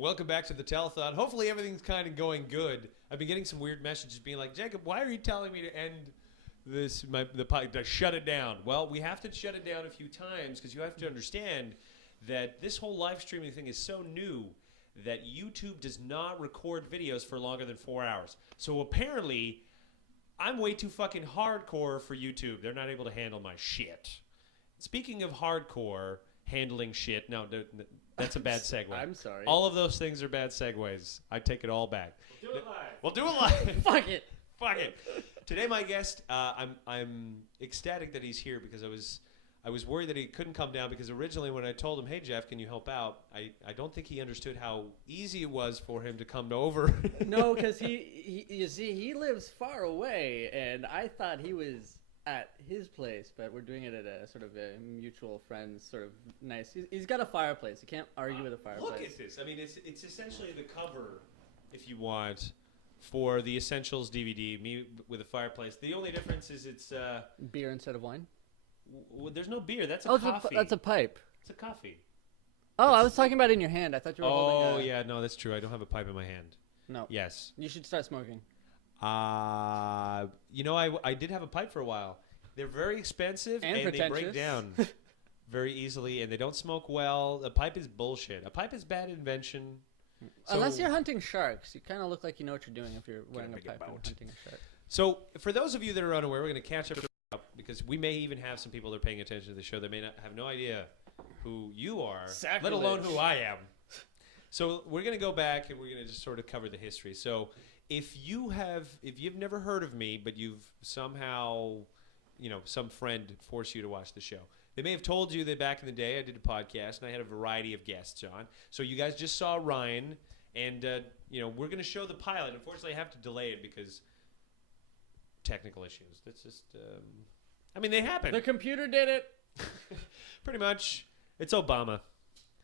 Welcome back to the Telethon. Hopefully everything's kind of going good. I've been getting some weird messages being like, Jacob, why are you telling me to end this, to shut it down? Well, we have to shut it down a few times because you have to understand that this whole live streaming thing is so new that YouTube does not record videos for longer than 4 hours. So apparently, I'm way too fucking hardcore for YouTube. They're not able to handle my shit. Speaking of hardcore handling shit, no, that's a bad segue. I'm sorry. All of those things are bad segues. I take it all back. We'll do it live. We'll do it live. Fuck it. Fuck it. Today, my guest, I'm ecstatic that he's here because I was worried that he couldn't come down because originally when I told him, hey, Jeff, can you help out? I don't think he understood how easy it was for him to come over. No, because you see, he lives far away, and I thought he was at his place, but we're doing it at a sort of a mutual friend's sort of nice. He's got a fireplace. You can't argue with a fireplace. Look at this. I mean, it's essentially the cover, if you want, for the Essentials DVD, me with a fireplace. The only difference is it's... beer instead of wine? There's no beer. That's a coffee. That's a pipe. It's a coffee. Oh, I was talking about it in your hand. I thought you were holding. Oh, yeah. No, that's true. I don't have a pipe in my hand. No. Yes. You should start smoking. You know, I did have a pipe for a while. They're very expensive And they break down very easily, and they don't smoke well. A pipe is bullshit. A pipe is bad invention. Unless you're hunting sharks, you kind of look like you know what you're doing if you're wearing a pipe and hunting a shark. So, for those of you that are unaware, we're going to catch up because we may even have some people that are paying attention to the show that may not have no idea who you are, let alone who I am. So, we're going to go back and we're going to just sort of cover the history. So, if you've never heard of me, but you've somehow, some friend forced you to watch the show. They may have told you that back in the day I did a podcast and I had a variety of guests on. So you guys just saw Ryan, and we're going to show the pilot. Unfortunately, I have to delay it because technical issues. That's just, they happen. The computer did it. Pretty much. It's Obama.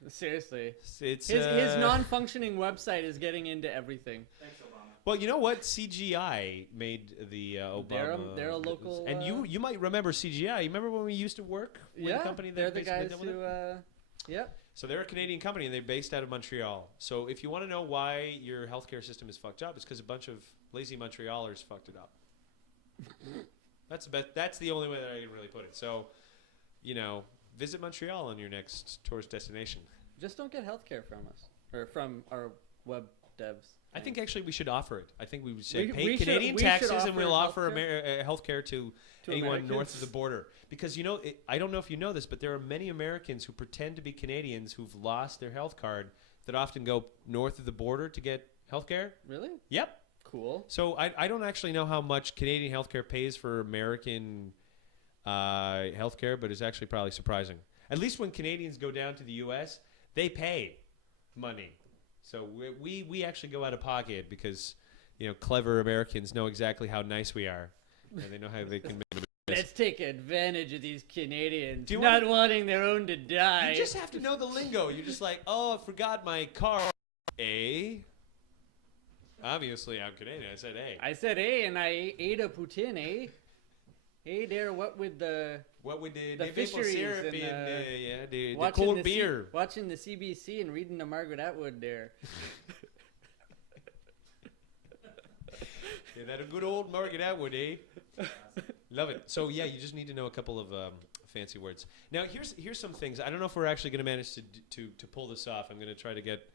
Seriously. It's his non-functioning website is getting into everything. Thanks, Obama. Well, you know what? CGI made the Obama. They're a local. And you might remember CGI. You remember when we used to work with a company that they're the guys did who. Yep. So they're a Canadian company, and they're based out of Montreal. So if you want to know why your healthcare system is fucked up, it's because a bunch of lazy Montrealers fucked it up. That's the only way that I can really put it. So, visit Montreal on your next tourist destination. Just don't get healthcare from us or from our web devs. I think actually we should offer it. I think we would say We pay should- Canadian we should taxes and offer we'll offer healthcare? healthcare to anyone Americans? north of the border. Because, I don't know if you know this, but there are many Americans who pretend to be Canadians who've lost their health card that often go north of the border to get healthcare. Really? Yep. Cool. So I don't actually know how much Canadian healthcare pays for American healthcare, but it's actually probably surprising. At least when Canadians go down to the U.S., they pay money. So we actually go out of pocket because, clever Americans know exactly how nice we are, and they know how they can make Let's take advantage of these Canadians you not wanting their own to die. You just have to know the lingo. You're just like, oh, I forgot my car. A. Obviously, I'm Canadian. I said A. I said, hey, and I ate a poutine, eh? Hey there, what with the maple fisheries syrup and the cold beer. Watching the CBC and reading the Margaret Atwood there. Yeah, that a good old Margaret Atwood, eh? Love it. So yeah, you just need to know a couple of fancy words. Now here's some things. I don't know if we're actually going to manage to pull this off. I'm going to try to get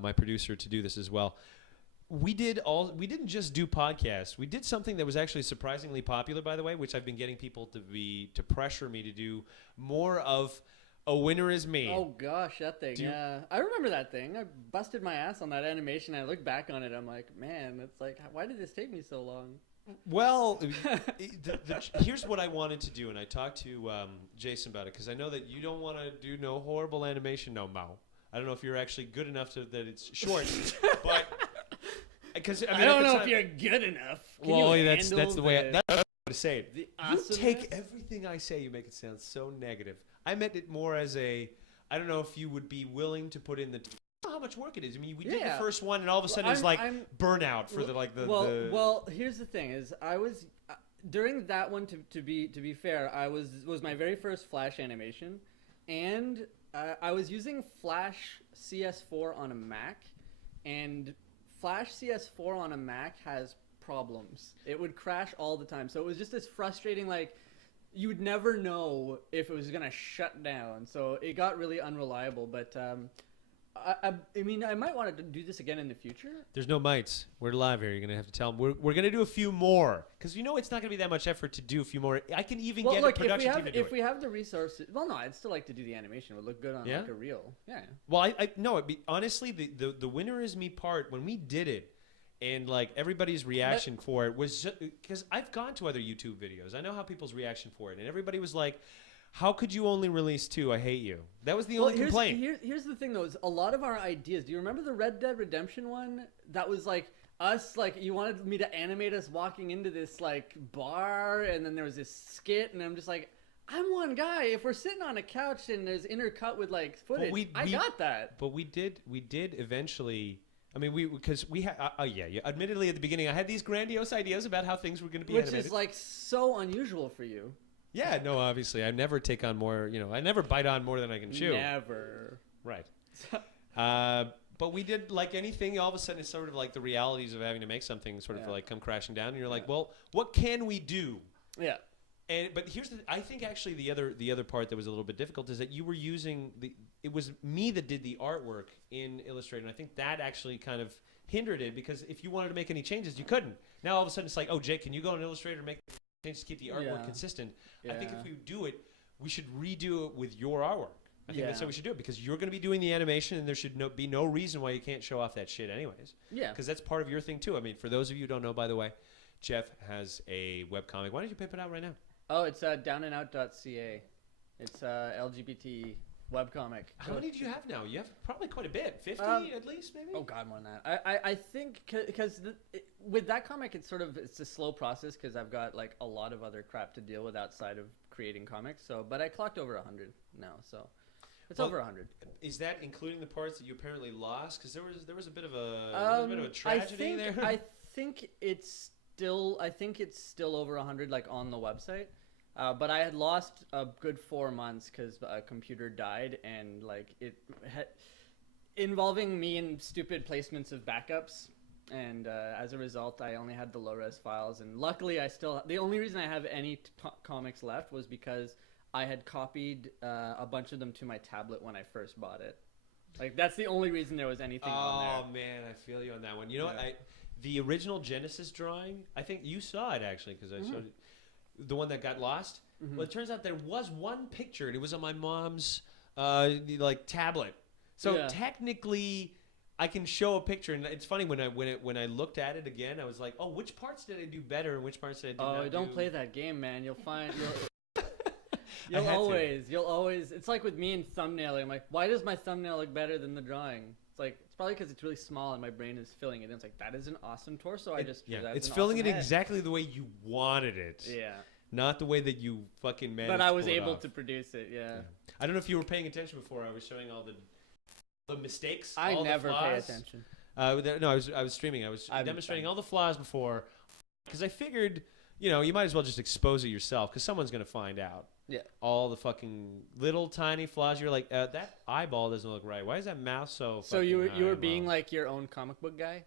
my producer to do this as well. We didn't just do podcasts. We did something that was actually surprisingly popular, by the way, which I've been getting people to pressure me to do more of. A winner is me. Oh gosh, that thing. Yeah, I remember that thing. I busted my ass on that animation. I look back on it. I'm like, man, it's like, why did this take me so long? Well, here's what I wanted to do, and I talked to Jason about it because I know that you don't want to do no horrible animation, no Mo. I don't know if you're actually good enough that it's short, but because I don't know if you're good enough. That's the way. That's what I say it. You take awesomeness? everything I say, you make it sound so negative. I meant it more as I don't know if you would be willing to put in the. How much work it is. I mean, we did the first one, and all of a sudden it's like burnout for Well, here's the thing: is I was during that one. To be fair, was my very first Flash animation, and I was using Flash CS4 on a Mac, and Flash CS4 on a Mac has problems. It would crash all the time. So it was just this frustrating, like, you would never know if it was going to shut down. So it got really unreliable. But I mean, I might want to do this again in the future. There's no mites. We're live here. You're going to have to tell them. We're going to do a few more. Because it's not going to be that much effort to do a few more. I can even get a production team to do it. If we have the resources... Well, no, I'd still like to do the animation. It would look good on like a reel. Yeah. Well, honestly, the Winner Is Me part, when we did it, and like everybody's reaction for it was... Because I've gone to other YouTube videos. I know how people's reaction for it. And everybody was like... How could you only release 2? I hate you. That was the only complaint. Here's the thing, though. Is a lot of our ideas. Do you remember the Red Dead Redemption one? That was like us. Like you wanted me to animate us walking into this like bar, and then there was this skit, and I'm just like, I'm one guy. If we're sitting on a couch and there's intercut with like footage, I got that. But we did eventually. I mean, because we had. Admittedly, at the beginning, I had these grandiose ideas about how things were going to be animated. Which is like so unusual for you. Yeah, no, obviously. I never take on more, I never bite on more than I can chew. Never. Right. But we did, like anything, all of a sudden it's sort of like the realities of having to make something sort of like come crashing down. And you're like, well, what can we do? Yeah. But here's I think actually the other part that was a little bit difficult is that you were using, it was me that did the artwork in Illustrator. And I think that actually kind of hindered it because if you wanted to make any changes, you couldn't. Now all of a sudden it's like, oh, Jake, can you go on Illustrator and make changes to keep the artwork consistent? I think if we do it, we should redo it with your artwork. I think that's how we should do it because you're going to be doing the animation and there should be no reason why you can't show off that shit anyways. Yeah. Because that's part of your thing too. I mean, for those of you who don't know, by the way, Jeff has a webcomic. Why don't you pip it out right now? Oh, it's downandout.ca. It's LGBT webcomic. How many do you have now? You have probably quite a bit. 50 at least, maybe? Oh, God, more than that. I think because with that comic, it's a slow process because I've got like a lot of other crap to deal with outside of creating comics. So, but I clocked over 100 now, so it's over 100. Is that including the parts that you apparently lost? Because there was a bit of a tragedy there. I think it's still over 100 like on the website. But I had lost a good 4 months because a computer died and like it had involving me in stupid placements of backups. And as a result, I only had the low-res files. And luckily, the only reason I have any comics left was because I had copied a bunch of them to my tablet when I first bought it. Like that's the only reason there was anything on there. Oh man, I feel you on that one. You know what? The original Genesis drawing, I think you saw it actually because I showed it. The one that got lost. Well, it turns out there was one picture, and it was on my mom's like tablet. So technically, I can show a picture, and it's funny when I looked at it again, I was like, oh, which parts did I do better, and which parts did I do not do? Oh, don't play that game, man. You'll find you'll always. It's like with me in thumbnailing. I'm like, why does my thumbnail look better than the drawing? It's probably because it's really small and my brain is filling it. And it's like, that is an awesome torso. It's filling it exactly the way you wanted it. Yeah. Not the way that you fucking managed. But I was able to produce it. Yeah. I don't know if you were paying attention before. I was showing all the mistakes. I never pay attention. No, I was streaming. I was demonstrating all the flaws before because I figured, you might as well just expose it yourself because someone's gonna find out. Yeah. All the fucking little tiny flaws. You're like, that eyeball doesn't look right. Why is that mouth so? So you were being like your own comic book guy.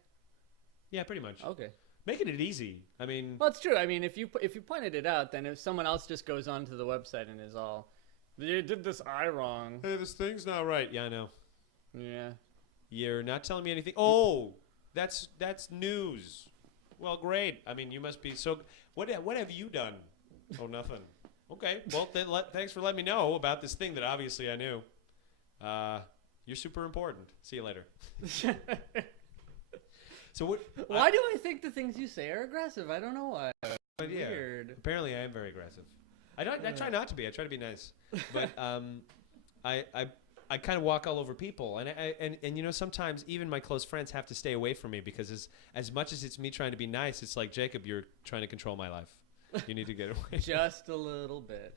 Yeah, pretty much. Okay. Making it easy. I mean, well, it's true. I mean, if you pointed it out, then if someone else just goes onto the website and is all, you did this eye wrong. Hey, this thing's not right. Yeah, I know. Yeah. You're not telling me anything. Oh, that's news. Well, great. I mean, you must be so. What have you done? Oh, nothing. Okay. Well, then thanks for letting me know about this thing that obviously I knew. You're super important. See you later. So why do I think the things you say are aggressive? I don't know why. Weird. Apparently, I am very aggressive. I try not to be. I try to be nice. But I kind of walk all over people, and sometimes even my close friends have to stay away from me because as much as it's me trying to be nice, it's like, Jacob, you're trying to control my life. You need to get away. Just a little bit.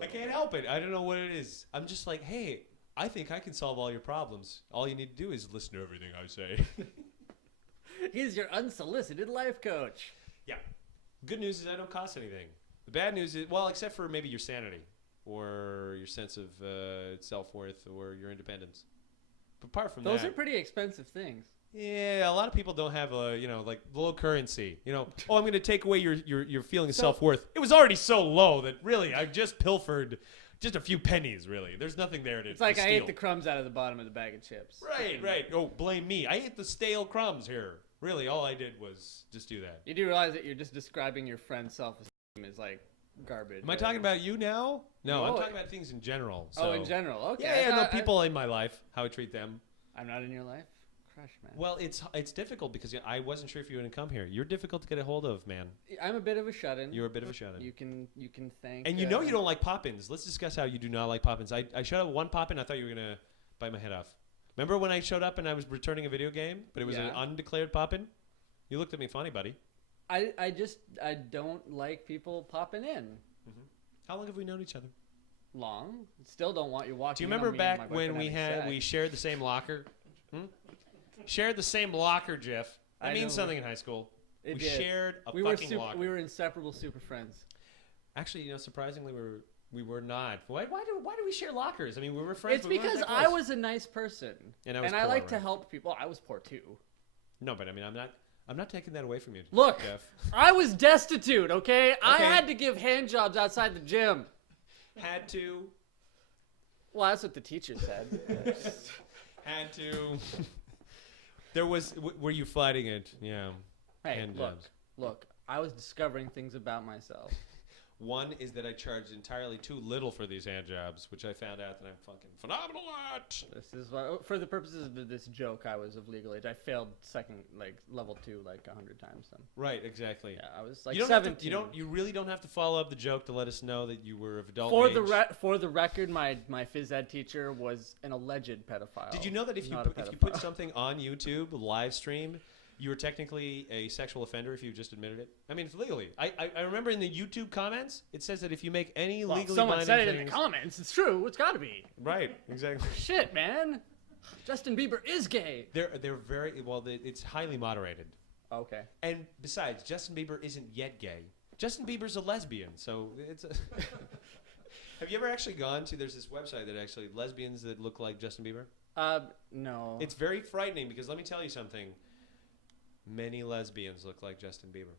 I can't help it. I don't know what it is. I'm just like, hey, I think I can solve all your problems. All you need to do is listen to everything I say. He's your unsolicited life coach. Yeah. Good news is I don't cost anything. The bad news is, well, except for maybe your sanity or your sense of self-worth or your independence. But apart from those are pretty expensive things. Yeah, a lot of people don't have a, like low currency. Oh, I'm going to take away your feeling of self-worth. It was already so low that really I just pilfered just a few pennies, really. There's nothing there to It's like to I steal. ate the crumbs out of the bottom of the bag of chips. Right. Oh, blame me. I ate the stale crumbs here. Really, all I did was just do that. You do realize that you're just describing your friend's self-esteem as like garbage. Am I talking about you now? No, I'm No. talking about things in general. So. Oh, in general. Okay. Yeah, no, people in my life, how I treat them. I'm not in your life? Crush, man. Well, it's difficult because I wasn't sure if you were going to come here. You're difficult to get a hold of, man. I'm a bit of a shut-in. You're a bit of a shut-in. You can thank. And you don't like pop-ins. Let's discuss how you do not like pop-ins. I showed up one pop-in. I thought you were going to bite my head off. Remember when I showed up and I was returning a video game, but it was an undeclared pop-in? You looked at me funny, buddy. I don't like people popping in. Mm-hmm. How long have we known each other? Long. Still don't want you walking. Do you remember back when we shared the same locker? Shared the same locker, Jeff. That means something in high school. We shared a fucking locker. We were inseparable super friends. Actually, surprisingly, we were not. Why do we share lockers? I mean, we were friends. It's because I was a nice person, and I like to help people. I was poor too. No, but I mean, I'm not taking that away from you. Look, Jeff. I was destitute. Okay, I had to give hand jobs outside the gym. Had to. Well, that's what the teacher said. Had to. There was. Were you fighting it? Yeah. Hey, look. I was discovering things about myself. One is that I charged entirely too little for these hand jobs, which I found out that I'm fucking phenomenal at. This is why, for the purposes of this joke, I was of legal age. I failed level 2 like 100 times. Then. Right, exactly. Yeah, I was like you don't 17. You really don't have to follow up the joke to let us know that you were of adult for age. For the record, my phys ed teacher was an alleged pedophile. Did you know that if you put something on YouTube, live stream, you were technically a sexual offender if you just admitted it? I mean, it's legally. I remember in the YouTube comments, it says that if you make any legally someone binding said it things, in the comments. It's true. It's got to be. Right, exactly. Shit, man. Justin Bieber is gay. They're very well. It's highly moderated. Okay. And besides, Justin Bieber isn't yet gay. Justin Bieber's a lesbian, so it's a. Have you ever actually gone to? There's this website that actually lesbians that look like Justin Bieber. No. It's very frightening because let me tell you something. Many lesbians look like Justin Bieber.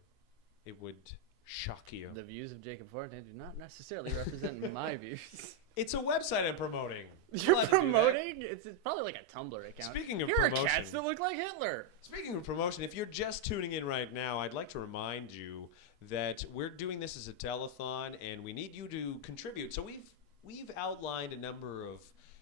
It would shock you. The views of Jacob Fortin do not necessarily represent my views. It's a website I'm promoting. You're promoting? It's probably like a Tumblr account. Speaking of Here promotion. are cats that look like Hitler. Speaking of promotion, if you're just tuning in right now, I'd like to remind you that we're doing this as a telethon, and we need you to contribute. So we've outlined a number of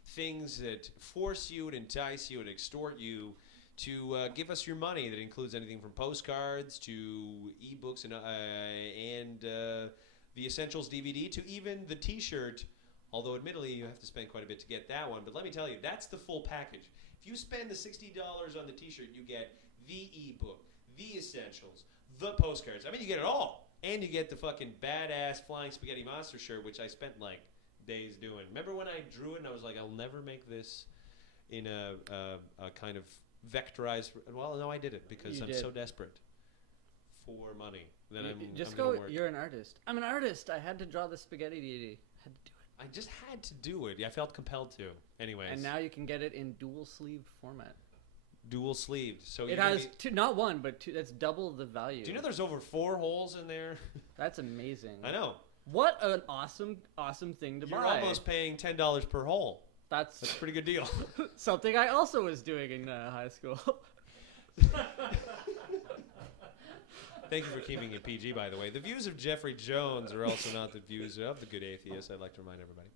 things that force you and entice you and extort you to give us your money. That includes anything from postcards to ebooks and the Essentials DVD to even the T-shirt. Although admittedly you have to spend quite a bit to get that one, but let me tell you, that's the full package. If you spend the $60 on the T-shirt, you get the ebook, the Essentials, the postcards. I mean, you get it all, and you get the fucking badass Flying Spaghetti Monster shirt, which I spent like days doing. Remember when I drew it and I was like, I'll never make this in a kind of vectorized. Well, no, I did it because I'm so desperate for money that I'm gonna work. You're an artist. I'm an artist. I had to draw the spaghetti DVD. Had to do it. I just had to do it. I felt compelled to. Anyways. And now you can get it in dual sleeved format. Dual sleeved. So it has two, not one, but two. That's double the value. Do you know there's over 4 holes in there? That's amazing. I know. What an awesome thing to buy. You're almost paying $10 per hole. That's a pretty good deal. Something I also was doing in high school. Thank you for keeping it PG, by the way. The views of Jeffrey Jones are also not the views of the good atheist. I'd like to remind everybody.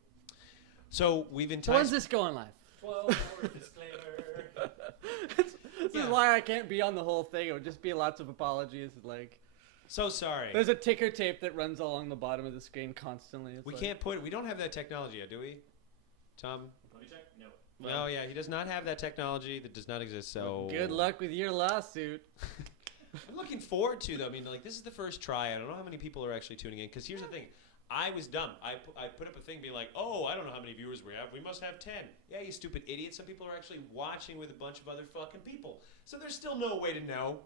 So we've enticed. When's this going live? 12-hour disclaimer. This is why I can't be on the whole thing. It would just be lots of apologies. Like, so sorry. There's a ticker tape that runs along the bottom of the screen constantly. We can't put. We don't have that technology yet, do we, Tom? Let me check. No. No, yeah, he does not have that technology. That does not exist. So good luck with your lawsuit. I'm looking forward to though. I mean, like this is the first try. I don't know how many people are actually tuning in. Because here's the thing. I was dumb. I put up a thing being like, oh, I don't know how many viewers we have. We must have 10. Yeah, you stupid idiot. Some people are actually watching with a bunch of other fucking people. So there's still no way to know.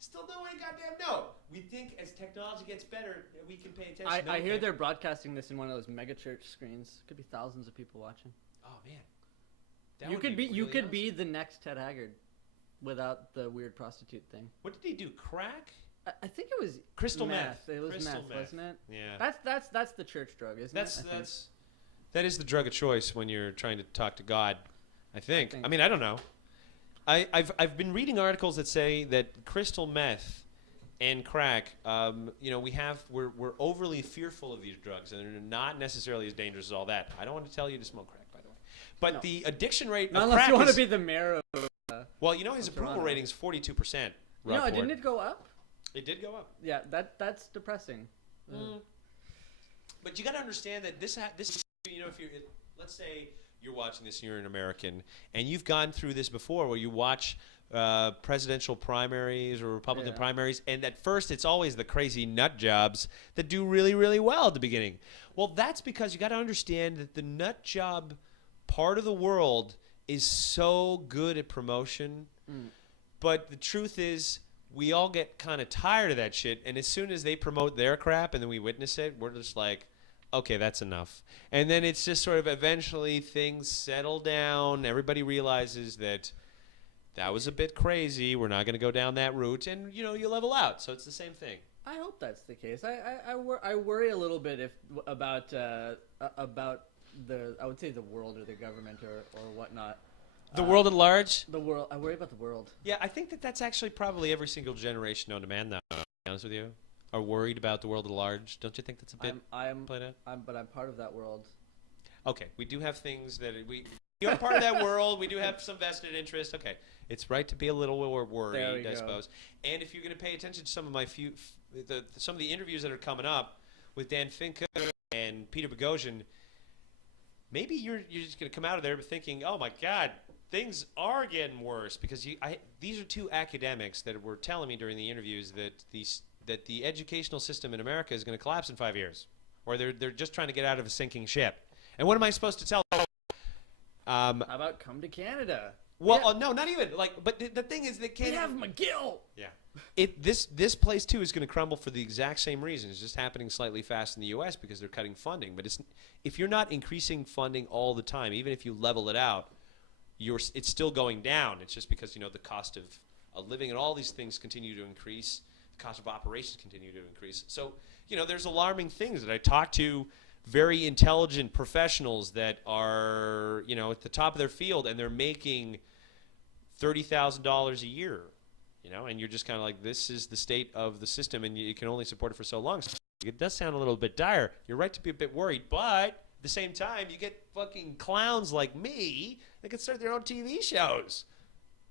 Still no way to goddamn know. We think as technology gets better, we can pay attention. I hear they're broadcasting this in one of those mega church screens. Could be thousands of people watching. Oh, man. You could be the next Ted Haggard. without the weird prostitute thing. What did he do? Crack? I think it was Crystal meth. It was Crystal meth, wasn't it? Yeah. That's the church drug, isn't it? That is the drug of choice when you're trying to talk to God. I think. think. I mean, I don't know. I've been reading articles that say that crystal meth and crack, we're overly fearful of these drugs, and they're not necessarily as dangerous as all that. I don't want to tell you to smoke crack, by the way. But the addiction rate of unless crack you want to be the mayor of. Well, his approval rating is 42%. No, didn't it go up? It did go up. Yeah, that's depressing. But you got to understand that this let's say you're watching this and you're an American, and you've gone through this before where you watch presidential primaries or Republican primaries, and at first it's always the crazy nut jobs that do really, really well at the beginning. Well, that's because you got to understand that the nut job part of the world is so good at promotion, but the truth is we all get kind of tired of that shit, and as soon as they promote their crap and then we witness it, we're just like, okay, that's enough. And then it's just sort of eventually things settle down. Everybody realizes that was a bit crazy. We're not going to go down that route. And, you level out. So it's the same thing. I hope that's the case. I worry a little bit about the, I would say the world or the government or whatnot. The world at large? The world. I worry about the world. Yeah, I think that's actually probably every single generation known to man now, to be honest with you. Are worried about the world at large. Don't you think that's a bit played out? But I'm part of that world. Okay, we do have things that you're part of that world. We do have some vested interest. Okay, it's right to be a little worried, I suppose. And if you're going to pay attention to some of some of the interviews that are coming up with Dan Finca and Peter Boghossian, maybe you're just going to come out of there thinking, oh my God, things are getting worse, because these are two academics that were telling me during the interviews that the educational system in America is going to collapse in 5 years, or they're just trying to get out of a sinking ship. And what am I supposed to tell them? How about come to Canada? Well, no, not even. But the thing is that Canada. We have McGill. Yeah. This place too is going to crumble for the exact same reason. It's just happening slightly fast in the U.S. because they're cutting funding. But if you're not increasing funding all the time, even if you level it out, it's still going down. It's just because the cost of living and all these things continue to increase. The cost of operations continue to increase. So there's alarming things that I talk to very intelligent professionals that are at the top of their field, and they're making $30,000 a year. And you're just kind of like, this is the state of the system, and you can only support it for so long. So it does sound a little bit dire. You're right to be a bit worried, but at the same time, you get fucking clowns like me that can start their own TV shows.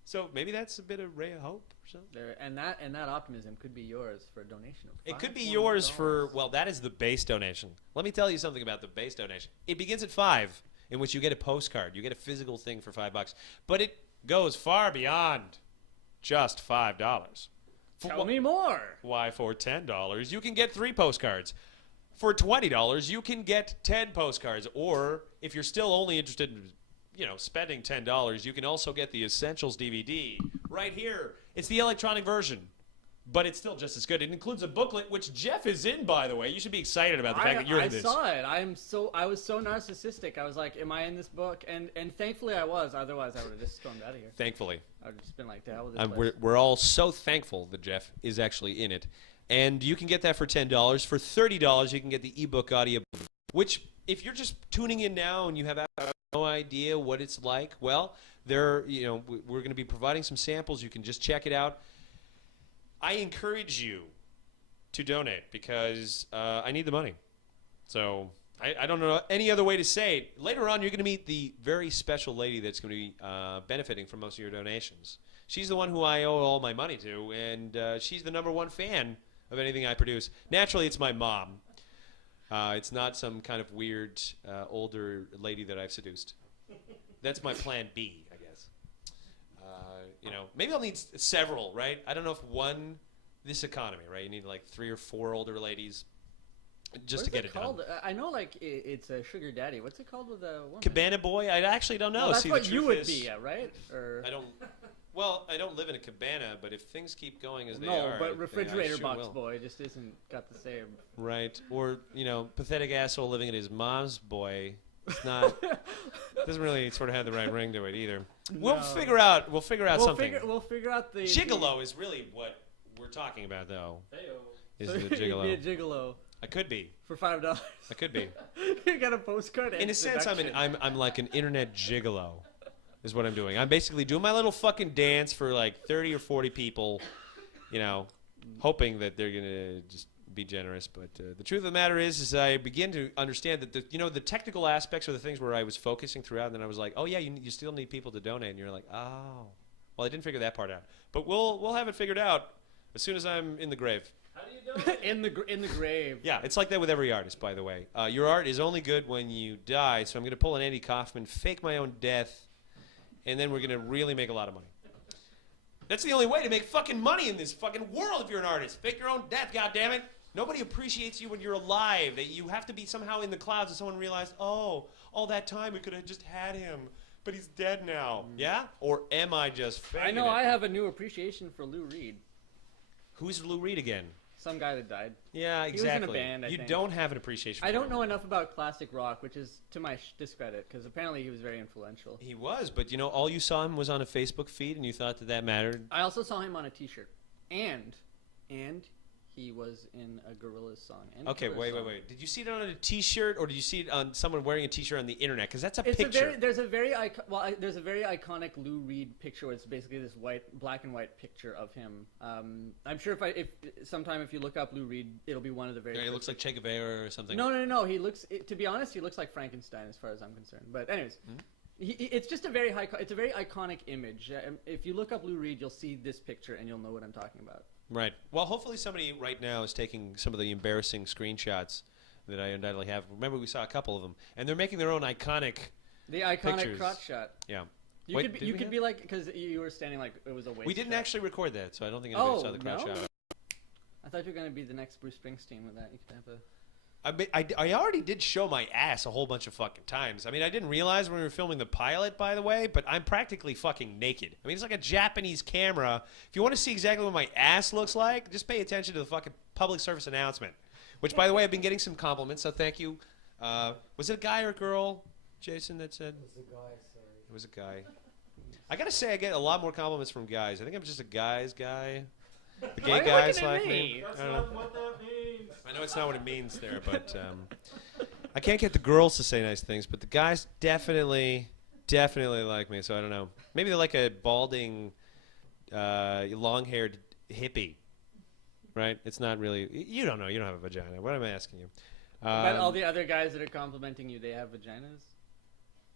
So maybe that's a bit of ray of hope or something. And that optimism could be yours for a donation of $500. It could be yours that is the base donation. Let me tell you something about the base donation. It begins at $5, in which you get a postcard. You get a physical thing for $5, but it goes far beyond just $5. Tell me more. Why, for $10, you can get 3 postcards. For $20, you can get 10 postcards. Or if you're still only interested in spending $10, you can also get the Essentials DVD right here. It's the electronic version, but it's still just as good. It includes a booklet, which Jeff is in, by the way. You should be excited about the fact that you're in this. I saw it. I was so narcissistic. I was like, am I in this book? And thankfully I was. Otherwise I would have just stormed out of here. Thankfully. I would have just been like, the hell with this place. We're all so thankful that Jeff is actually in it. And you can get that for $10. For $30, you can get the ebook audio, which if you're just tuning in now and you have no idea what it's like, well, we're going to be providing some samples. You can just check it out. I encourage you to donate because I need the money. So I don't know any other way to say it. Later on, you're going to meet the very special lady that's going to be benefiting from most of your donations. She's the one who I owe all my money to, and she's the #1 fan of anything I produce. Naturally, it's my mom. It's not some kind of weird older lady that I've seduced. That's my plan B, I guess. Maybe I'll need several, right? I don't know if this economy, right? You need like 3 or 4 older ladies just to get it done. I know, it's a sugar daddy. What's it called with a woman? Cabana boy? I actually don't know. Well, that's what you would be, right? Or I don't live in a cabana, but if things keep going as they are... No, but refrigerator box boy just isn't got the same... Right. Or, pathetic asshole living in his mom's boy It's not. Doesn't really sort of have the right ring to it either. We'll No. figure out. We'll figure out something. We'll figure out the Gigolo is really what we're talking about, though. Heyo. Is So the you'd be a gigolo? gigolo I could be. for $5. I could be. You got a postcard. In a sense, I'm like an internet gigolo, is what I'm doing. I'm basically doing my little fucking dance for like 30 or 40 people, you know, hoping that they're gonna just be generous. But the truth of the matter is I begin to understand that the technical aspects are the things where I was focusing throughout, and then I was like, oh yeah, you still need people to donate, and you're like, oh, well, I didn't figure that part out, but we'll have it figured out as soon as I'm in the grave. How do you donate? in the grave. Yeah, it's like that with every artist, by the way. Your art is only good when you die, so I'm going to pull an Andy Kaufman, fake my own death, and then we're going to really make a lot of money. That's the only way to make fucking money in this fucking world if you're an artist. Fake your own death, goddammit. Nobody appreciates you when you're alive. That you have to be somehow in the clouds and someone realized, oh, all that time we could have just had him, but he's dead now. Yeah? Or am I just faking I know. it? I have a new appreciation for Lou Reed. Who's Lou Reed again? Some guy that died. Yeah, He was in a exactly. band, I you think. don't have an appreciation for I don't him. know enough about classic rock, which is to my discredit, because apparently he was very influential. He was, but all you saw him was on a Facebook feed, and you thought that mattered. I also saw him on a T-shirt, and he was in a Gorillaz song. And Okay, Killers wait. song. Did you see it on a T-shirt, or did you see it on someone wearing a T-shirt on the internet? Because that's a It's picture. there's a very iconic Lou Reed picture where it's basically this black and white picture of him. I'm sure if sometime if you look up Lou Reed, it'll be one of the very. Yeah, he looks like Che Guevara or something. No. He looks. To be honest, he looks like Frankenstein as far as I'm concerned. But anyways, it's just a very it's a very iconic image. If you look up Lou Reed, you'll see this picture and you'll know what I'm talking about. Right. Well, hopefully somebody right now is taking some of the embarrassing screenshots that I undoubtedly have. Remember, we saw a couple of them, and they're making their own iconic. The iconic Pictures. crotch shot. Yeah. You Wait, could did be, you we could have- be like because you were standing like it was a waist. We didn't shot. actually record that, so I don't think anybody saw the crowd no? shot. I thought you were gonna be the next Bruce Springsteen with that. You could have a. I already did show my ass a whole bunch of fucking times. I mean, I didn't realize when we were filming the pilot, by the way, but I'm practically fucking naked. I mean, it's like a Japanese camera. If you want to see exactly what my ass looks like, just pay attention to the fucking public service announcement. Which, by the way, I've been getting some compliments, so thank you. Was it a guy or a girl, Jason, that said? It was a guy, sorry. It was a guy. I gotta say, I get a lot more compliments from guys. I think I'm just a guy's guy. The gay Why are you guys looking at like me? me. That's I don't know. not what that means. I know it's not what it means there, but I can't get the girls to say nice things, but the guys definitely like me, so I don't know. Maybe they're like a balding, long-haired hippie, right? It's not really... You don't know. You don't have a vagina. What am I asking you? But all the other guys that are complimenting you, they have vaginas.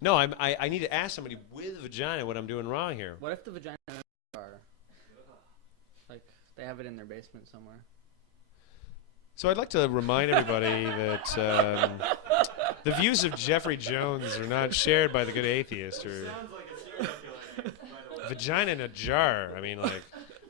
No, I need to ask somebody with a vagina what I'm doing wrong here. What if the vagina are like they have it in their basement somewhere? So I'd like to remind everybody that the views of Jeffrey Jones are not shared by the good atheist or Sounds like a serial killer, by the way. vagina in a jar. I mean, like,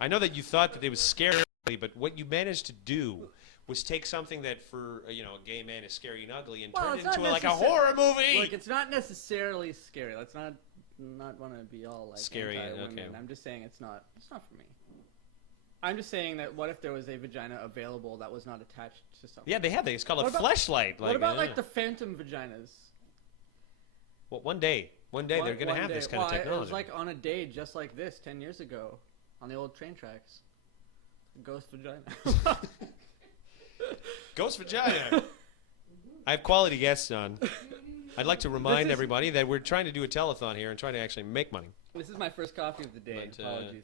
I know that you thought that it was scary, but what you managed to do was take something that for a gay man is scary and ugly and turn it into like a horror movie. Look, it's not necessarily scary. Let's not want to be all like Scary, anti-women. okay. I'm just saying it's not for me. I'm just saying that what if there was a vagina available that was not attached to something? Yeah, they have. It's called a What about- fleshlight. What about like the phantom vaginas? Well, one day they're gonna have this kind of It technology. was like on a day just like this 10 years ago on the old train tracks. Ghost vagina. Ghost vagina. I have quality guests on. I'd like to remind everybody that we're trying to do a telethon here and trying to actually make money. This is my first coffee of the day. But, Apologies.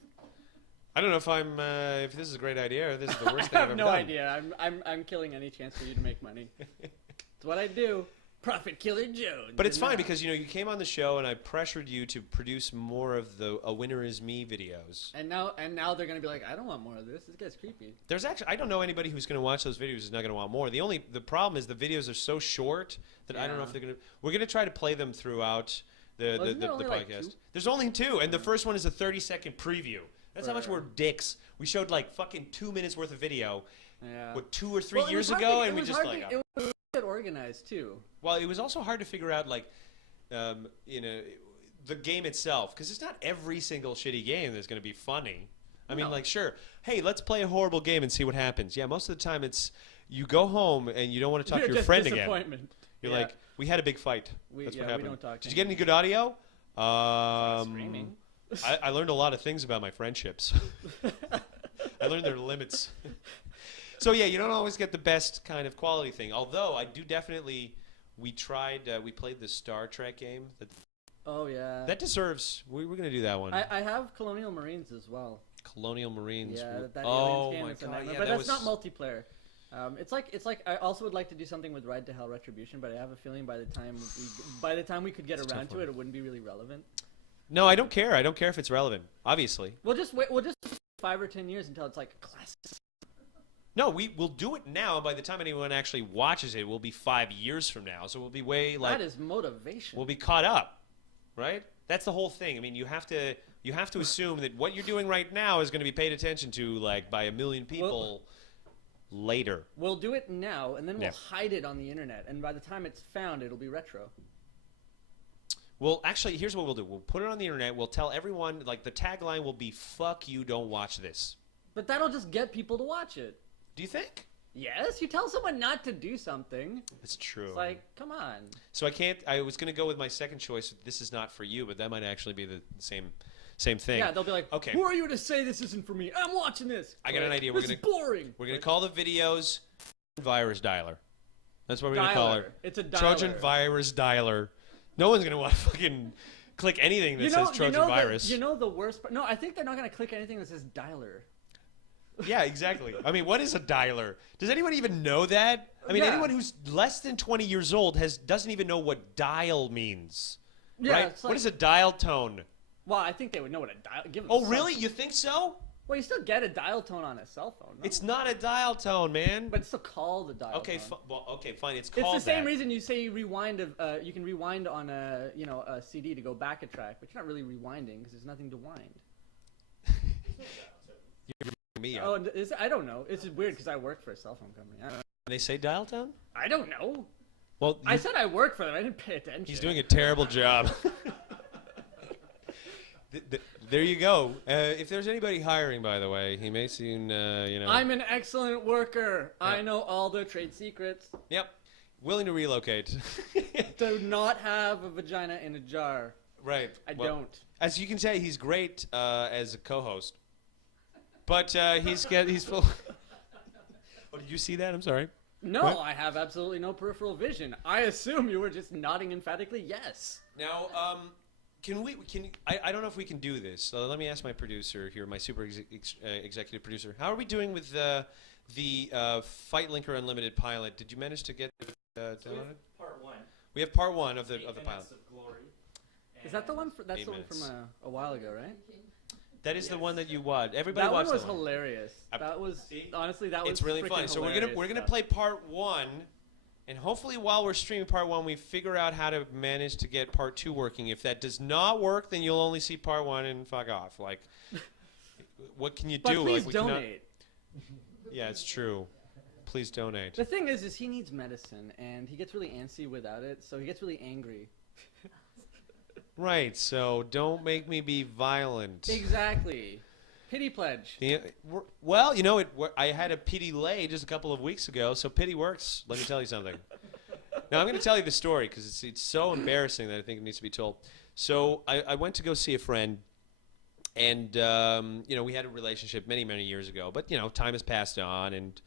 I don't know if this is a great idea or if this is the worst I thing I've have ever no done. idea. I'm killing any chance for you to make money. It's what I do. Profit Killer Jones. But it's And fine now- because you came on the show and I pressured you to produce more of the "A Winner Is Me" videos. And now they're gonna be like, I don't want more of this. This guy's creepy. There's actually I don't know anybody who's going to watch those videos who's not going to want more. The problem is the videos are so short that I don't know Yeah. if they're going to. We're going to try to play them throughout the Wasn't there only, like, podcast. two? There's only two, and the first one is a 30-second preview. That's how much For- we're dicks. We showed like fucking 2 minutes worth of video, Yeah. what 2 or 3 Well, it years was hard ago, to- and we was just hard like. to- it was a bit organized too. Well, it was also hard to figure out, like, the game itself, because it's not every single shitty game that's going to be funny. I mean, No. like, sure, hey, let's play a horrible game and see what happens. Yeah, most of the time it's you go home and you don't want to talk to your Just friend again. disappointment. You're Yeah. like, we had a big fight. That's what we happened. don't talk Did you get any good audio? Screaming. I learned a lot of things about my friendships. I learned their limits. So yeah, you don't always get the best kind of quality thing. Although I do definitely, we played the Star Trek game. Oh yeah. That deserves. We're gonna do that one. I have Colonial Marines as well. Colonial Marines. Yeah, that oh Aliens game my is a god! nightmare, Yeah, but that that's not multiplayer. It's like I also would like to do something with Ride to Hell Retribution, but I have a feeling by the time we could get It's a around tough to it, one. it wouldn't be really relevant. No, I don't care. I don't care if it's relevant. Obviously. We'll just wait 5 or 10 years until it's like a classic. No, we'll do it now. By the time anyone actually watches it, we'll be 5 years from now. So we'll be way like. That is motivation. We'll be caught up, right? That's the whole thing. I mean, you have to assume that what you're doing right now is going to be paid attention to like by a million people later. We'll do it now, and then we'll Yeah. hide it on the internet, and by the time it's found, it'll be retro. Well, actually, here's what we'll do. We'll put it on the internet. We'll tell everyone, like, the tagline will be, fuck you, don't watch this. But that'll just get people to watch it. Do you think? Yes, you tell someone not to do something. That's true. It's like, come on. So I was going to go with my second choice, this is not for you, but that might actually be the same thing. Yeah, they'll be like, okay. Who are you to say this isn't for me? I'm watching this. I got an idea. This is boring. We're going to call the videos Virus Dialer. That's what we're going to call it. It's a dialer. Trojan Virus Dialer. No one's going to want to fucking click anything that says Trojan Virus. You know the worst part? No, I think they're not going to click anything that says dialer. Yeah, exactly. I mean, what is a dialer? Does anyone even know that? I mean, Yeah. anyone who's less than 20 years old doesn't even know what dial means. Yeah, right? it's like, What is a dial tone? Well, I think they would know what a dial. Give them Oh, some- really? You think so? Well, you still get a dial tone on a cell phone. No? It's not a dial tone, man. But it's still called a dial Okay, tone. okay, fine. It's It's called the same that. reason you say you rewind. You can rewind on a a CD to go back a track, but you're not really rewinding because there's nothing to wind. Me up. Oh, I don't know. It's weird because I work for a cell phone company. I don't know. They say dial tone? I don't know. Well, I said I work for them. I didn't pay attention. he's doing a terrible job. There you go. If there's anybody hiring, by the way, he may soon, I'm an excellent worker. Yeah. I know all the trade secrets. Yep. Willing to relocate. Do not have a vagina in a jar. Right. I Well, don't. As you can say, he's great as a co-host. But he's full. Oh, did you see that? I'm sorry. No, What? I have absolutely no peripheral vision. I assume you were just nodding emphatically yes. Now, I don't know if we can do this. So let me ask my producer here, my super executive producer. How are we doing with the Fight Linker Unlimited pilot? Did you manage to get downloaded? Part 1. We have part 1 of the 8 pilot. minutes of glory. Is that the one? That's 8 the one from minutes. a while ago, right? That is the one that you watched. Everybody That one watched was that one. hilarious. I- That was See? honestly that was. It's really freaking fun. So hilarious we're gonna stuff. play part 1, and hopefully while we're streaming part 1, we figure out how to manage to get part 2 working. If that does not work, then you'll only see part 1 and fuck off. Like, what can you But do? please Like, we cannot- donate. Yeah, it's true. Please donate. The thing is he needs medicine, and he gets really antsy without it, so he gets really angry. Right. So don't make me be violent. Exactly. Pity pledge. Yeah, well, I had a pity lay just a couple of weeks ago, so pity works. Let me tell you something. Now I'm going to tell you the story because it's so embarrassing that I think it needs to be told. So I went to go see a friend, and we had a relationship many years ago, but time has passed on, and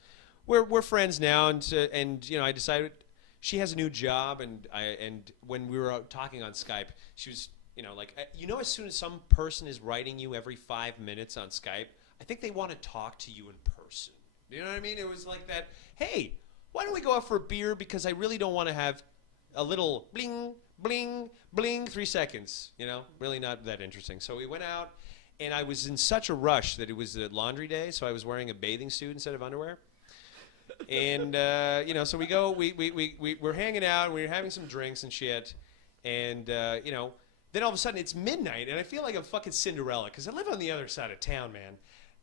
we're friends now, and I decided she has a new job, and when we were out talking on Skype, she was. As soon as some person is writing you every 5 minutes on Skype, I think they want to talk to you in person. You know what I mean? It was like that, hey, why don't we go out for a beer because I really don't want to have a little bling, bling, bling, 3 seconds. Really not that interesting. So we went out, and I was in such a rush that it was a laundry day, so I was wearing a bathing suit instead of underwear. And, so we go, we're hanging out, and we're having some drinks and shit, and, then all of a sudden it's midnight, and I feel like I'm fucking Cinderella because I live on the other side of town, man.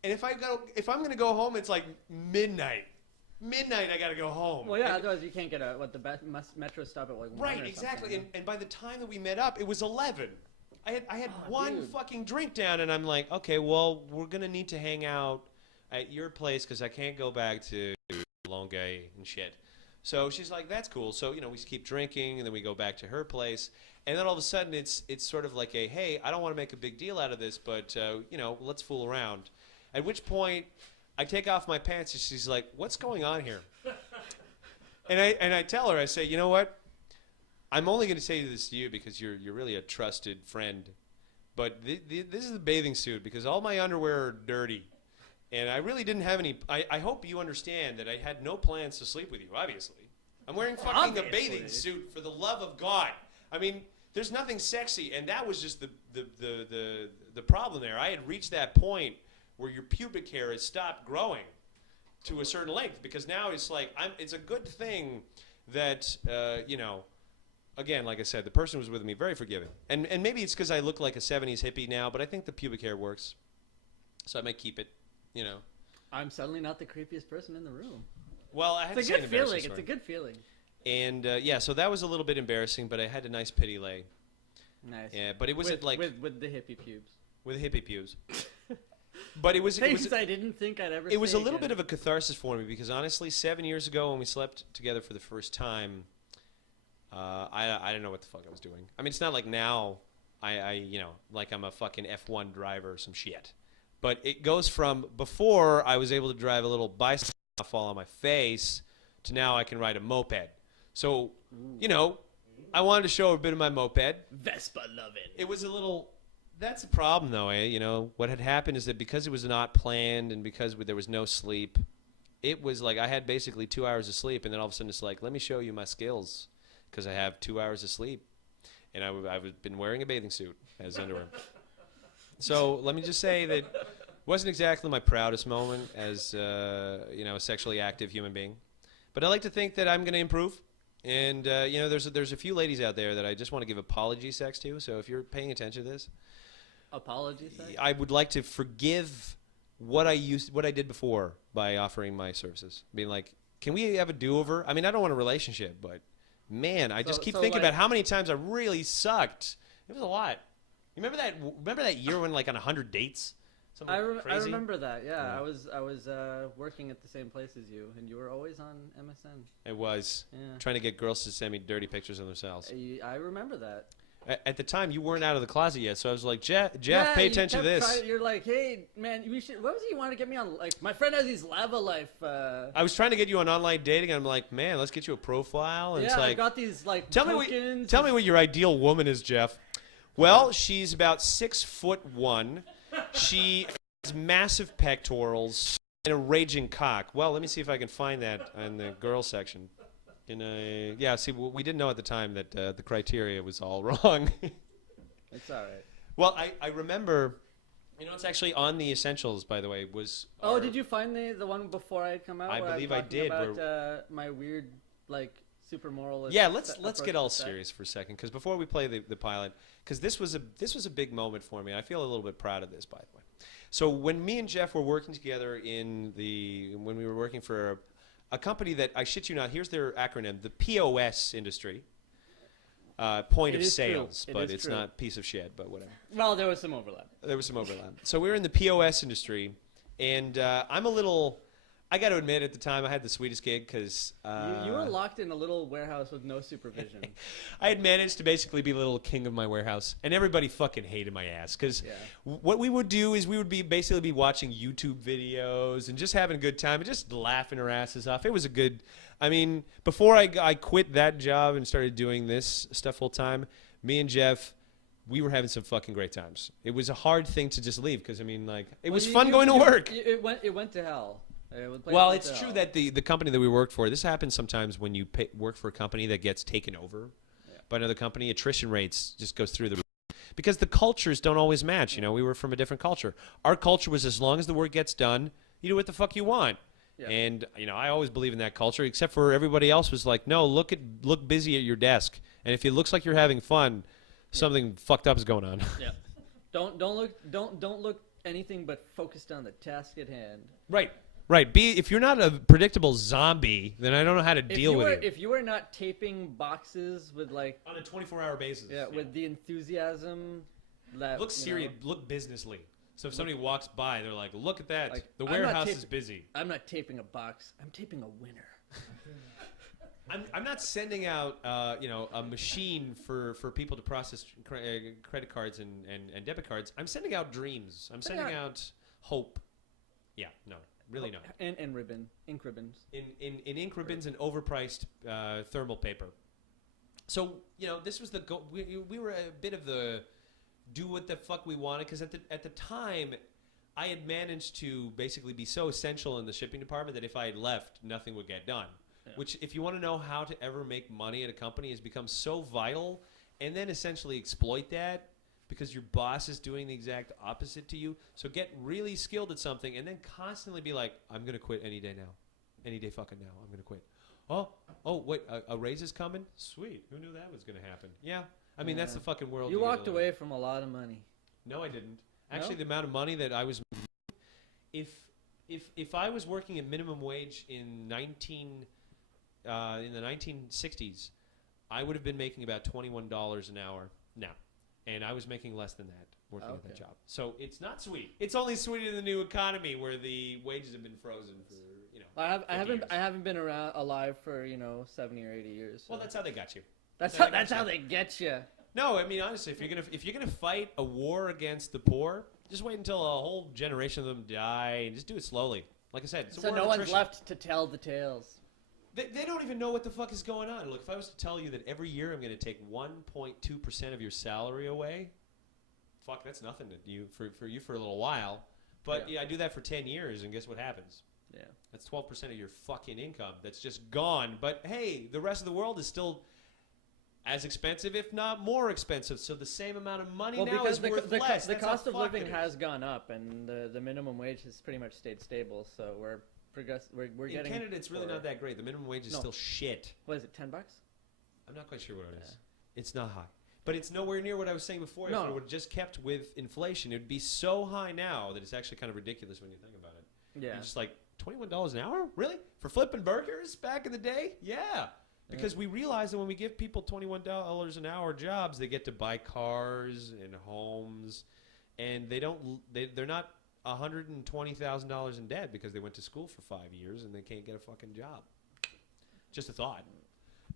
And if I'm gonna go home, it's like midnight. Midnight, I gotta go home. Well, yeah, otherwise you can't get the best metro stop at like 1 Right, or exactly. something. And by the time that we met up, it was 11. I had one dude. fucking drink down, and I'm like, okay, well, we're gonna need to hang out at your place because I can't go back to Longueuil and shit. So she's like, that's cool. So, we keep drinking, and then we go back to her place. And then all of a sudden, it's sort of like hey, I don't want to make a big deal out of this, but, let's fool around. At which point, I take off my pants, and she's like, what's going on here? and I tell her, I say, you know what? I'm only going to say this to you because you're really a trusted friend. But this is the bathing suit because all my underwear are dirty. And I really didn't have any. I hope you understand that I had no plans to sleep with you, obviously. I'm wearing fucking a bathing suit for the love of God. I mean, there's nothing sexy. And that was just the problem there. I had reached that point where your pubic hair has stopped growing to a certain length because now it's like, it's a good thing that, again, like I said, the person was with me, very forgiving. And maybe it's because I look like a 70s hippie now, but I think the pubic hair works. So I might keep it. I'm suddenly not the creepiest person in the room. Well, I had it's a good feeling. It's a good feeling. And so that was a little bit embarrassing, but I had a nice pity lay. Nice. Yeah, but it was with the hippie pubes. With the hippie pubes. But it was. Things I didn't think I'd ever. It was a little bit of a catharsis for me because honestly, 7 years ago when we slept together for the first time, I didn't know what the fuck I was doing. I mean, it's not like now, like I'm a fucking F1 driver or some shit. But it goes from before I was able to drive a little bicycle fall on my face to now I can ride a moped. So, I wanted to show a bit of my moped. Vespa loving. It was a little. That's the problem, though. What had happened is that because it was not planned and because there was no sleep, it was like I had basically 2 hours of sleep, and then all of a sudden it's like, let me show you my skills because I have 2 hours of sleep, and I've been wearing a bathing suit as underwear. So let me just say that it wasn't exactly my proudest moment as a sexually active human being, but I like to think that I'm going to improve. And there's a few ladies out there that I just want to give apology sex to. So if you're paying attention to this, apology sex, I would like to forgive what I did before by offering my services. Being like, can we have a do-over? I mean, I don't want a relationship, but man, I just keep thinking about how many times I really sucked. It was a lot. You remember that year when like on 100 dates? I remember that. Yeah. I was working at the same place as you, and you were always on MSN. It was. Yeah. Trying to get girls to send me dirty pictures of themselves. I remember that. At the time, you weren't out of the closet yet, so I was like, Jeff, pay attention to this. You're like, hey, man, we should. What was it you wanted to get me on? Like, my friend has these Lava Life. I was trying to get you on online dating, and I'm like, man, let's get you a profile. And yeah, it's like, I got these like tell me what your ideal woman is, Jeff. Well, she's about 6'1". She has massive pectorals and a raging cock. Well, let me see if I can find that in the girl section. See, we didn't know at the time that the criteria was all wrong. It's all right. Well, I remember, it's actually on the essentials, by the way. Did you find the one before I had come out? I believe I did. About my weird, like, super moralist. Yeah, let's get all serious for a second, because before we play the pilot, because this was a big moment for me. I feel a little bit proud of this, by the way. So when me and Jeff were working together when we were working for a company that, I shit you not, here's their acronym, the POS industry, point of sales, but it's not piece of shit, but whatever. Well, there was some overlap. So we were in the POS industry, and I got to admit, at the time, I had the sweetest gig because... you were locked in a little warehouse with no supervision. I had managed to basically be the little king of my warehouse, and everybody fucking hated my ass. Because what we would do is we would basically be watching YouTube videos and just having a good time and just laughing our asses off. It was a good... I mean, before I quit that job and started doing this stuff full time, me and Jeff... we were having some fucking great times. It was a hard thing to just leave because, it was fun going to work. It went to hell. Well, it's true that the company that we worked for, this happens sometimes when you work for a company that gets taken over by another company. Attrition rates just goes through the roof because the cultures don't always match. We were from a different culture. Our culture was as long as the work gets done, you do what the fuck you want. Yeah. And, I always believe in that culture, except for everybody else was like, no, look busy at your desk. And if it looks like you're having fun, something fucked up is going on. Yeah. Don't look anything but focused on the task at hand. Right. If you're not a predictable zombie, then I don't know how to deal with you. If you are not taping boxes with on a 24-hour basis. Yeah, with the enthusiasm that look serious, look businessly. So if somebody walks by, they're like, "Look at that! The warehouse is busy." I'm not taping a box. I'm taping a winner. I'm not sending out a machine for people to process credit cards and debit cards. I'm sending out dreams. I'm sending out hope. Yeah, no, really not. And ink ribbons. In ink ribbons and overpriced thermal paper. So this was the goal. We were a bit of the do what the fuck we wanted, because at the time I had managed to basically be so essential in the shipping department that if I had left, nothing would get done. Yeah. Which, if you want to know how to ever make money at a company, has become so vital, and then essentially exploit that because your boss is doing the exact opposite to you. So get really skilled at something and then constantly be like, I'm going to quit any day now. Any day fucking now. I'm going to quit. Oh, wait, a raise is coming? Sweet. Who knew that was going to happen? Yeah. I mean, that's the fucking world. You walked away from a lot of money. No, I didn't. Actually, the amount of money that I was... If I was working at minimum wage in the 1960s, I would have been making about $21 an hour now. And I was making less than that working at that job. So it's not sweet. It's only sweet in the new economy where the wages have been frozen for, I haven't been alive for 70 or 80 years. So. Well, that's how they got you. That's how they get you. No, I mean, honestly, if you're gonna fight a war against the poor, just wait until a whole generation of them die and just do it slowly. Like I said, it's a war of no one's attrition. left to tell the tales. They don't even know what the fuck is going on. Look, if I was to tell you that every year I'm going to take 1.2% of your salary away, fuck, that's nothing to you for you for a little while. But I do that for 10 years, and guess what happens? Yeah, that's 12% of your fucking income that's just gone. But hey, the rest of the world is still as expensive, if not more expensive. So the same amount of money now is worth less. The cost of living has gone up, and the minimum wage has pretty much stayed stable. So we're getting... In Canada, it's really not that great. The minimum wage is still shit. What is it, $10? I'm not quite sure what it is. It's not high. But it's nowhere near what I was saying before. No. If it would just kept with inflation, it would be so high now that it's actually kind of ridiculous when you think about it. Yeah. You're just like, $21 an hour? Really? For flipping burgers back in the day? Yeah. Because we realize that when we give people $21 an hour jobs, they get to buy cars and homes, and they're not $120,000 in debt because they went to school for 5 years and they can't get a fucking job. Just a thought.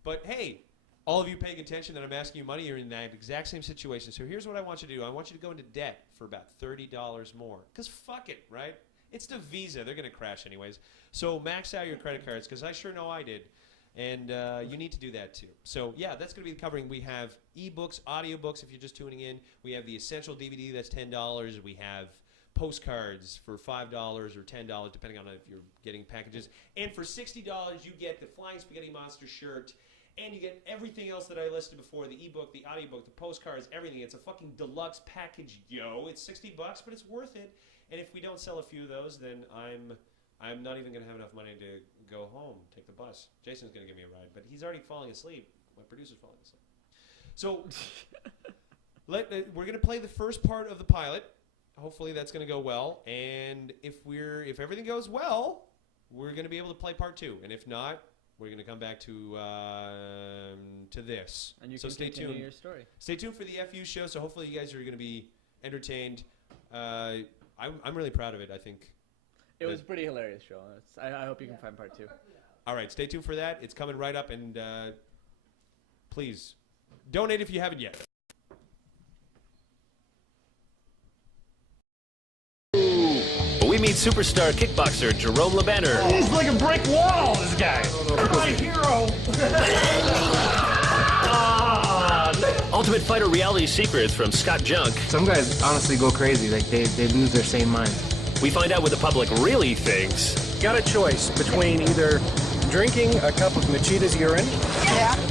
But hey, all of you paying attention that I'm asking you money, you're in that exact same situation. So here's what I want you to do. I want you to go into debt for about $30 more. Because fuck it, right? It's the Visa. They're going to crash anyways. So max out your credit cards, because I sure know I did. And you need to do that too. So yeah, that's going to be covering. We have ebooks, audiobooks if you're just tuning in. We have the Essential DVD, that's $10. We have postcards for $5 or $10, depending on if you're getting packages. And for $60, you get the Flying Spaghetti Monster shirt, and you get everything else that I listed before, the ebook, the audiobook, the postcards, everything. It's a fucking deluxe package, yo. It's $60, but it's worth it. And if we don't sell a few of those, then I'm not even going to have enough money to go home, take the bus. Jason's going to give me a ride, but he's already falling asleep. My producer's falling asleep. So we're going to play the first part of the pilot. Hopefully that's going to go well, and if everything goes well, we're going to be able to play part 2, and if not, we're going to come back to this. And you can continue your story. Stay tuned for the FU show. So hopefully you guys are going to be entertained. I'm really proud of it. I think it was a pretty hilarious show. I hope you can find part 2. All right, stay tuned for that. It's coming right up, and please donate if you haven't yet. We meet superstar kickboxer Jerome LeBanner. He's like a brick wall, this guy. My hero. Ultimate Fighter reality secrets from Scott Junk. Some guys honestly go crazy. Like they lose their sane mind. We find out what the public really thinks. Got a choice between either drinking a cup of Machida's urine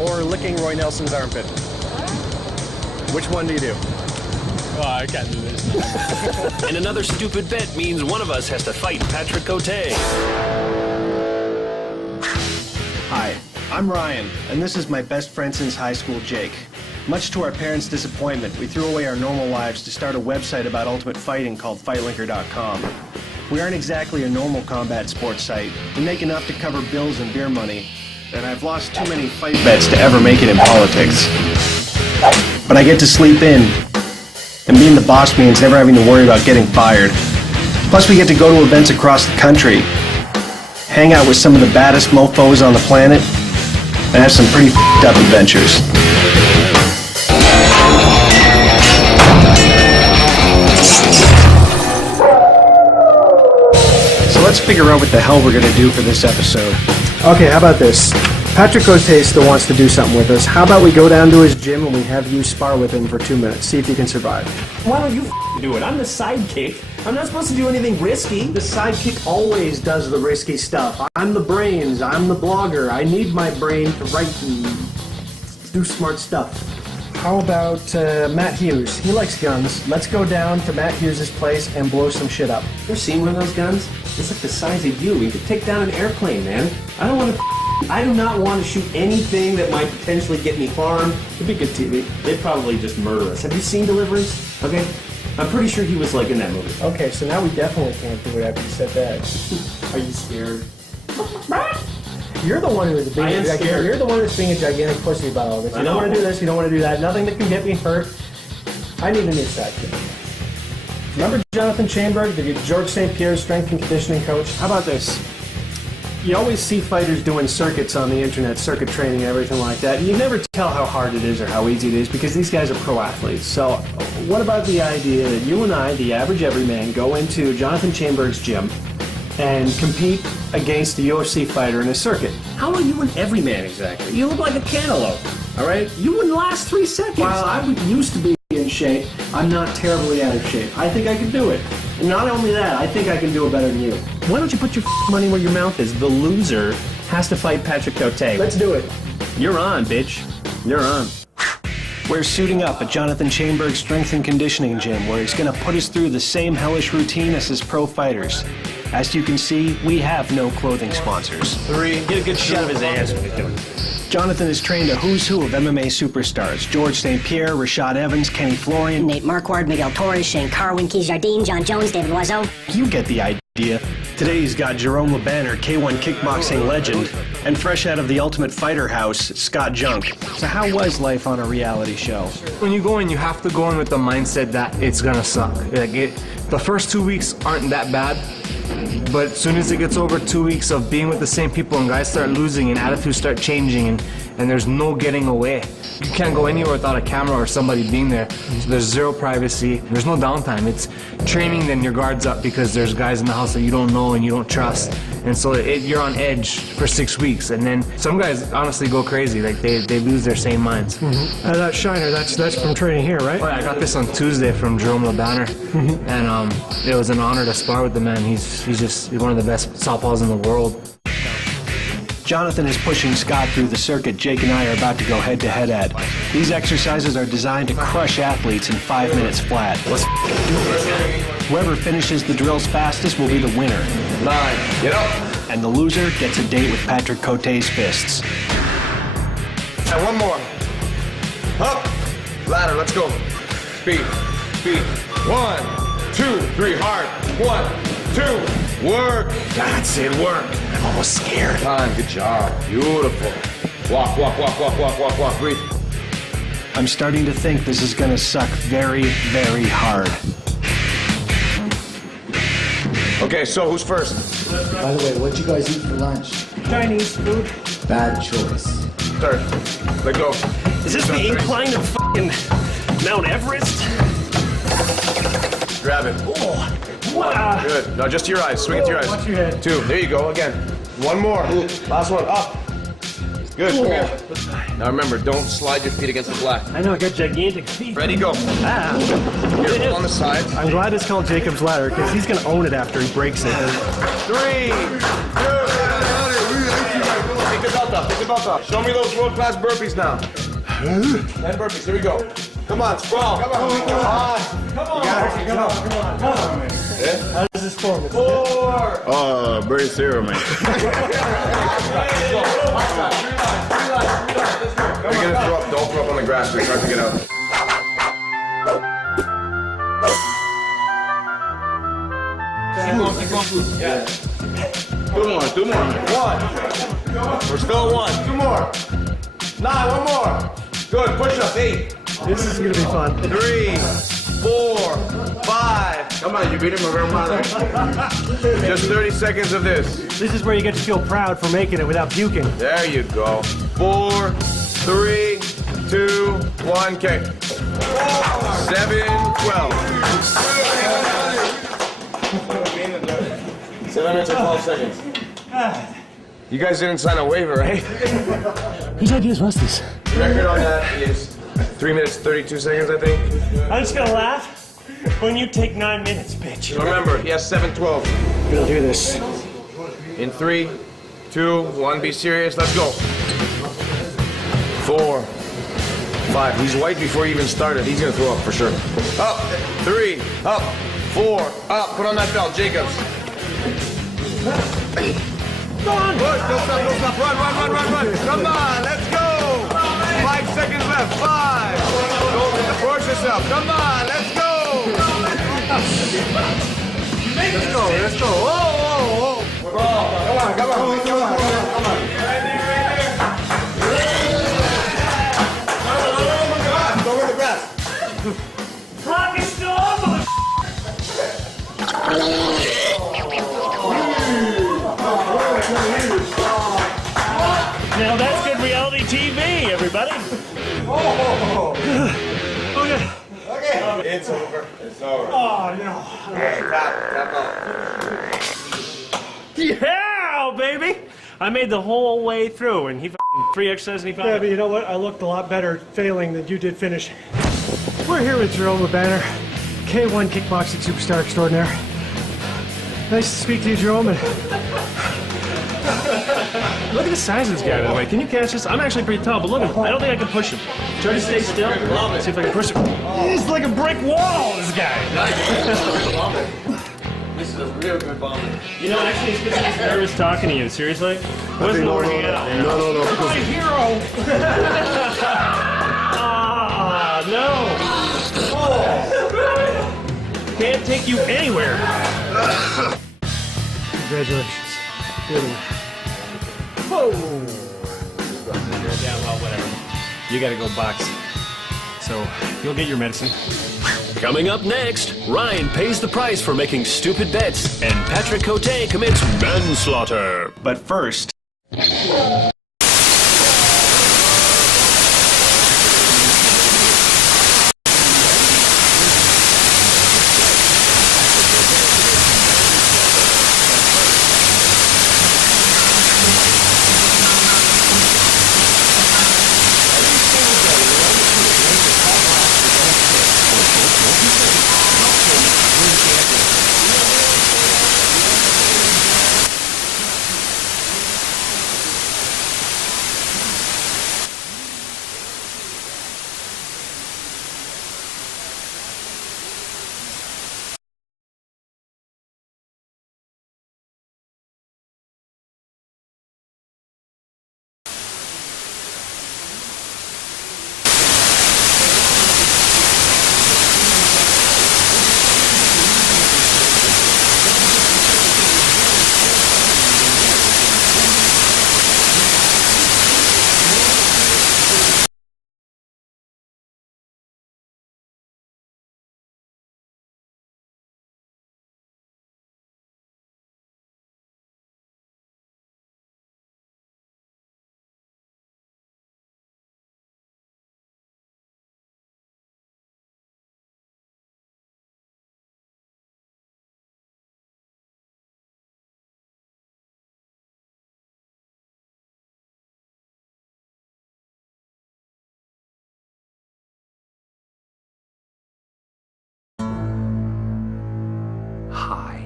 or licking Roy Nelson's armpit. Which one do you do? Oh, I can't do this. And another stupid bet means one of us has to fight Patrick Cote. Hi, I'm Ryan, and this is my best friend since high school, Jake. Much to our parents' disappointment, we threw away our normal lives to start a website about ultimate fighting called FightLinker.com. We aren't exactly a normal combat sports site. We make enough to cover bills and beer money, and I've lost too many fight bets to ever make it in politics. But I get to sleep in. And being the boss means never having to worry about getting fired. Plus we get to go to events across the country, hang out with some of the baddest mofos on the planet, and have some pretty f***ed up adventures. So let's figure out what the hell we're gonna do for this episode. Okay, how about this? Patrick Cote still wants to do something with us. How about we go down to his gym and we have you spar with him for 2 minutes, see if he can survive. Why don't you do it? I'm the sidekick. I'm not supposed to do anything risky. The sidekick always does the risky stuff. I'm the brains, I'm the blogger. I need my brain to write and do smart stuff. How about Matt Hughes? He likes guns. Let's go down to Matt Hughes' place and blow some shit up. You ever seen one of those guns? It's like the size of you. You could take down an airplane, man. I do not want to shoot anything that might potentially get me harmed. It'd be good TV. They'd probably just murder us. Have you seen Deliverance? Okay. I'm pretty sure he was like in that movie. Okay, so now we definitely can't do it after you said that. Are you scared? You're the one who's being You're the one that's being a gigantic pussy about all this. You don't want to do this, you don't want to do that. Nothing that can get me hurt. I need a new sidekick. Remember Jonathan Chamberg, the George St. Pierre's strength and conditioning coach? How about this? You always see fighters doing circuits on the internet, circuit training and everything like that, and you never tell how hard it is or how easy it is because these guys are pro athletes. So what about the idea that you and I, the average everyman, go into Jonathan Chamberg's gym and compete against a UFC fighter in a circuit? How are you an everyman exactly? You look like a cantaloupe, all right? You wouldn't last 3 seconds. While I used to be in shape, I'm not terribly out of shape. I think I can do it. And not only that, I think I can do it better than you. Why don't you put your money where your mouth is? The loser has to fight Patrick Cote. Let's do it. You're on, bitch. You're on. We're suiting up at Jonathan Chamberg's strength and conditioning gym, where he's going to put us through the same hellish routine as his pro fighters. As you can see, we have no clothing sponsors. 3. Get a good shot of his ass when he's doing it. Jonathan has trained a who's who of MMA superstars: George St. Pierre, Rashad Evans, Kenny Florian, Nate Marquardt, Miguel Torres, Shane Carwin, Keith Jardine, John Jones, David Loiseau. You get the idea. Today he's got Jerome LeBanner, K1 kickboxing legend, and fresh out of the Ultimate Fighter house, Scott Junk. So how was life on a reality show? When you go in, you have to go in with the mindset that it's gonna suck. The first 2 weeks aren't that bad, but as soon as it gets over 2 weeks of being with the same people and guys start losing and attitudes start changing and there's no getting away. You can't go anywhere without a camera or somebody being there. So there's zero privacy. There's no downtime. It's training, then your guard's up because there's guys in the house that you don't know and you don't trust. And so you're on edge for 6 weeks. And then some guys honestly go crazy. Like they lose their sane minds. That Shiner, that's from training here, right? Oh, yeah, I got this on Tuesday from Jerome LeBanner. And it was an honor to spar with the man. He's one of the best southpaws in the world. Jonathan is pushing Scott through the circuit Jake and I are about to go head-to-head at. These exercises are designed to crush athletes in 5 minutes flat. Whoever finishes the drills fastest will be the winner. 9. Get up. And the loser gets a date with Patrick Cote's fists. And one more. Up. Ladder. Let's go. Speed. 1, 2, 3. Hard. 1, 2. Work. That's it. Work. I'm almost scared. Time. Good job. Beautiful. Walk. Breathe. I'm starting to think this is going to suck very, very hard. Okay, so who's first? By the way, what'd you guys eat for lunch? Chinese food. Bad choice. Third. Let go. Is this the incline of fucking Mount Everest? Grab it. Oh, wow. Good. Now just to your eyes. Swing it to your eyes. Watch your head. 2. There you go. Again. One more. Last one. Up. Good. Now remember, don't slide your feet against the black. I know, I got gigantic feet. Ready, go. Ah. Here, pull on the sides. I'm glad it's called Jacob's Ladder because he's going to own it after he breaks it. 3, 2. Pick the belt up. Pick the belt up. Show me those world-class burpees now. 10 burpees. Here we go. Come on, sprawl. Come on. You got it. Come on. Yeah? How does this form? 4. Very zero, man. You're gonna throw up. Don't throw up on the grass. We're trying to get out. Yeah. 2 more. 1. We're still at 1. 2 more. 9. 1 more. Good. Push up. 8. This is going to be fun. 3, 4, 5. Come on, you beat him, grandfather. Just 30 seconds of this. This is where you get to feel proud for making it without puking. There you go. 4, 3, 2, 1, kick. 7, 12. 7 minutes and 12 seconds. You guys didn't sign a waiver, right? Whose idea is Rusty's? The record on that is 3 minutes, 32 seconds, I think. I'm just gonna laugh when you take 9 minutes, bitch. Remember, he has 7:12. We'll do this. In 3, 2, 1, be serious, let's go. 4, 5. He's white before he even started. He's gonna throw up for sure. Up, 3, up, 4, up. Put on that belt, Jacobs. Go on. Push, don't stop, don't stop. Run, run, run, run, run. Come on, let's go. 5 seconds left. 5. Go, force yourself. Come on, let's go. Let's go, let's go. Whoa, whoa, whoa. Come on, come on, come on, come on. Go over the grass. Clock is still on, Now that's good reality TV, everybody. Okay. Okay. It's over. It's over. Oh, no. Hey, tap out. Yeah, baby. I made the whole way through, and he free exercise, and he found. Yeah, but you know what? I looked a lot better failing than you did finishing. We're here with Jerome LeBanner, K1 kickboxing superstar extraordinaire. Nice to speak to you, Jerome. And look at the size of this guy, by the way. Can you catch this? I'm actually pretty tall, but look at him. I don't think I can push him. Try to stay still. See if I can push him. He's like a brick wall, this guy. This is a real good bomber. You know, actually, it's because he's nervous talking to you. Seriously? Wasn't working out. No. My hero! Ah, no! Oh. Can't take you anywhere. Congratulations. You're the winner. Whoa! Yeah, well, whatever. You gotta go box. So, you'll get your medicine. Coming up next, Ryan pays the price for making stupid bets, and Patrick Cote commits manslaughter. But first... Hi.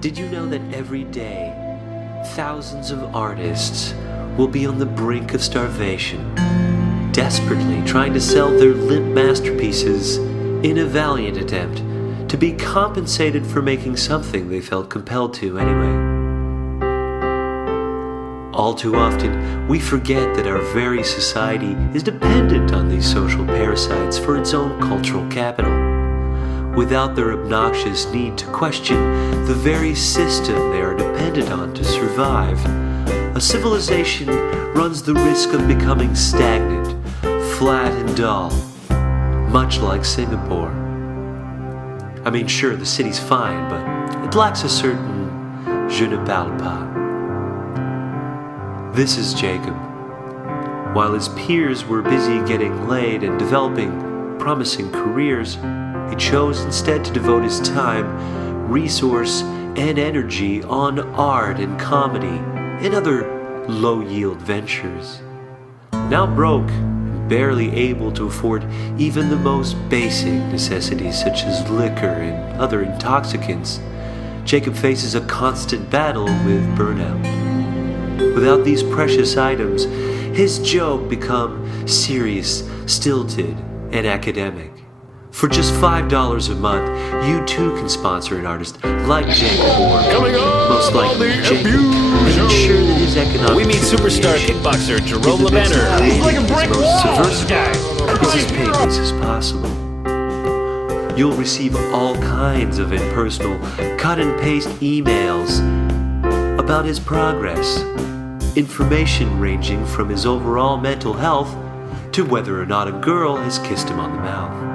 Did you know that every day, thousands of artists will be on the brink of starvation, desperately trying to sell their limp masterpieces in a valiant attempt to be compensated for making something they felt compelled to anyway? All too often, we forget that our very society is dependent on these social parasites for its own cultural capital. Without their obnoxious need to question the very system they are dependent on to survive, a civilization runs the risk of becoming stagnant, flat and dull, much like Singapore. I mean, sure, the city's fine, but it lacks a certain je ne parle pas. This is Jacob. While his peers were busy getting laid and developing promising careers, he chose instead to devote his time, resource, and energy on art and comedy and other low-yield ventures. Now broke, barely able to afford even the most basic necessities such as liquor and other intoxicants, Jacob faces a constant battle with burnout. Without these precious items, his joke becomes serious, stilted, and academic. For just $5 a month, you too can sponsor an artist like Jacob or most likely Jacob and ensure that his economic We meet superstar kickboxer Jerome LeBanner. He's like a brick wall. Subversive is as painless as possible. You'll receive all kinds of impersonal cut and paste emails about his progress, information ranging from his overall mental health to whether or not a girl has kissed him on the mouth.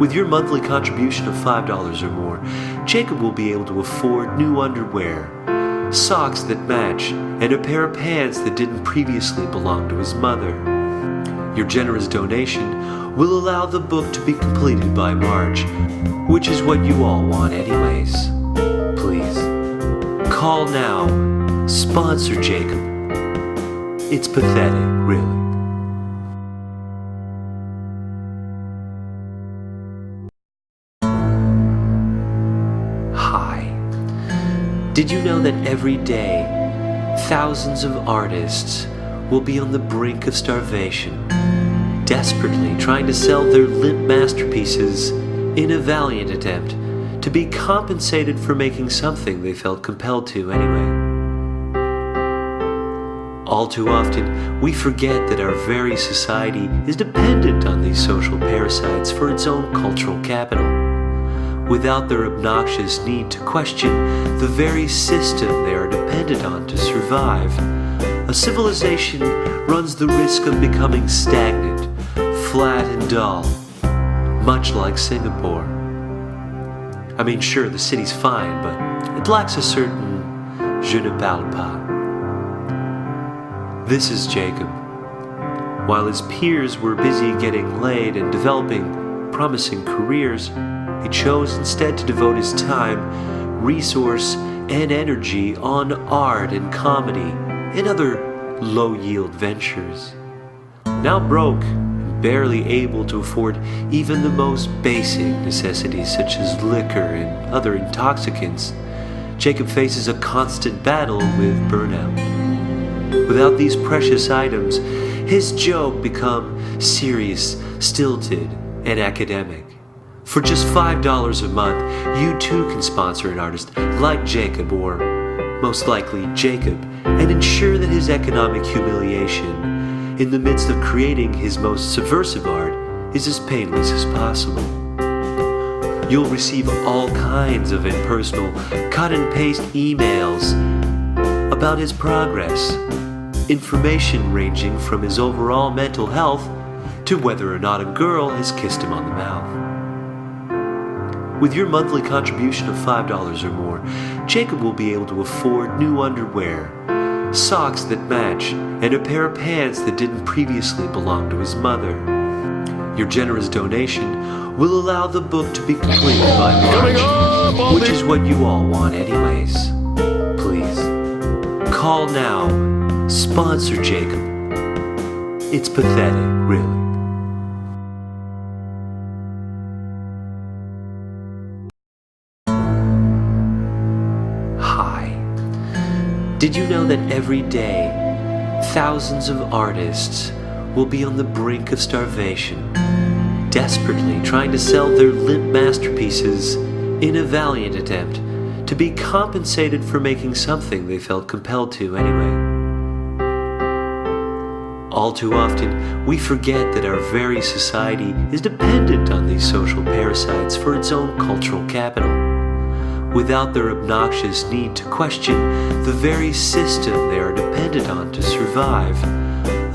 With your monthly contribution of $5 or more, Jacob will be able to afford new underwear, socks that match, and a pair of pants that didn't previously belong to his mother. Your generous donation will allow the book to be completed by March, which is what you all want anyways. Please, call now. Sponsor Jacob. It's pathetic, really. Did you know that every day, thousands of artists will be on the brink of starvation, desperately trying to sell their limp masterpieces in a valiant attempt to be compensated for making something they felt compelled to anyway? All too often, we forget that our very society is dependent on these social parasites for its own cultural capital. Without their obnoxious need to question the very system they are dependent on to survive, a civilization runs the risk of becoming stagnant, flat and dull, much like Singapore. I mean, sure, the city's fine, but it lacks a certain je ne parle pas. This is Jacob. While his peers were busy getting laid and developing promising careers, he chose instead to devote his time, resource, and energy on art and comedy and other low-yield ventures. Now broke, barely able to afford even the most basic necessities such as liquor and other intoxicants, Jacob faces a constant battle with burnout. Without these precious items, his joke becomes serious, stilted, and academic. For just $5 a month, you too can sponsor an artist like Jacob or most likely Jacob and ensure that his economic humiliation in the midst of creating his most subversive art is as painless as possible. You'll receive all kinds of impersonal cut and paste emails about his progress, information ranging from his overall mental health to whether or not a girl has kissed him on the mouth. With your monthly contribution of $5 or more, Jacob will be able to afford new underwear, socks that match, and a pair of pants that didn't previously belong to his mother. Your generous donation will allow the book to be completed by March, which is what you all want anyways. Please, call now. Sponsor Jacob. It's pathetic, really. Did you know that every day, thousands of artists will be on the brink of starvation, desperately trying to sell their limp masterpieces in a valiant attempt to be compensated for making something they felt compelled to anyway? All too often, we forget that our very society is dependent on these social parasites for its own cultural capital. Without their obnoxious need to question the very system they are dependent on to survive,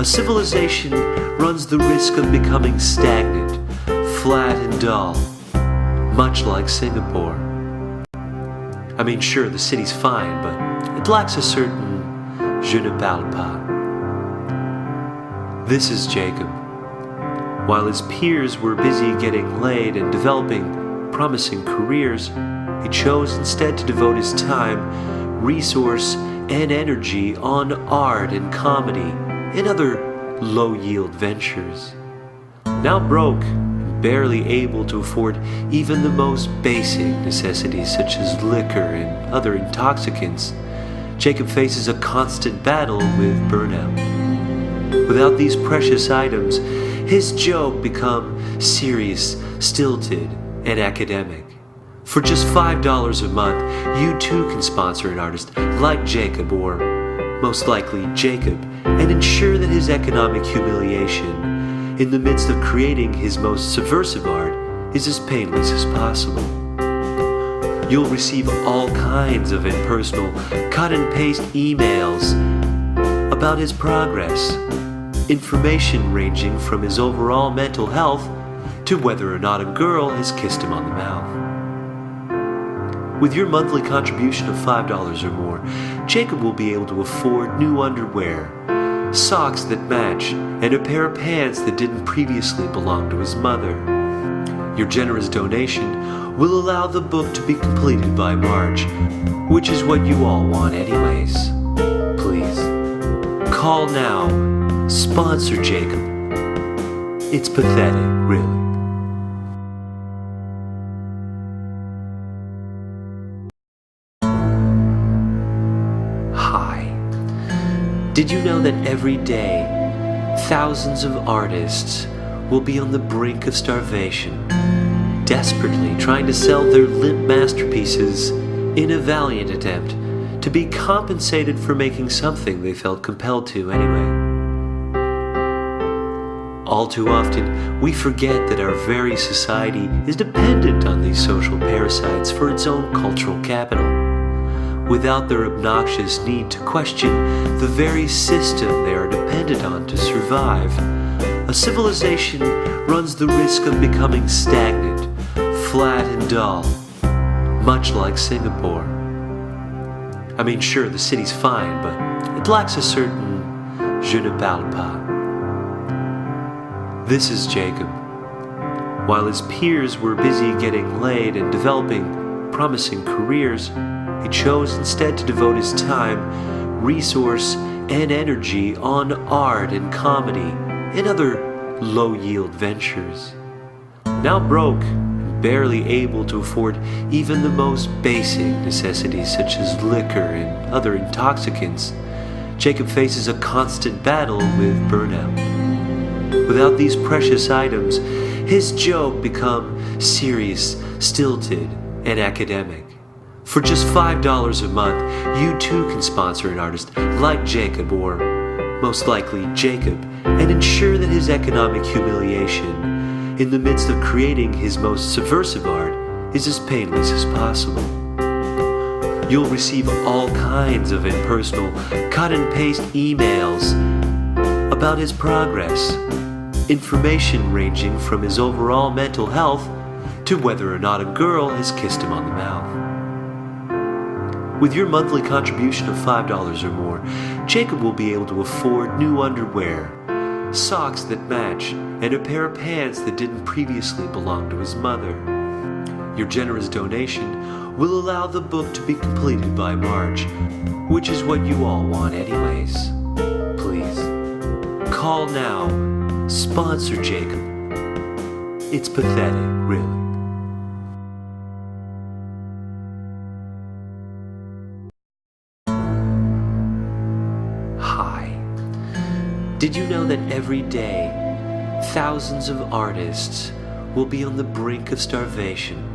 a civilization runs the risk of becoming stagnant, flat and dull, much like Singapore. I mean, sure, the city's fine, but it lacks a certain je ne parle pas. This is Jacob. While his peers were busy getting laid and developing promising careers, he chose instead to devote his time, resource, and energy on art and comedy and other low-yield ventures. Now broke, and barely able to afford even the most basic necessities such as liquor and other intoxicants, Jacob faces a constant battle with burnout. Without these precious items, his joke become serious, stilted, and academic. For just $5 a month, you too can sponsor an artist like Jacob, or most likely Jacob, and ensure that his economic humiliation in the midst of creating his most subversive art is as painless as possible. You'll receive all kinds of impersonal cut-and-paste emails about his progress, information ranging from his overall mental health to whether or not a girl has kissed him on the mouth. With your monthly contribution of $5 or more, Jacob will be able to afford new underwear, socks that match, and a pair of pants that didn't previously belong to his mother. Your generous donation will allow the book to be completed by March, which is what you all want anyways. Please, call now. Sponsor Jacob. It's pathetic, really. Hi. Did you know that every day, thousands of artists will be on the brink of starvation, desperately trying to sell their limp masterpieces in a valiant attempt to be compensated for making something they felt compelled to anyway? All too often, we forget that our very society is dependent on these social parasites for its own cultural capital. Without their obnoxious need to question the very system they are dependent on to survive, a civilization runs the risk of becoming stagnant, flat and dull, much like Singapore. I mean, sure, the city's fine, but it lacks a certain je ne parle pas. This is Jacob. While his peers were busy getting laid and developing promising careers, he chose instead to devote his time, resource, and energy on art and comedy and other low-yield ventures. Now broke, and barely able to afford even the most basic necessities such as liquor and other intoxicants, Jacob faces a constant battle with burnout. Without these precious items, his joke become serious, stilted, and academic. For just $5 a month, you too can sponsor an artist like Jacob, or most likely Jacob, and ensure that his economic humiliation in the midst of creating his most subversive art is as painless as possible. You'll receive all kinds of impersonal cut-and-paste emails about his progress, information ranging from his overall mental health to whether or not a girl has kissed him on the mouth. With your monthly contribution of $5 or more, Jacob will be able to afford new underwear, socks that match, and a pair of pants that didn't previously belong to his mother. Your generous donation will allow the book to be completed by March, which is what you all want anyways. Please, call now. Sponsor Jacob. It's pathetic, really. Hi. Did you know that every day, thousands of artists will be on the brink of starvation,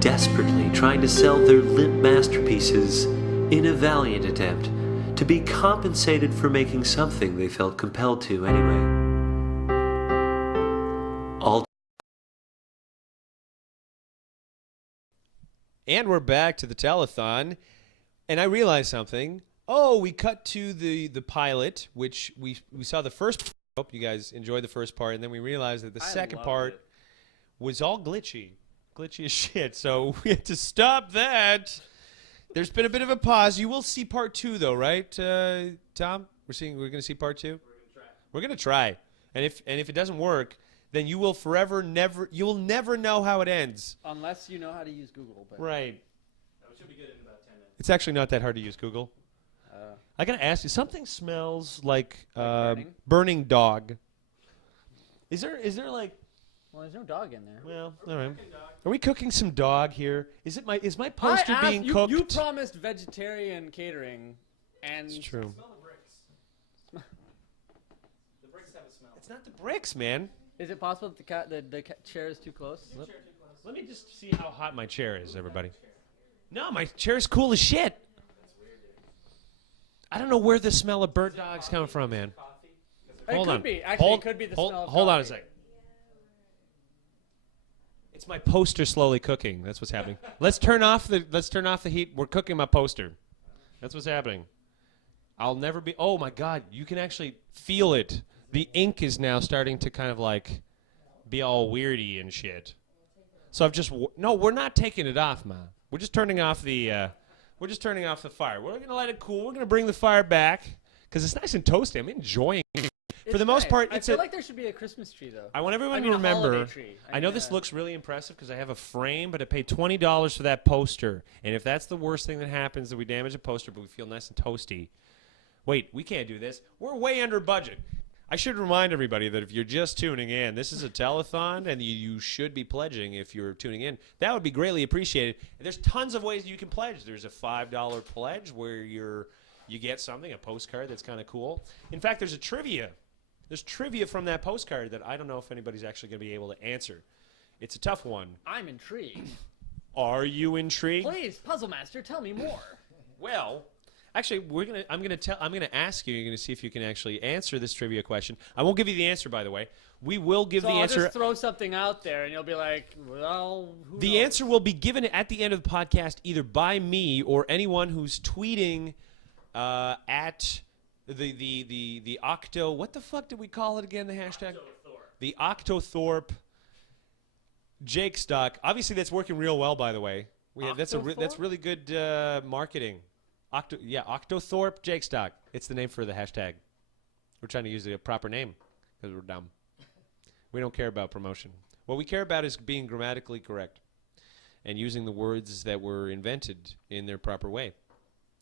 desperately trying to sell their limp masterpieces in a valiant attempt to be compensated for making something they felt compelled to anyway? And we're back to the telethon, and I realized something. Oh, we cut to the pilot, which we saw the first. Hope you guys enjoyed the first part, and then we realized that the second part was all glitchy. glitchy as shit. So we had to stop that. There's been a bit of a pause. You will see part 2, though, right, Tom? We're going to see part 2. We're going to try. And if it doesn't work, then you will you'll never know how it ends. Unless you know how to use Google. But. Right. That should be good in about 10 minutes. It's actually not that hard to use Google. I got to ask you, something smells like burning dog. Is there like... Well, there's no dog in there. Well, all right. Are we cooking some dog here? Is my poster being cooked? You promised vegetarian catering, and It's true. Smell the bricks. The bricks have a smell. It's not the bricks, man. Is it possible that the chair is too close? Let me just see how hot my chair is, everybody. No, my chair is cool as shit. I don't know where the smell of burnt dogs come from, man. Hold on. It could be the smell of Hold on a coffee. second. It's my poster slowly cooking. That's what's happening. Let's turn off the heat. We're cooking my poster. That's what's happening. I'll never be. Oh my God! You can actually feel it. The ink is now starting to kind of like be all weirdy and shit. So I've just no. We're not taking it off, man. We're just turning off the. We're just turning off the fire. We're gonna let it cool. We're gonna bring the fire back because it's nice and toasty. I'm enjoying it. For the most part, I feel like there should be a Christmas tree, though. I want everyone to a remember. holiday tree. I know this looks really impressive because I have a frame, but I paid $20 for that poster. And if that's the worst thing that happens, that we damage a poster, but we feel nice and toasty. Wait, we can't do this. We're way under budget. I should remind everybody that if you're just tuning in, this is a telethon, and you should be pledging if you're tuning in. That would be greatly appreciated. There's tons of ways you can pledge. There's a $5 pledge where you get something, a postcard that's kind of cool. In fact, there's a trivia. There's trivia from that postcard that I don't know if anybody's actually going to be able to answer. It's a tough one. I'm intrigued. Are you intrigued? Please, Puzzle Master, tell me more. Well, actually, I'm gonna ask you. You're gonna see if you can actually answer this trivia question. I won't give you the answer, by the way. We will give the I'll answer. just throw something out there, and you'll be like, "Well, who the knows? answer will be given at the end of the podcast, either by me or anyone who's tweeting at the Octo. What the fuck did we call it again? The hashtag. The Octothorpe Jakestock. Obviously, that's working real well, by the way. That's really good marketing. Octothorpe Jakestock. It's the name for the hashtag. We're trying to use the proper name because we're dumb. We don't care about promotion. What we care about is being grammatically correct and using the words that were invented in their proper way.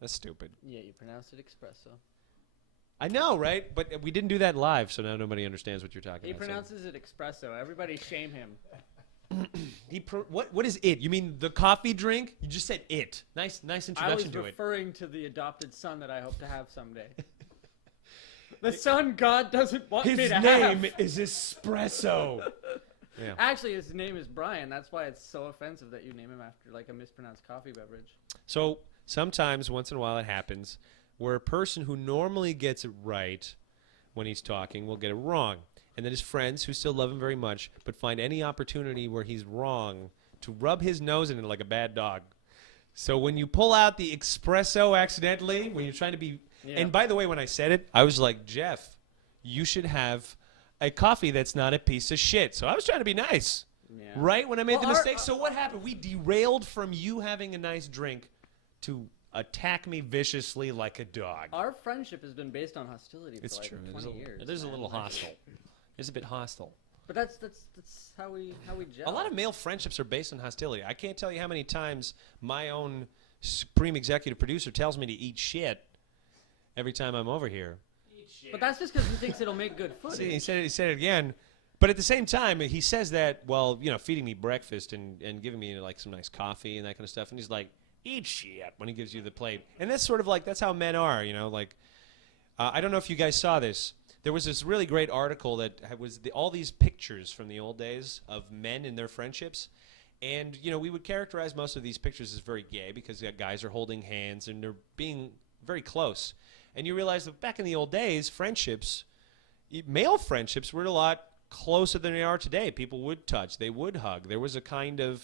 That's stupid. Yeah, you pronounced it espresso. I know, right? But we didn't do that live, so now nobody understands what you're talking He about. pronounces it espresso. Everybody shame him. What is it? You mean the coffee drink? You just said it. Nice introduction to I was it. referring to the adopted son that I hope to have someday. The son God doesn't want me to have. His name is Espresso. Yeah. Actually, his name is Brian. That's why it's so offensive that you name him after like a mispronounced coffee beverage. So sometimes, once in a while, it happens where a person who normally gets it right when he's talking will get it wrong. And then his friends, who still love him very much, but find any opportunity where he's wrong to rub his nose in it like a bad dog. So when you pull out the espresso accidentally, when you're trying to be... Yeah. And by the way, when I said it, I was like, Jeff, you should have a coffee that's not a piece of shit. So I was trying to be nice. Yeah. Right? When I made the mistake. So what happened? We derailed from you having a nice drink to attack me viciously like a dog. Our friendship has been based on hostility for like 20 years. It is a little hostile. It's a bit hostile. But that's how we gel. A lot of male friendships are based on hostility. I can't tell you how many times my own supreme executive producer tells me to eat shit every time I'm over here. But that's just because he thinks it'll make good footage. See, he said it again. But at the same time, he says that, well, feeding me breakfast and giving me like some nice coffee and that kind of stuff. And he's like, eat shit when he gives you the plate. And that's sort of like, that's how men are, I don't know if you guys saw this. There was this really great article that was all these pictures from the old days of men and their friendships. And, we would characterize most of these pictures as very gay because guys are holding hands and they're being very close. And you realize that back in the old days, friendships, male friendships were a lot closer than they are today. People would touch. They would hug. There was a kind of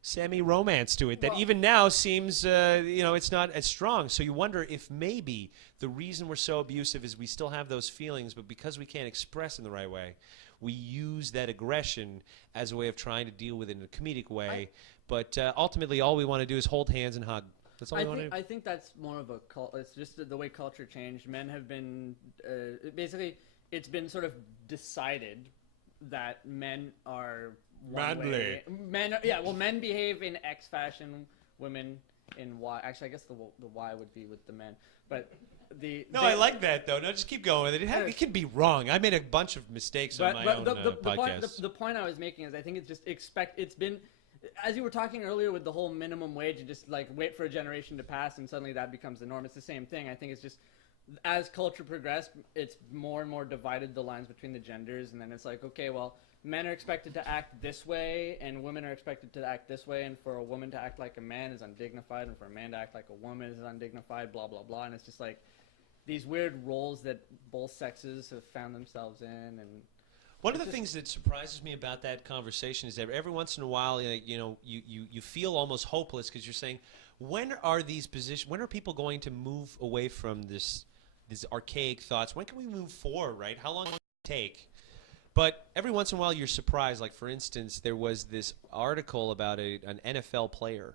semi-romance to it that even now seems, it's not as strong. So you wonder if maybe the reason we're so abusive is we still have those feelings, but because we can't express in the right way, we use that aggression as a way of trying to deal with it in a comedic way. But ultimately, all we want to do is hold hands and hug. That's all we want to do. I think that's more of a it's just the way culture changed. Men have been basically, it's been sort of decided that men are one way. Men behave in X fashion, women in Y. Actually, I guess the Y would be with the men, but I like that though. No, just keep going with it. It can be wrong. I made a bunch of mistakes on my own podcast. The point I was making is I think it's just it's been, as you were talking earlier with the whole minimum wage and just like wait for a generation to pass and suddenly that becomes the norm. It's the same thing. I think it's just as culture progressed, it's more and more divided the lines between the genders, and then it's like, okay, well, men are expected to act this way and women are expected to act this way, and for a woman to act like a man is undignified and for a man to act like a woman is undignified, blah, blah, blah. And it's just like these weird roles that both sexes have found themselves in. And one of the things that surprises me about that conversation is that every once in a while, you feel almost hopeless because you're saying, when are people going to move away from these archaic thoughts? When can we move forward, right? How long will it take? But every once in a while you're surprised. Like, for instance, there was this article about an NFL player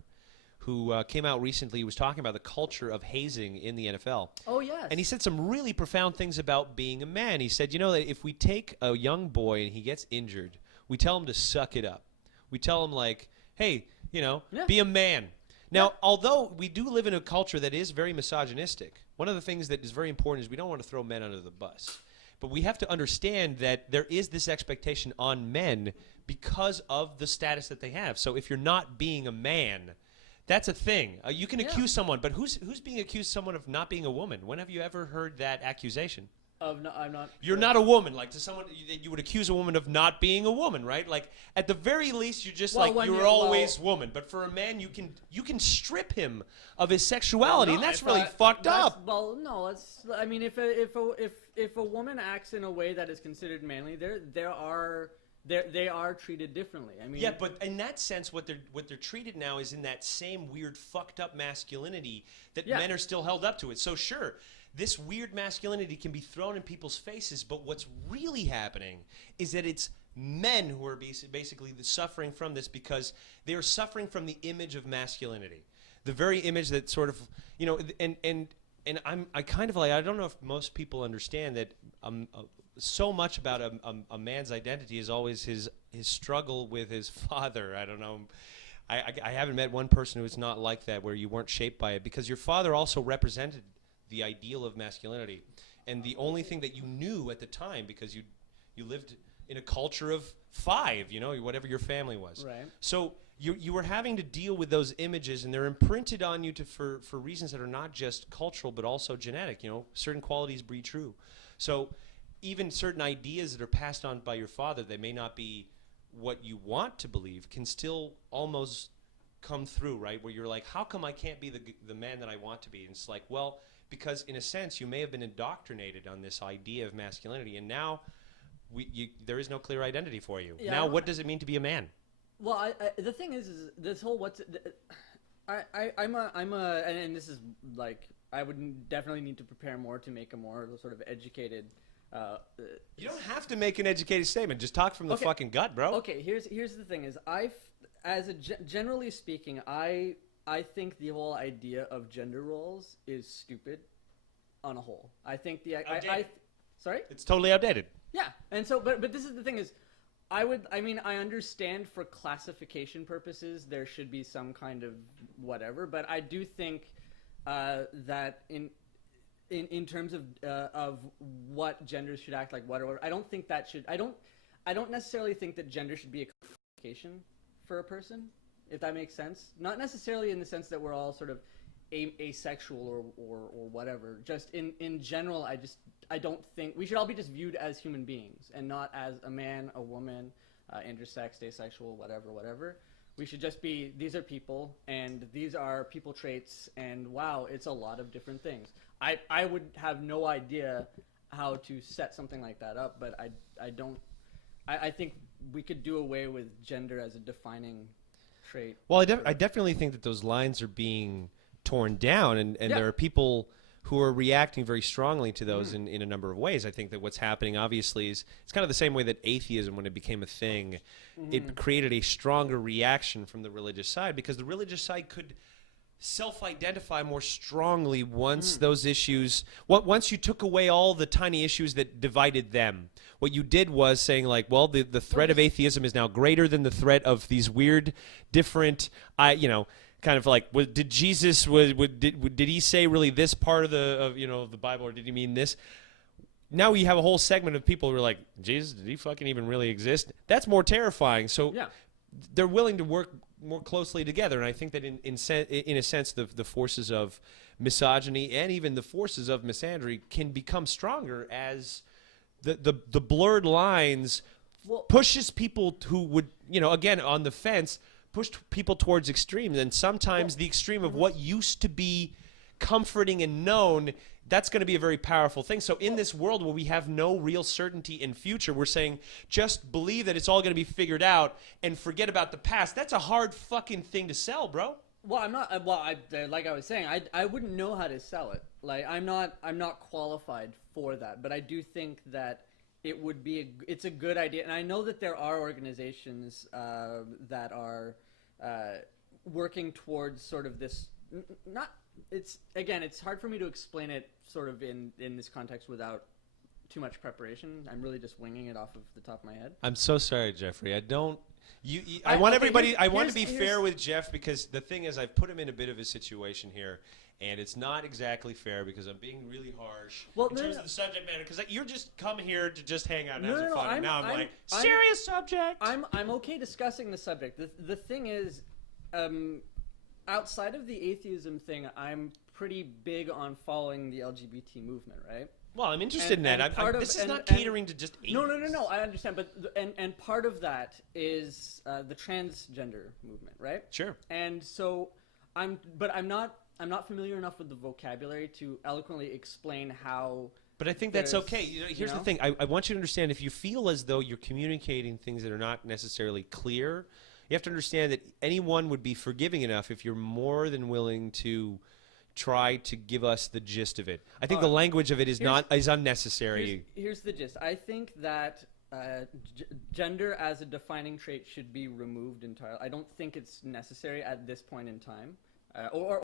who came out recently. He was talking about the culture of hazing in the NFL. Oh, yes. And he said some really profound things about being a man. He said, that if we take a young boy and he gets injured, we tell him to suck it up. We tell him, like, hey, be a man. Now, although we do live in a culture that is very misogynistic, one of the things that is very important is we don't want to throw men under the bus. But we have to understand that there is this expectation on men because of the status that they have. So if you're not being a man, that's a thing. You can accuse someone, but who's being accused someone of not being a woman? When have you ever heard that accusation? I'm not. You're not a woman. Like, to someone, you would accuse a woman of not being a woman, right? Like, at the very least, you're just you're always woman. But for a man, you can strip him of his sexuality, and that's really fucked up. Well, no, I mean, if a woman acts in a way that is considered manly, they are treated differently. I mean, yeah, but in that sense, what they're treated now is in that same weird fucked up masculinity that men are still held up to it. So sure, this weird masculinity can be thrown in people's faces, but what's really happening is that it's men who are basically suffering from this because they are suffering from the image of masculinity, the very image that sort of and I kind of like, I don't know if most people understand that so much about a man's identity is always his struggle with his father. I don't know. I haven't met one person who is not like that, where you weren't shaped by it, because your father also represented the ideal of masculinity, and the only thing that you knew at the time, because you lived in a culture of 5, whatever your family was. Right. So you were having to deal with those images, and they're imprinted on you for reasons that are not just cultural but also genetic. Certain qualities breed true. So even certain ideas that are passed on by your father that may not be what you want to believe can still almost come through, right? Where you're like, how come I can't be the man that I want to be? And it's like, well, because in a sense you may have been indoctrinated on this idea of masculinity, and now there is no clear identity for you. Yeah, now what does it mean to be a man? Well, the thing is this whole and this is like, I would definitely need to prepare more to make a more sort of educated. You don't have to make an educated statement. Just talk from the fucking gut, bro. Okay, here's the thing: is generally speaking, I think the whole idea of gender roles is stupid, on a whole. I think sorry, it's totally outdated. Yeah, and so but this is the thing is, I understand for classification purposes there should be some kind of whatever, but I do think that in terms of what genders should act like, whatever, I don't think that should. I don't necessarily think that gender should be a classification for a person, if that makes sense. Not necessarily in the sense that we're all sort of asexual or whatever. Just in general, I don't think we should all be just viewed as human beings and not as a man, a woman, intersex, asexual, whatever. We should just be, these are people, and these are people traits, and wow, it's a lot of different things. I would have no idea how to set something like that up, but I think we could do away with gender as a defining trait. Well, I definitely think that those lines are being torn down, and there are people who are reacting very strongly to those in a number of ways. I think that what's happening, obviously, is it's kind of the same way that atheism, when it became a thing, it created a stronger reaction from the religious side, because the religious side could self-identify more strongly once those issues, once you took away all the tiny issues that divided them. What you did was saying, like, well, the threat of atheism is now greater than the threat of these weird, different, kind of like, did Jesus did he say really this part of the Bible, or did he mean this? Now we have a whole segment of people who are like, Jesus, did he fucking even really exist? That's more terrifying. So they're willing to work more closely together, and I think that in a sense the forces of misogyny and even the forces of misandry can become stronger as the blurred lines pushes people who would, again, on the fence, push people towards extremes. And sometimes the extreme of what used to be comforting and known, that's going to be a very powerful thing. So in this world where we have no real certainty in future, we're saying just believe that it's all going to be figured out and forget about the past. That's a hard fucking thing to sell, bro. Well, I'm not. Well, like I was saying, I wouldn't know how to sell it. Like I'm not qualified for that. But I do think that it would be it's a good idea, and I know that there are organizations that are working towards sort of this. It's hard for me to explain it sort of in this context without too much preparation. I'm really just winging it off of the top of my head. I'm so sorry, Jeffrey. I don't. I want everybody. I want to be fair with Jeff, because the thing is, I've put him in a bit of a situation here, and it's not exactly fair because I'm being really harsh in terms of the subject matter. Because you're just come here to just hang out and have some fun, and now I'm like, serious subject. I'm okay discussing the subject. The thing is, outside of the atheism thing, I'm pretty big on following the LGBT movement, right? Well, I'm interested in that. This is not catering to just atheists. No. I understand, but and part of that is the transgender movement, right? Sure. And so I'm not familiar enough with the vocabulary to eloquently explain how. But I think that's okay. Here's the thing. I want you to understand, if you feel as though you're communicating things that are not necessarily clear, you have to understand that anyone would be forgiving enough if you're more than willing to try to give us the gist of it. I think the language of it is unnecessary. Here's the gist. I think that gender as a defining trait should be removed entirely. I don't think it's necessary at this point in time, or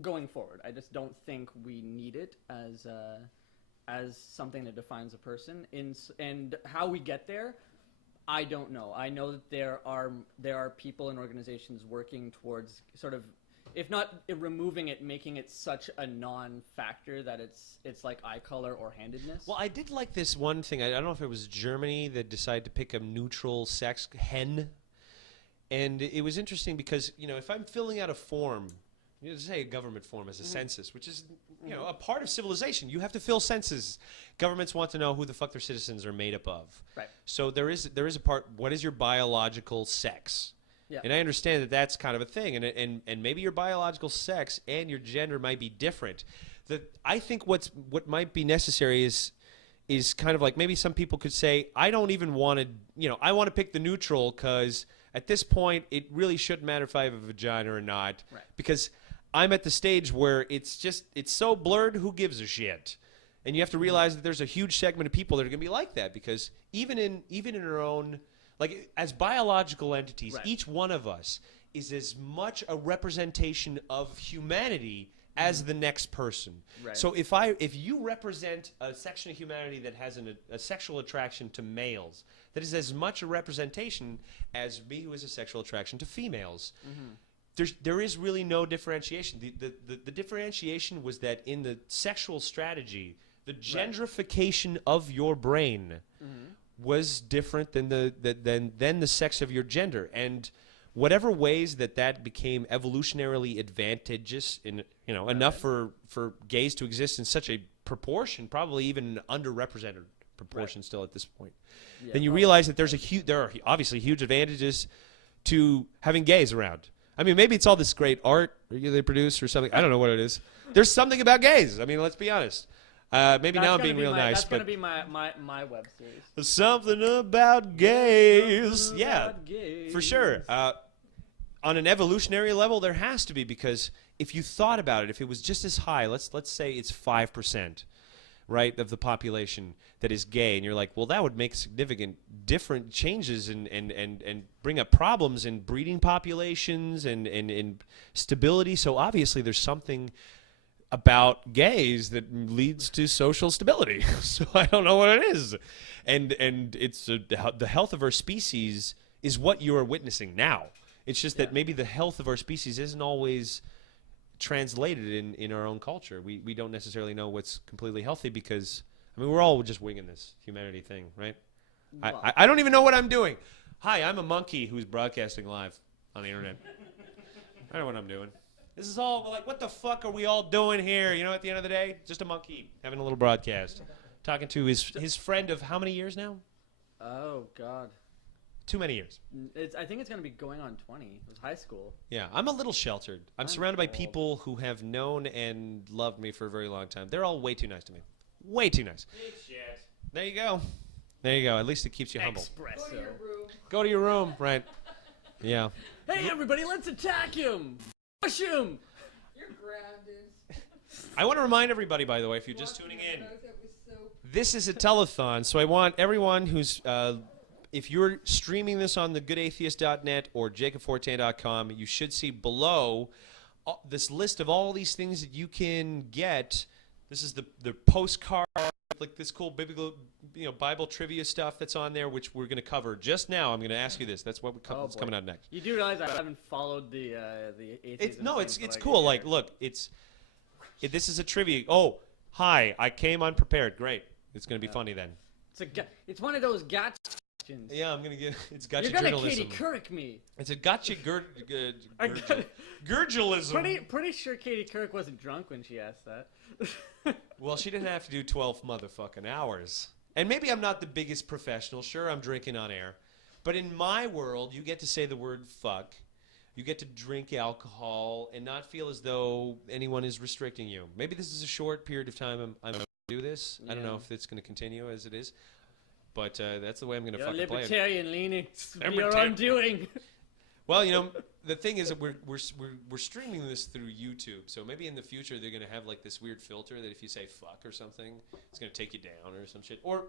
going forward. I just don't think we need it as something that defines a person. And how we get there, I don't know. I know that there are people and organizations working towards sort of, if not removing it, making it such a non-factor that it's like eye color or handedness. Well, I did like this one thing. I don't know if it was Germany that decided to pick a neutral sex, hen. And it was interesting because, if I'm filling out a form, say a government form as a census, which is, a part of civilization. You have to fill censuses. Governments want to know who the fuck their citizens are made up of. Right. So there is a part, what is your biological sex? Yeah. And I understand that that's kind of a thing, and maybe your biological sex and your gender might be different. I think what might be necessary is kind of like, maybe some people could say, I don't even want to, I want to pick the neutral, because at this point it really shouldn't matter if I have a vagina or not, right. Because I'm at the stage where it's so blurred, who gives a shit? And you have to realize that there's a huge segment of people that are going to be like that, because even in our own, like, as biological entities, right. Each one of us is as much a representation of humanity as the next person. Right. So if you represent a section of humanity that has a sexual attraction to males, that is as much a representation as me, who has a sexual attraction to females. Mm-hmm. There is really no differentiation. The differentiation was that in the sexual strategy, the gentrification of your brain was different than the sex of your gender, and whatever ways that became evolutionarily advantageous in enough for gays to exist in such a proportion, probably even an underrepresented proportion still at this point. Yeah, then you realize that there are obviously huge advantages to having gays around. I mean, maybe it's all this great art they produce or something. I don't know what it is. There's something about gays. I mean, let's be honest. Maybe now I'm being real nice. That's going to be my web series. Something about gays. Yeah, for sure. on an evolutionary level, there has to be, because if you thought about it, if it was just as high, let's say it's 5%, right, of the population that is gay, and you're like, well, that would make significant different changes and bring up problems in breeding populations and stability. So obviously there's something about gays that leads to social stability. So I don't know what it is. And it's the health of our species is what you are witnessing now. It's just that maybe the health of our species isn't always translated in our own culture. We don't necessarily know what's completely healthy because, I mean, we're all just winging this humanity thing, right? Well, I don't even know what I'm doing. Hi, I'm a monkey who's broadcasting live on the internet. I don't know what I'm doing. This is all like, what the fuck are we all doing here? You know, at the end of the day, just a monkey having a little broadcast. Talking to his friend of how many years now? Oh, God. Too many years. I think it's going to be going on 20. It was high school. Yeah, I'm a little sheltered. I'm surrounded by people who have known and loved me for a very long time. They're all way too nice to me. Way too nice. Shit. There you go. There you go. At least it keeps you humble. Espresso. Go to your room. Go to your room. Right. Yeah. Hey, everybody, let's attack him. Push him. You're grounded. I want to remind everybody, by the way, if you're just tuning in, this is a telethon, so I want everyone who's... if you're streaming this on the goodatheist.net or jacobfortin.com, you should see below this list of all these things that you can get. This is the postcard, like this cool biblical, Bible trivia stuff that's on there, which we're going to cover just now. I'm going to ask you this. That's what's coming out next. You do realize I haven't followed the atheism. It's cool. Like, look, this is a trivia. Oh, hi, I came unprepared. Great. It's going to be funny then. It's one of those gotcha. Yeah, I'm gonna get. It's gotcha You're gonna journalism. Katie Couric me. It's a gotcha gurgilism. Pretty sure Katie Couric wasn't drunk when she asked that. Well, she didn't have to do 12 motherfucking hours. And maybe I'm not the biggest professional. Sure, I'm drinking on air, but in my world, you get to say the word fuck. You get to drink alcohol and not feel as though anyone is restricting you. Maybe this is a short period of time. I'm gonna do this. I don't know if it's gonna continue as it is. But that's the way I'm going to fucking play it. Libertarian leanings. Your undoing. Well, the thing is that we're streaming this through YouTube. So maybe in the future they're going to have like this weird filter that if you say fuck or something, it's going to take you down or some shit. Or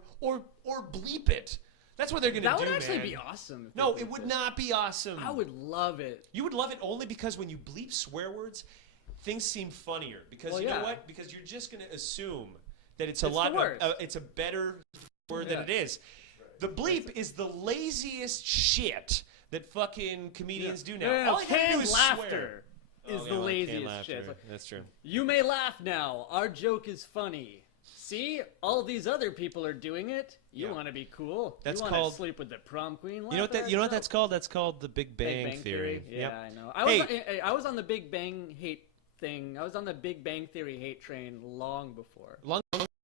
bleep it. That's what they're going to do, That would actually be awesome. No, it would not be awesome. I would love it. You would love it only because when you bleep swear words, things seem funnier. Because you know what? Because you're just going to assume that it's a better word than it is. The bleep is the laziest shit that fucking comedians do now. No, all they have to do is laughter swear. is the laziest shit. That's true. You may laugh now. Our joke is funny. See, all these other people are doing it. You want to be cool. That's you called sleep with the prom queen. You know what that's called? That's called the Big Bang Theory. Yeah, yep. I know. I was on the Big Bang hate thing. I was on the Big Bang Theory hate train long before.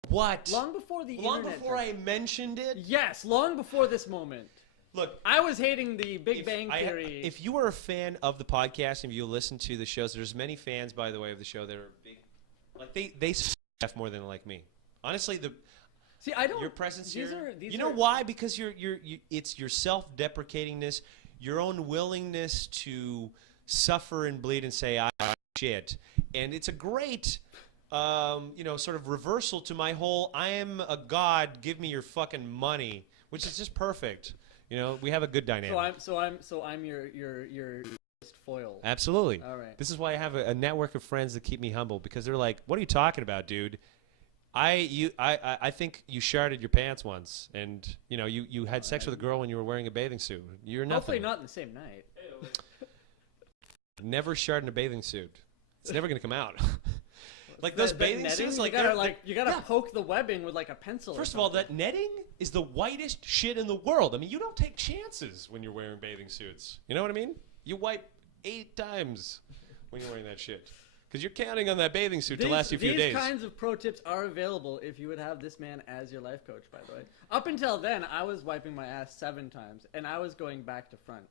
What? Long before the Long internet. before I mentioned it? Yes, long before this moment. Look, I was hating the Big Bang Theory. If you are a fan of the podcast and you listen to the shows, there's many fans, by the way, of the show that are big. Like they laugh more than like me. Honestly, your presence here. You know why? Because it's your self-deprecatingness, your own willingness to suffer and bleed and say I shit, and it's a great. Sort of reversal to my whole I am a god, give me your fucking money, which is just perfect. We have a good dynamic. So I'm your foil. Absolutely. All right. This is why I have a network of friends that keep me humble because they're like, "What are you talking about, dude? I think you sharted your pants once, and you had sex with a girl when you were wearing a bathing suit. You're nothing. Hopefully not in the same night. Never shard in a bathing suit. It's never gonna come out." Like those bathing suits, you gotta poke the webbing with like a pencil. First of all, that netting is the whitest shit in the world. I mean, you don't take chances when you're wearing bathing suits. You know what I mean? You wipe 8 times when you're wearing that shit because you're counting on that bathing suit to last you a few days. These kinds of pro tips are available if you would have this man as your life coach. By the way, up until then, I was wiping my ass 7 times, and I was going back to front.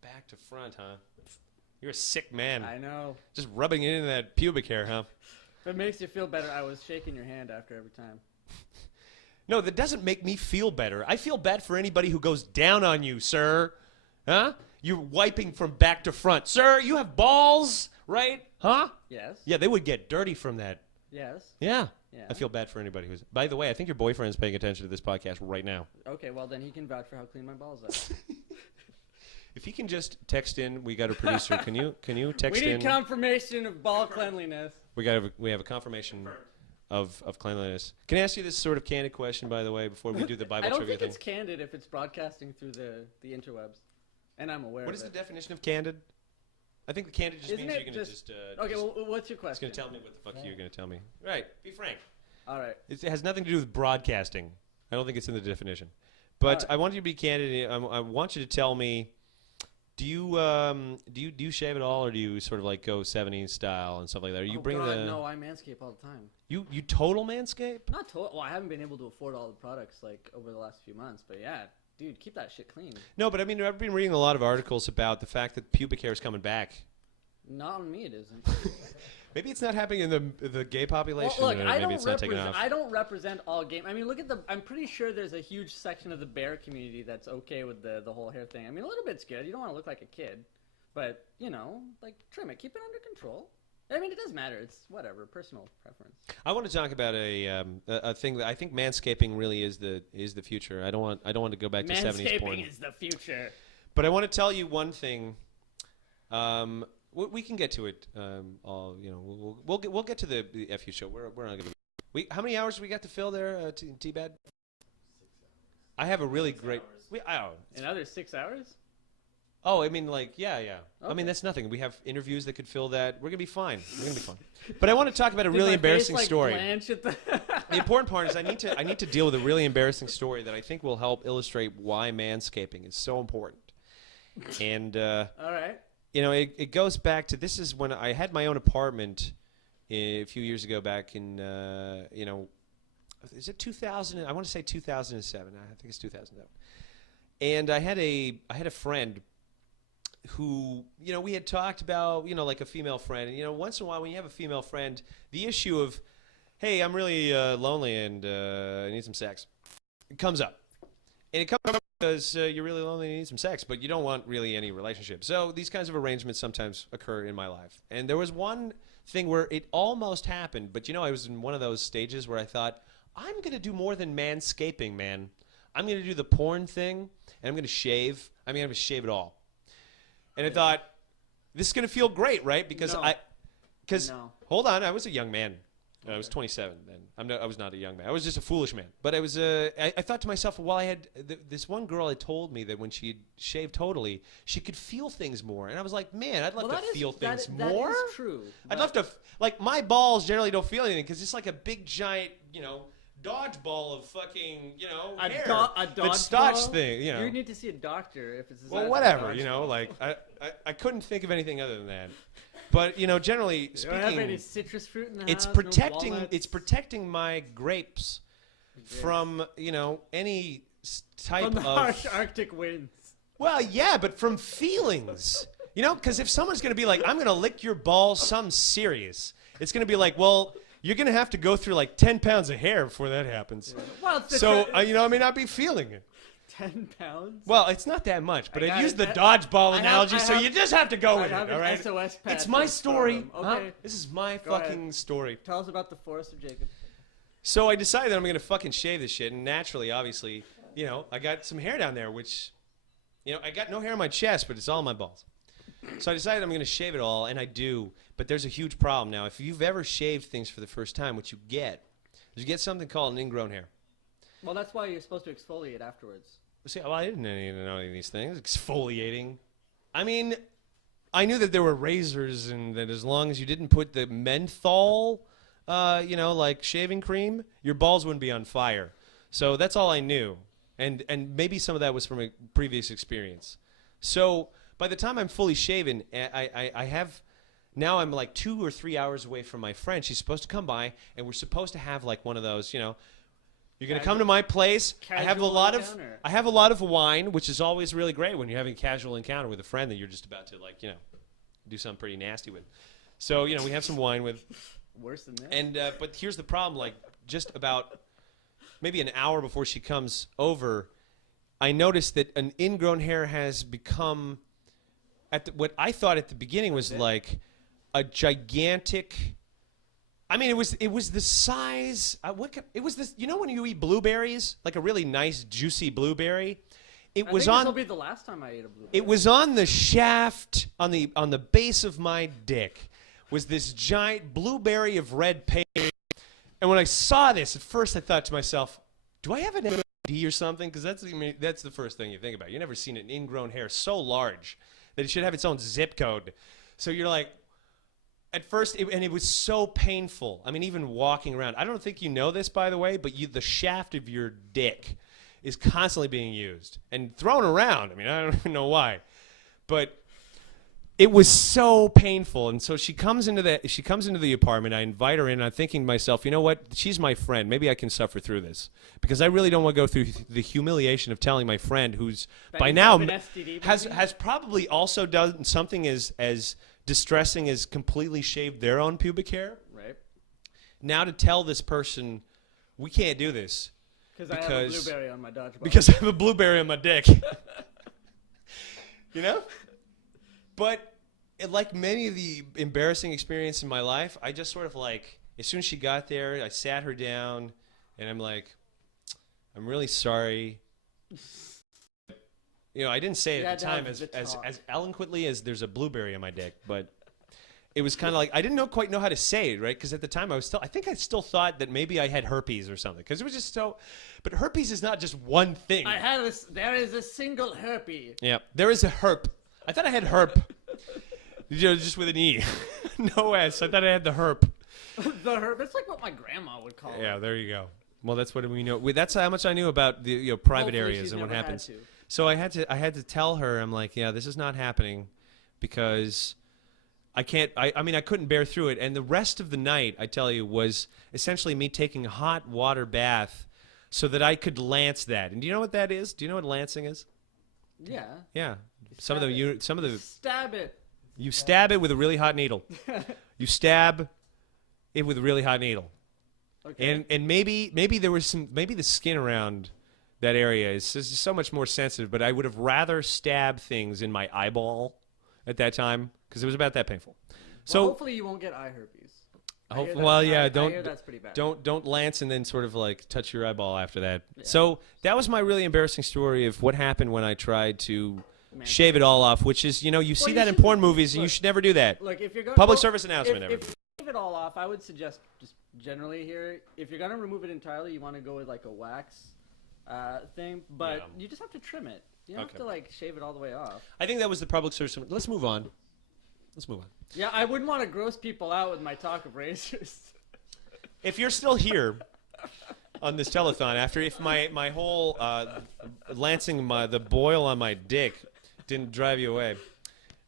Back to front, huh? You're a sick man. I know. Just rubbing it into that pubic hair, huh? If it makes you feel better, I was shaking your hand after every time. No, that doesn't make me feel better. I feel bad for anybody who goes down on you, sir. Huh? You're wiping from back to front. Sir, you have balls, right? Huh? Yes. Yeah, they would get dirty from that. Yes. Yeah. Yeah. I feel bad for anybody who's... By the way, I think your boyfriend's paying attention to this podcast right now. Okay, well, then he can vouch for how clean my balls are. If he can just text in, we got a producer. Can you text in? We need confirmation of ball cleanliness. We have a confirmation of cleanliness. Can I ask you this sort of candid question, by the way, before we do the Bible I don't trivia think thing? it's candid if it's broadcasting through the interwebs, and I'm aware. What of is it. the definition of candid? I think the candid just Isn't means it you're going to just... okay, well, what's your question? Just going to tell me what the fuck you're going to tell me. Right, be frank. All right. It has nothing to do with broadcasting. I don't think it's in the definition. But right. I want you to be candid. I want you to tell me, do you shave at all, or do you sort of like go 70s style and stuff like that? Or you bring God, the... No, I manscape all the time. You total manscape? Not total. Well, I haven't been able to afford all the products like over the last few months, but yeah, dude, keep that shit clean. No, but I mean, I've been reading a lot of articles about the fact that pubic hair is coming back. Not on me, it isn't. Maybe it's not happening in the gay population. Well, look, maybe it's not taking off. I don't represent all gay. I mean, look at I'm pretty sure there's a huge section of the bear community that's okay with the whole hair thing. I mean, a little bit's good. You don't want to look like a kid, but you know, like trim it, keep it under control. I mean, it does matter. It's whatever, personal preference. I want to talk about a thing that I think manscaping really is the future. I don't want to go back to 70s porn. Manscaping is the future. But I want to tell you one thing. We can get to it. We'll get to the FU show. We're not going to. How many hours do we got to fill there, T-Bad? 6 hours. I have a really great. Another 6 hours? Oh, I mean, like, yeah. Okay. I mean, that's nothing. We have interviews that could fill that. We're gonna be fine. But I want to talk about a really embarrassing story. The important part is I need to deal with a really embarrassing story that I think will help illustrate why manscaping is so important. And all right. You know, it goes back to, this is when I had my own apartment a few years ago, back in is it 2000? I want to say 2007. I think it's 2007. And I had a friend who, you know, we had talked about, you know, like a female friend. And, you know, once in a while when you have a female friend, the issue of, hey, I'm really lonely and I need some sex, it comes up. And it comes up because you're really lonely and you need some sex, but you don't want really any relationship. So these kinds of arrangements sometimes occur in my life. And there was one thing where it almost happened, but, you know, I was in one of those stages where I thought, I'm going to do more than manscaping, man. I'm going to do the porn thing, and I'm going to shave. I mean, I'm going to shave it all. And I thought, this is going to feel great, right? Because hold on, I was a young man. I was 27 then. I was not a young man. I was just a foolish man. But I was. I thought to myself, well, I had this one girl had told me that when she shaved totally, she could feel things more. And I was like, man, I'd love to feel things more. That is true. I'd love to, like, my balls generally don't feel anything because it's like a big giant, you know, dodgeball of fucking, you know, hair. A dodgeball thing, you know. You need to see a doctor if it's the size well, of whatever, a you know, like I couldn't think of anything other than that. But, you know, generally speaking, you don't have any citrus fruit in the it's house, protecting no it's protecting my grapes from, you know, any type from the of harsh Arctic winds. Well, yeah, but from feelings. You know, because if someone's going to be like, I'm going to lick your balls, something serious, it's going to be like, well, you're going to have to go through like 10 pounds of hair before that happens. Yeah. Well, so, you know, I may not be feeling it. 10 pounds? Well, it's not that much, but I used the dodgeball analogy, so you just have to go with it, all right? SOS it's my story. Okay. Huh? This is my fucking story. Tell us about the Forest of Jacob. So I decided that I'm going to fucking shave this shit, and naturally, obviously, you know, I got some hair down there, which, you know, I got no hair on my chest, but it's all on my balls. So I decided I'm going to shave it all, and I do, but there's a huge problem. Now, if you've ever shaved things for the first time, what you get is you get something called an ingrown hair. Well, that's why you're supposed to exfoliate afterwards. See, well, I didn't know any of these things. Exfoliating. I mean, I knew that there were razors and that as long as you didn't put the menthol, you know, like shaving cream, your balls wouldn't be on fire. So that's all I knew. And maybe some of that was from a previous experience. So by the time I'm fully shaven, I have... Now I'm like 2 or 3 hours away from my friend. She's supposed to come by, and we're supposed to have like one of those, you know... You're going to come to my place. I have a lot of wine, which is always really great when you're having a casual encounter with a friend that you're just about to, like, you know, do something pretty nasty with. So, you know, we have some wine with. Worse than this. And but here's the problem, like just about maybe an hour before she comes over, I noticed that an ingrown hair has become what I thought at the beginning was like a gigantic. I mean, it was the size. It was this. You know when you eat blueberries, like a really nice juicy blueberry. It was on. This will be the last time I ate a blueberry. It was on the shaft on the base of my dick. Was this giant blueberry of red paint? And when I saw this, at first I thought to myself, "Do I have an AD or something?" Because that's the first thing you think about. You've never seen an ingrown hair so large that it should have its own zip code. So you're like, at first, and it was so painful. I mean, even walking around. I don't think you know this, by the way, but the shaft of your dick is constantly being used and thrown around. I mean, I don't even know why, but it was so painful. And so she comes into the apartment. I invite her in. I'm thinking to myself, you know what? She's my friend. Maybe I can suffer through this because I really don't want to go through the humiliation of telling my friend, who's by now has probably also done something as distressing as completely shaved their own pubic hair. Right. Now to tell this person, we can't do this. Because I have a blueberry on my dodgeball. Because I have a blueberry on my dick. You know? But like many of the embarrassing experiences in my life, I just sort of like, as soon as she got there, I sat her down, and I'm like, I'm really sorry. You know, I didn't say it at the time as eloquently as there's a blueberry on my dick, but it was kind of like I didn't quite know how to say it, right? Because at the time I think I still thought that maybe I had herpes or something. Because it was just so, but herpes is not just one thing. There is a single herpes. Yeah, there is a herp. I thought I had herp. Just with an E, no S. I thought I had the herp. The herp. It's like what my grandma would call it. Yeah, there you go. Well, that's what we know. That's how much I knew about the private Hopefully areas and what happens. Had to. So I had to tell her. I'm like, yeah, this is not happening because I can't. I mean, I couldn't bear through it. And the rest of the night, I tell you, was essentially me taking a hot water bath so that I could lance that. And do you know what that is? Do you know what lancing is? Yeah. Yeah. Some of the stab it. You stab it with a really hot needle. You stab it with a really hot needle. Okay. And maybe there was the skin around that area is so much more sensitive, but I would have rather stabbed things in my eyeball at that time because it was about that painful. So hopefully you won't get eye herpes. I hear that's pretty bad. Don't lance and then sort of like touch your eyeball after that. Yeah. So that was my really embarrassing story of what happened when I tried to shave it all off, which is, you see that in porn movies, and you should never do that. Look, if you're going public service announcement. If you shave it all off, I would suggest just generally here, if you're gonna remove it entirely, you want to go with like a wax thing, but you just have to trim it. You don't have to like shave it all the way off. I think that was the public service. Let's move on. Yeah, I wouldn't want to gross people out with my talk of razors. If you're still here on this telethon, if my whole lancing the boil on my dick didn't drive you away,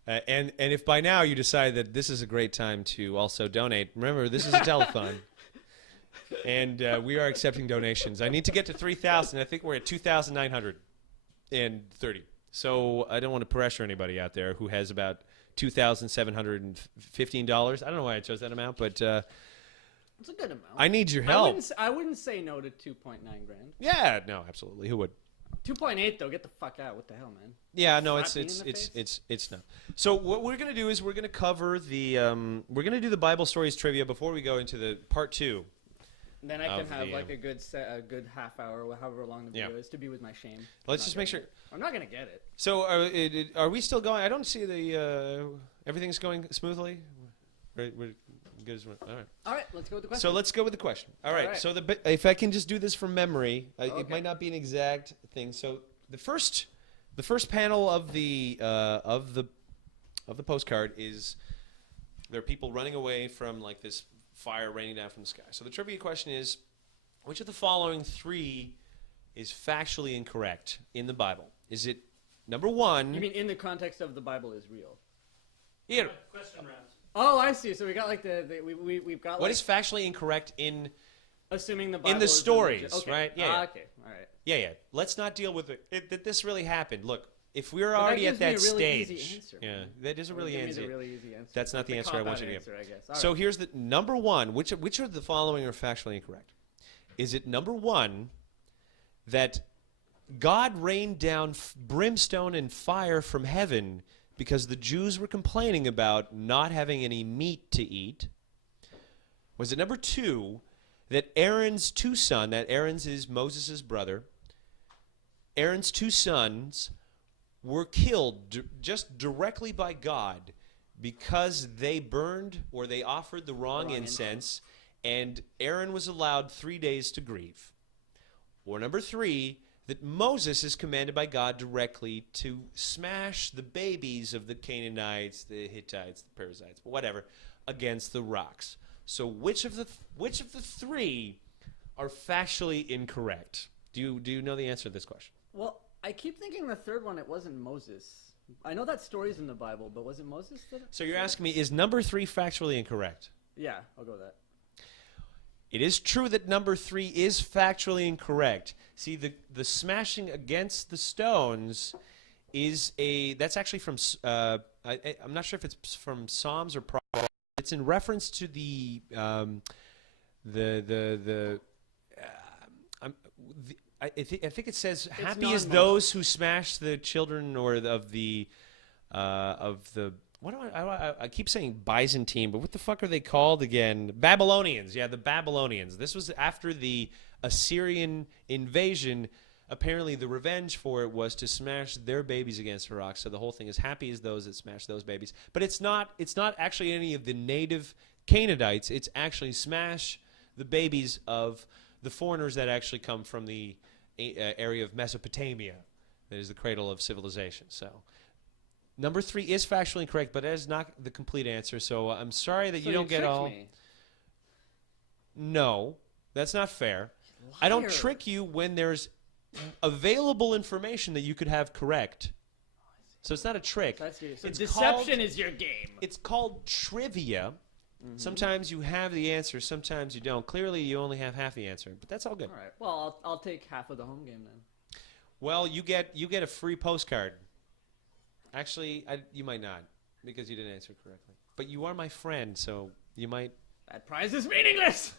and if by now you decide that this is a great time to also donate, remember this is a telethon, and we are accepting donations. I need to get to 3,000. I think we're at 2,930. So I don't want to pressure anybody out there who has about $2,715. I don't know why I chose that amount, but it's a good amount. I need your help. I wouldn't say no to 2.9 grand. Yeah, no, absolutely. Who would? 2.8 though. Get the fuck out. What the hell, man? Yeah, no, it's no. So what we're gonna do is we're gonna cover we're gonna do the Bible stories trivia before we go into the part 2. Then I can have like a good half hour, however long the video is, to be with my shame. Let's just make sure. I'm not gonna get it. So are we still going? I don't see everything's going smoothly. We're good as well. All right, let's go with the question. So let's go with the question. All right. So if I can just do this from memory, it might not be an exact thing. So the first panel of the postcard is there are people running away from like this fire raining down from the sky. So the trivia question is, which of the following 3 is factually incorrect in the Bible? Is it number 1? You mean in the context of the Bible is real? Yeah. Question rounds. Oh, I see. So we got like we've got. What is factually incorrect in? Assuming the Bible in the stories, okay. right? Yeah. Okay. All right. Yeah. Let's not deal with it that this really happened. Look, if we're already at that stage, that is a really easy answer. That's not the answer I want you to give. So here's the number 1. Which of the following are factually incorrect? Is it number 1 that God rained down brimstone and fire from heaven because the Jews were complaining about not having any meat to eat? Was it number 2, that Aaron's 2 sons, that Aaron's is Moses' brother, Aaron's 2 sons were killed just directly by God because they burned or they offered the wrong incense, and Aaron was allowed 3 days to grieve? Or number 3, that Moses is commanded by God directly to smash the babies of the Canaanites, the Hittites, the Perizzites, whatever, against the rocks. So which of the 3 are factually incorrect? Do you know the answer to this question? Well, I keep thinking the third one, it wasn't Moses. I know that story's in the Bible, but was it Moses? So you're asking me, is number 3 factually incorrect? Yeah, I'll go with that. It is true that number 3 is factually incorrect. See, the smashing against the stones is that's actually from I'm not sure if it's from Psalms or Proverbs. It's in reference to I think it says, "Happy is those who smash the children or of the what do I keep saying Byzantine, but what the fuck are they called again? Babylonians. Yeah, the Babylonians. This was after the Assyrian invasion. Apparently, the revenge for it was to smash their babies against the rocks. So the whole thing is, happy is those that smash those babies. But it's not actually any of the native Canaanites. It's actually smash the babies of the foreigners that actually come from the area of Mesopotamia. That is the cradle of civilization. So number 3 is factually incorrect, but that is not the complete answer. So I'm sorry that you don't get all. Me. No, that's not fair. Liar. I don't trick you when there's available information that you could have correct. So it's not a trick. So deception is your game. It's called trivia. Mm-hmm. Sometimes you have the answer, sometimes you don't. Clearly, you only have half the answer, but that's all good. All right. Well, I'll take half of the home game then. Well, you get a free postcard. Actually, you might not, because you didn't answer correctly. But you are my friend, so you might. That prize is meaningless.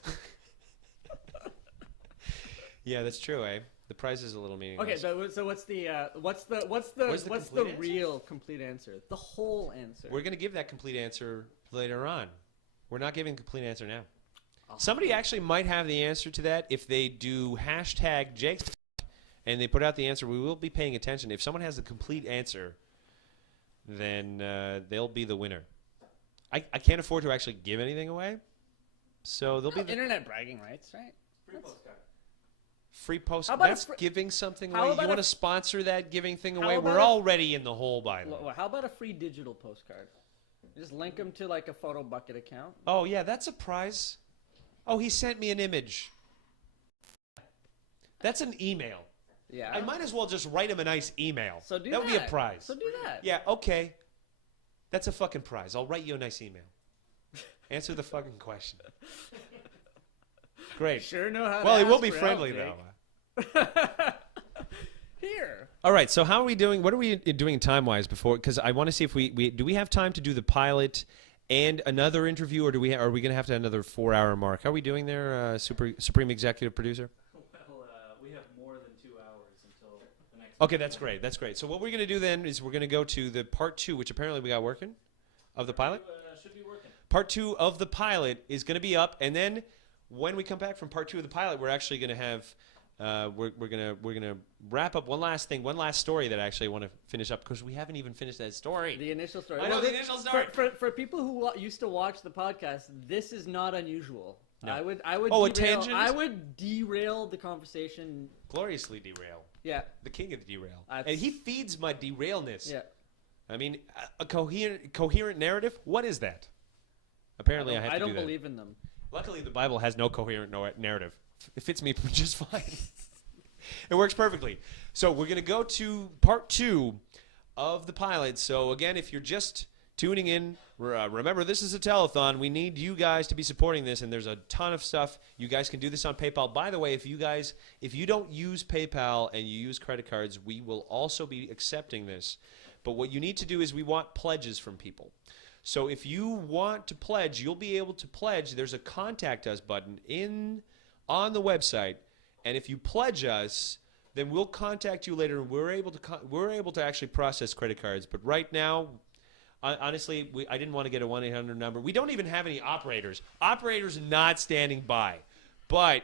Yeah, that's true, eh? The prize is a little meaningless. Okay, so what's the real complete answer? The whole answer. We're gonna give that complete answer later on. We're not giving a complete answer now. Somebody actually might have the answer to that if they do hashtag Jakestock and they put out the answer. We will be paying attention. If someone has the complete answer, then they'll be the winner. I can't afford to actually give anything away, so they'll be the internet bragging rights, right? Free postcard. Free postcard. That's giving something away. You want to sponsor that giving thing away? We're already in the hole by now. How about a free digital postcard? Just link them to like a photo bucket account. Oh yeah, that's a prize. Oh, he sent me an image. That's an email. Yeah. I might as well just write him a nice email. So do that would be a prize. So do that. Yeah, okay. That's a fucking prize. I'll write you a nice email. Answer the fucking question. Great. Sure know how. Well, he will be friendly though. Here. All right. So how are we doing? What are we doing time-wise before? Because I want to see if we do we have time to do the pilot and another interview, or are we going to have to have another 4-hour mark? How are we doing there, Supreme Executive Producer? Well, we have more than 2 hours until the next. Okay, that's great. That's great. So what we're going to do then is we're going to go to the part 2, which apparently we got working, of the pilot. Should be working. Part 2 of the pilot is going to be up, and then when we come back from part 2 of the pilot, we're actually going to have we're gonna wrap up one last story that I actually want to finish up because we haven't even finished that story. The initial story. I know the initial story. For people who used to watch the podcast, this is not unusual. No. I would a tangent? I would derail the conversation. Gloriously derail. Yeah. The king of the derail. And he feeds my derailness. Yeah. I mean, a coherent narrative. What is that? Apparently, I don't believe in them. Luckily, the Bible has no coherent narrative. It fits me just fine. It works perfectly. So we're going to go to part 2 of the pilot. So again, if you're just tuning in, remember this is a telethon. We need you guys to be supporting this, and there's a ton of stuff. You guys can do this on PayPal. By the way, if you don't use PayPal and you use credit cards, we will also be accepting this. But what you need to do is we want pledges from people. So if you want to pledge, you'll be able to pledge. There's a contact us button on the website, and if you pledge us, then we'll contact you later, and we're able to actually process credit cards. But right now, honestly, I didn't want to get a 1-800 number. We don't even have any operators. Operators not standing by. But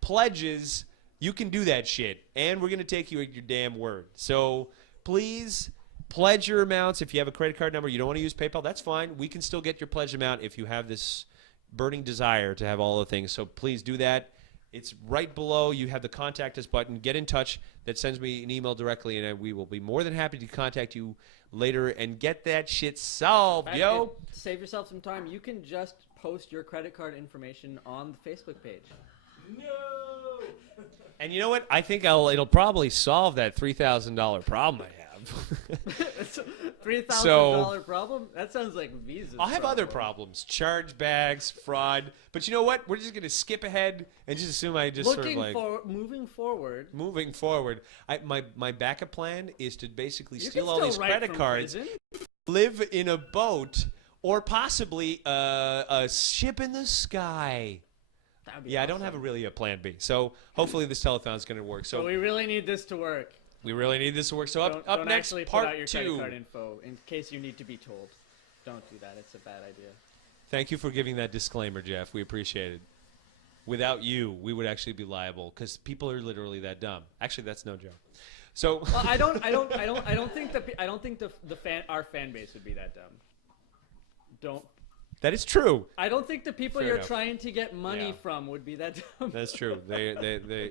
pledges, you can do that shit. And we're going to take you at your damn word. So please pledge your amounts. If you have a credit card number, you don't want to use PayPal, that's fine. We can still get your pledge amount if you have this burning desire to have all the things. So please do that. It's right below. You have the contact us button. Get in touch. That sends me an email directly, and we will be more than happy to contact you later and get that shit solved, yo. Save yourself some time. You can just post your credit card information on the Facebook page. No. And you know what? I think it'll probably solve that $3,000 problem I have. $3,000 problem? That sounds like Visa's I'll have other problems. Chargebacks, fraud. But you know what? We're just going to skip ahead and just assume I just moving forward. Moving forward. My backup plan is to basically steal all these credit cards, live in a boat, or possibly a ship in the sky. Yeah, awesome. I don't have a plan B. So hopefully this telethon is going to work. So we really need this to work. We really need this to work. So up don't next, actually part put out your 2. credit card info in case you need to be told. Don't do that. It's a bad idea. Thank you for giving that disclaimer, Jeff. We appreciate it. Without you, we would actually be liable because people are literally that dumb. Actually, that's no joke. So well, I don't think our fan base would be that dumb. That is true. I don't think the people Fair you're enough. trying to get money from would be that dumb. That's true. They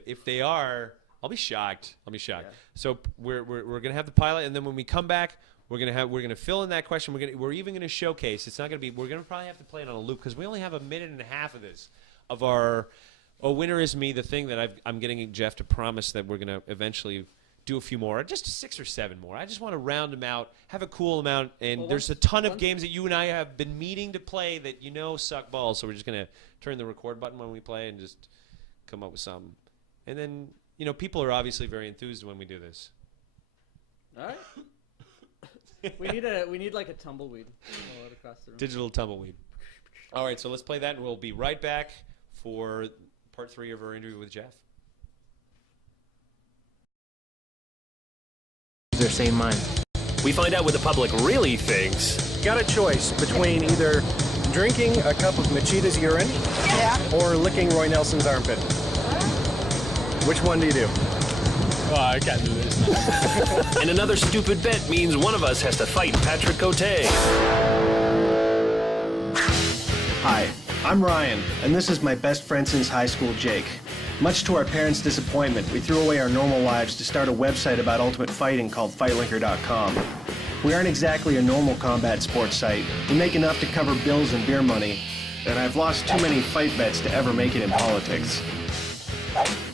if they are, I'll be shocked. Yeah. So we're gonna have the pilot, and then when we come back, we're gonna fill in that question. We're even gonna showcase. It's not gonna be. We're gonna probably have to play it on a loop because we only have a minute and a half of this. Of our Winner Is Me, the thing that I'm getting Jeff to promise that we're gonna eventually do a few more, just 6 or 7 more. I just want to round them out, have a cool amount, and there's a ton of games that you and I have been meaning to play that suck balls. So we're just gonna turn the record button when we play and just come up with something, and then. People are obviously very enthused when we do this. All right. we need like a tumbleweed across the room. Digital tumbleweed. All right, so let's play that, and we'll be right back for part 3 of our interview with Jeff. Their same mind. We find out what the public really thinks. Got a choice between either drinking a cup of Machita's urine or licking Roy Nelson's armpit. Which one do you do? Oh, I can't do this. And another stupid bet means one of us has to fight Patrick Cote. Hi, I'm Ryan, and this is my best friend since high school, Jake. Much to our parents' disappointment, we threw away our normal lives to start a website about ultimate fighting called FightLinker.com. We aren't exactly a normal combat sports site. We make enough to cover bills and beer money, and I've lost too many fight bets to ever make it in politics.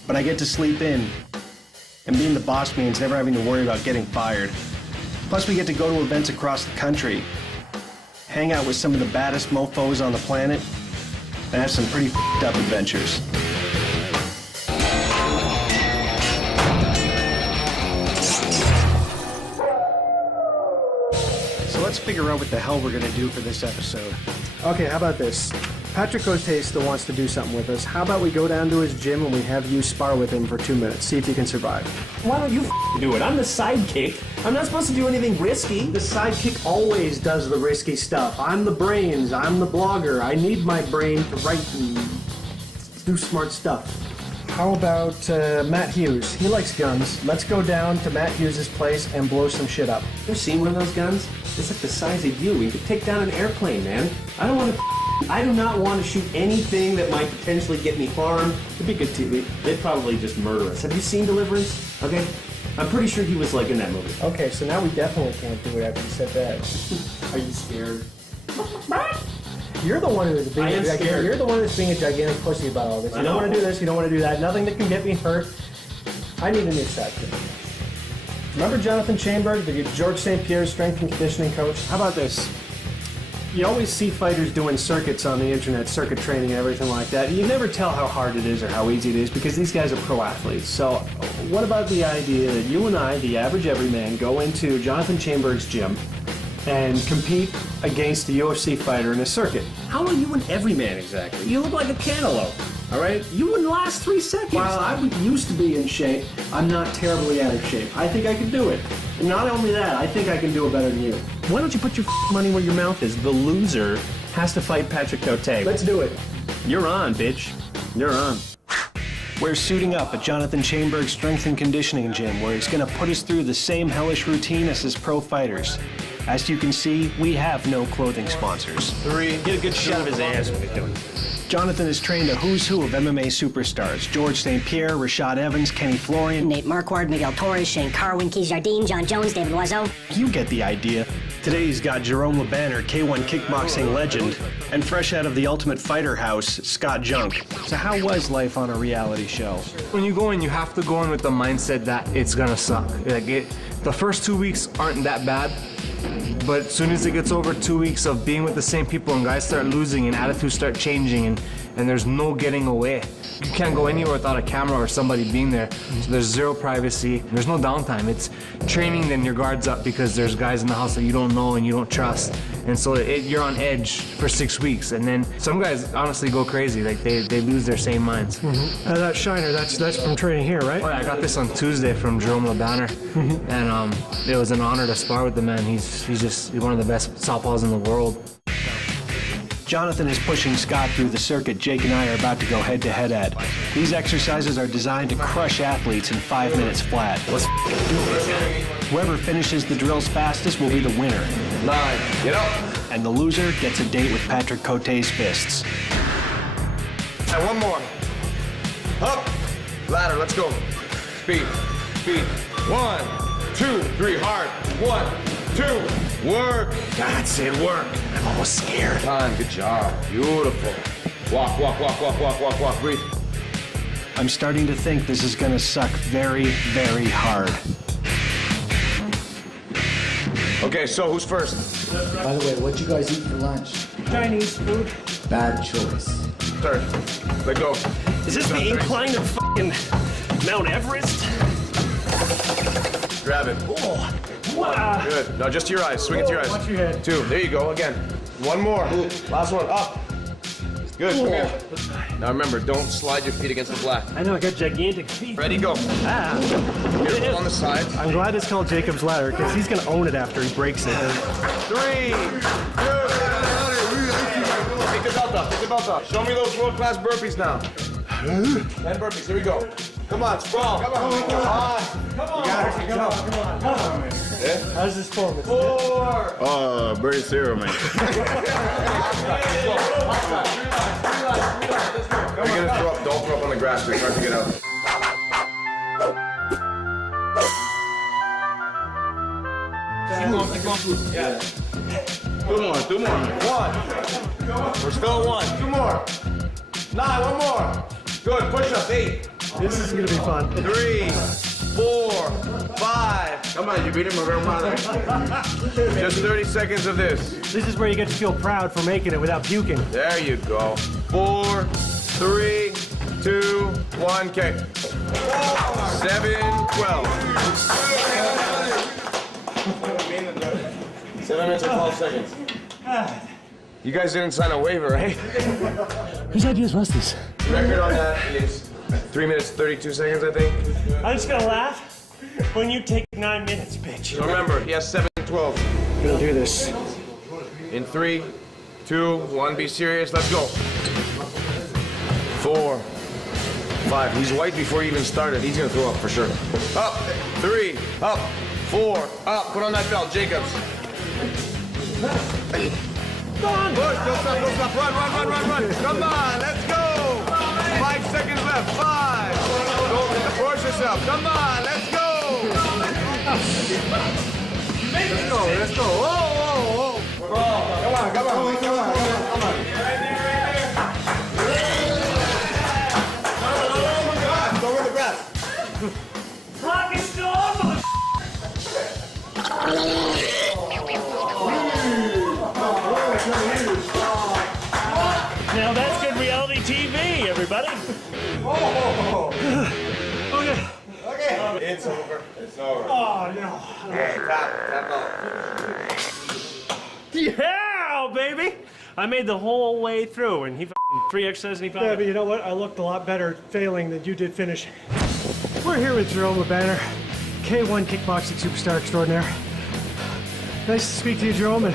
But I get to sleep in, and being the boss means never having to worry about getting fired. Plus we get to go to events across the country, hang out with some of the baddest mofos on the planet, and have some pretty f***ed up adventures. So let's figure out what the hell we're gonna do for this episode. Okay, how about this? Patrick Cote still wants to do something with us. How about we go down to his gym and we have you spar with him for 2 minutes, see if you can survive. Why don't you do it? I'm the sidekick. I'm not supposed to do anything risky. The sidekick always does the risky stuff. I'm the brains. I'm the blogger. I need my brain to write and do smart stuff. How about Matt Hughes? He likes guns. Let's go down to Matt Hughes' place and blow some shit up. You ever seen one of those guns? It's like the size of you. You could take down an airplane, man. I do not want to shoot anything that might potentially get me harmed. It'd be good TV. They'd probably just murder us. Have you seen Deliverance? Okay. I'm pretty sure he was like in that movie. Okay, so now we definitely can't do it after you said that. Are you scared? You're the one who's being You're the one that's being a gigantic pussy about all this. You don't want to do this, you don't want to do that. Nothing that can get me hurt. I need a new sidekick. Remember Jonathan Chamberg, the George St. Pierre's strength and conditioning coach? How about this? You always see fighters doing circuits on the internet, circuit training and everything like that. You never tell how hard it is or how easy it is because these guys are pro athletes. So what about the idea that you and I, the average everyman, go into Jonathan Chamberg's gym and compete against a UFC fighter in a circuit? How are you an everyman exactly? You look like a cantaloupe, all right? You wouldn't last 3 seconds. While I used to be in shape, I'm not terribly out of shape. I think I could do it. Not only that, I think I can do it better than you. Why don't you put your money where your mouth is? The loser has to fight Patrick Cote. Let's do it. You're on, bitch. You're on. We're suiting up at Jonathan Chainberg's Strength and Conditioning Gym, where he's going to put us through the same hellish routine as his pro fighters. As you can see, we have no clothing sponsors. 3. Get a good shot of his ass when we do it. Jonathan has trained a who's who of MMA superstars: George St. Pierre, Rashad Evans, Kenny Florian, Nate Marquardt, Miguel Torres, Shane Carwin, Keith Jardine, John Jones, David Loiseau. You get the idea. Today he's got Jerome LeBanner, K1 kickboxing legend, and fresh out of the Ultimate Fighter house, Scott Junk. So how was life on a reality show? When you go in, you have to go in with the mindset that it's gonna suck. The first 2 weeks aren't that bad, but as soon as it gets over 2 weeks of being with the same people and guys start losing and attitudes start changing and there's no getting away. You can't go anywhere without a camera or somebody being there. So there's zero privacy. There's no downtime. It's training, then your guard's up because there's guys in the house that you don't know and you don't trust. And so you're on edge for 6 weeks. And then some guys honestly go crazy. Like they lose their sane minds. That shiner, that's from training here, right? Oh, yeah, I got this on Tuesday from Jerome LeBanner. And it was an honor to spar with the man. He's one of the best southpaws in the world. Jonathan is pushing Scott through the circuit Jake and I are about to go head-to-head at. These exercises are designed to crush athletes in 5 minutes flat. Whoever finishes the drills fastest will be the winner. 9, get up. And the loser gets a date with Patrick Cote's fists. And one more. Up, ladder, let's go. Speed, speed. 1, 2, 3, hard. 1, 2, work. God, say work. I'm almost scared. Time, good job. Beautiful. Walk, walk, walk, walk, walk, walk, walk. Breathe. I'm starting to think this is gonna suck very, very hard. Okay, so who's first? By the way, what'd you guys eat for lunch? Chinese food. Bad choice. Third. Let go. Is this the incline of fucking Mount Everest? Grab it. Oh, wow. Good. No, just to your eyes. Swing it to your eyes. Watch your head. 2. There you go. Again. One more. Last one. Up. Good. Come here. Now remember, don't slide your feet against the black. I know, I got gigantic feet. Ready, go. Ah. Careful on the sides. I'm glad it's called Jacob's Ladder, because he's gonna own it after he breaks it. 3, 2, Pick the belt up. Pick the belt up. Show me those world-class burpees now. 10 burpees. Here we go. Come on, sprawl. Come on. Come on. Come on. You got it. Come on. Come on. Yeah? How's this form? 4. Very zero, man. You're gonna throw up. Don't throw up on the grass. It's hard to get out. Keep going. Yeah. 2 more, 2 more. 1. We're still at 1. 2 more. 9. 1 more. Good. Push up. 8. This is gonna be fun. 3, 4, 5. Come on, you beat him over mother. Just 30 seconds of this. This is where you get to feel proud for making it without puking. There you go. 4, 3, 2, 1. Okay. 7, 12. 7 minutes and 12 seconds. You guys didn't sign a waiver, right? Whose ideas was this? Record on that is 3 minutes 32 seconds, I think. I'm just gonna laugh when you take 9 minutes, bitch. So remember, he has 7 and 12. I'm gonna do this. In 3, 2, 1, be serious. Let's go. 4, 5. He's white before he even started. He's gonna throw up for sure. Up. 3. Up. 4. Up. Put on that belt, Jacobs. Go on. Push. Don't stop. Don't stop. Run, run, run, run, run. Come on. Let's go. 5 seconds left. 5. Don't force yourself. Come on. Let's go. Let's go. Let's go. Whoa, whoa, whoa. Come on. Come on. Come on. Come on. Go with the grass. Clock is still on, Now that's good reality TV, everybody. Okay. Okay. It's over. It's over. Oh, no. Tap out. Yeah, baby. I made the whole way through, and he f***ing 3 exercises and he Yeah, found but you know what? I looked a lot better failing than you did finishing. We're here with Jerome LeBanner, K1 kickboxing superstar extraordinaire. Nice to speak to you, Jerome. And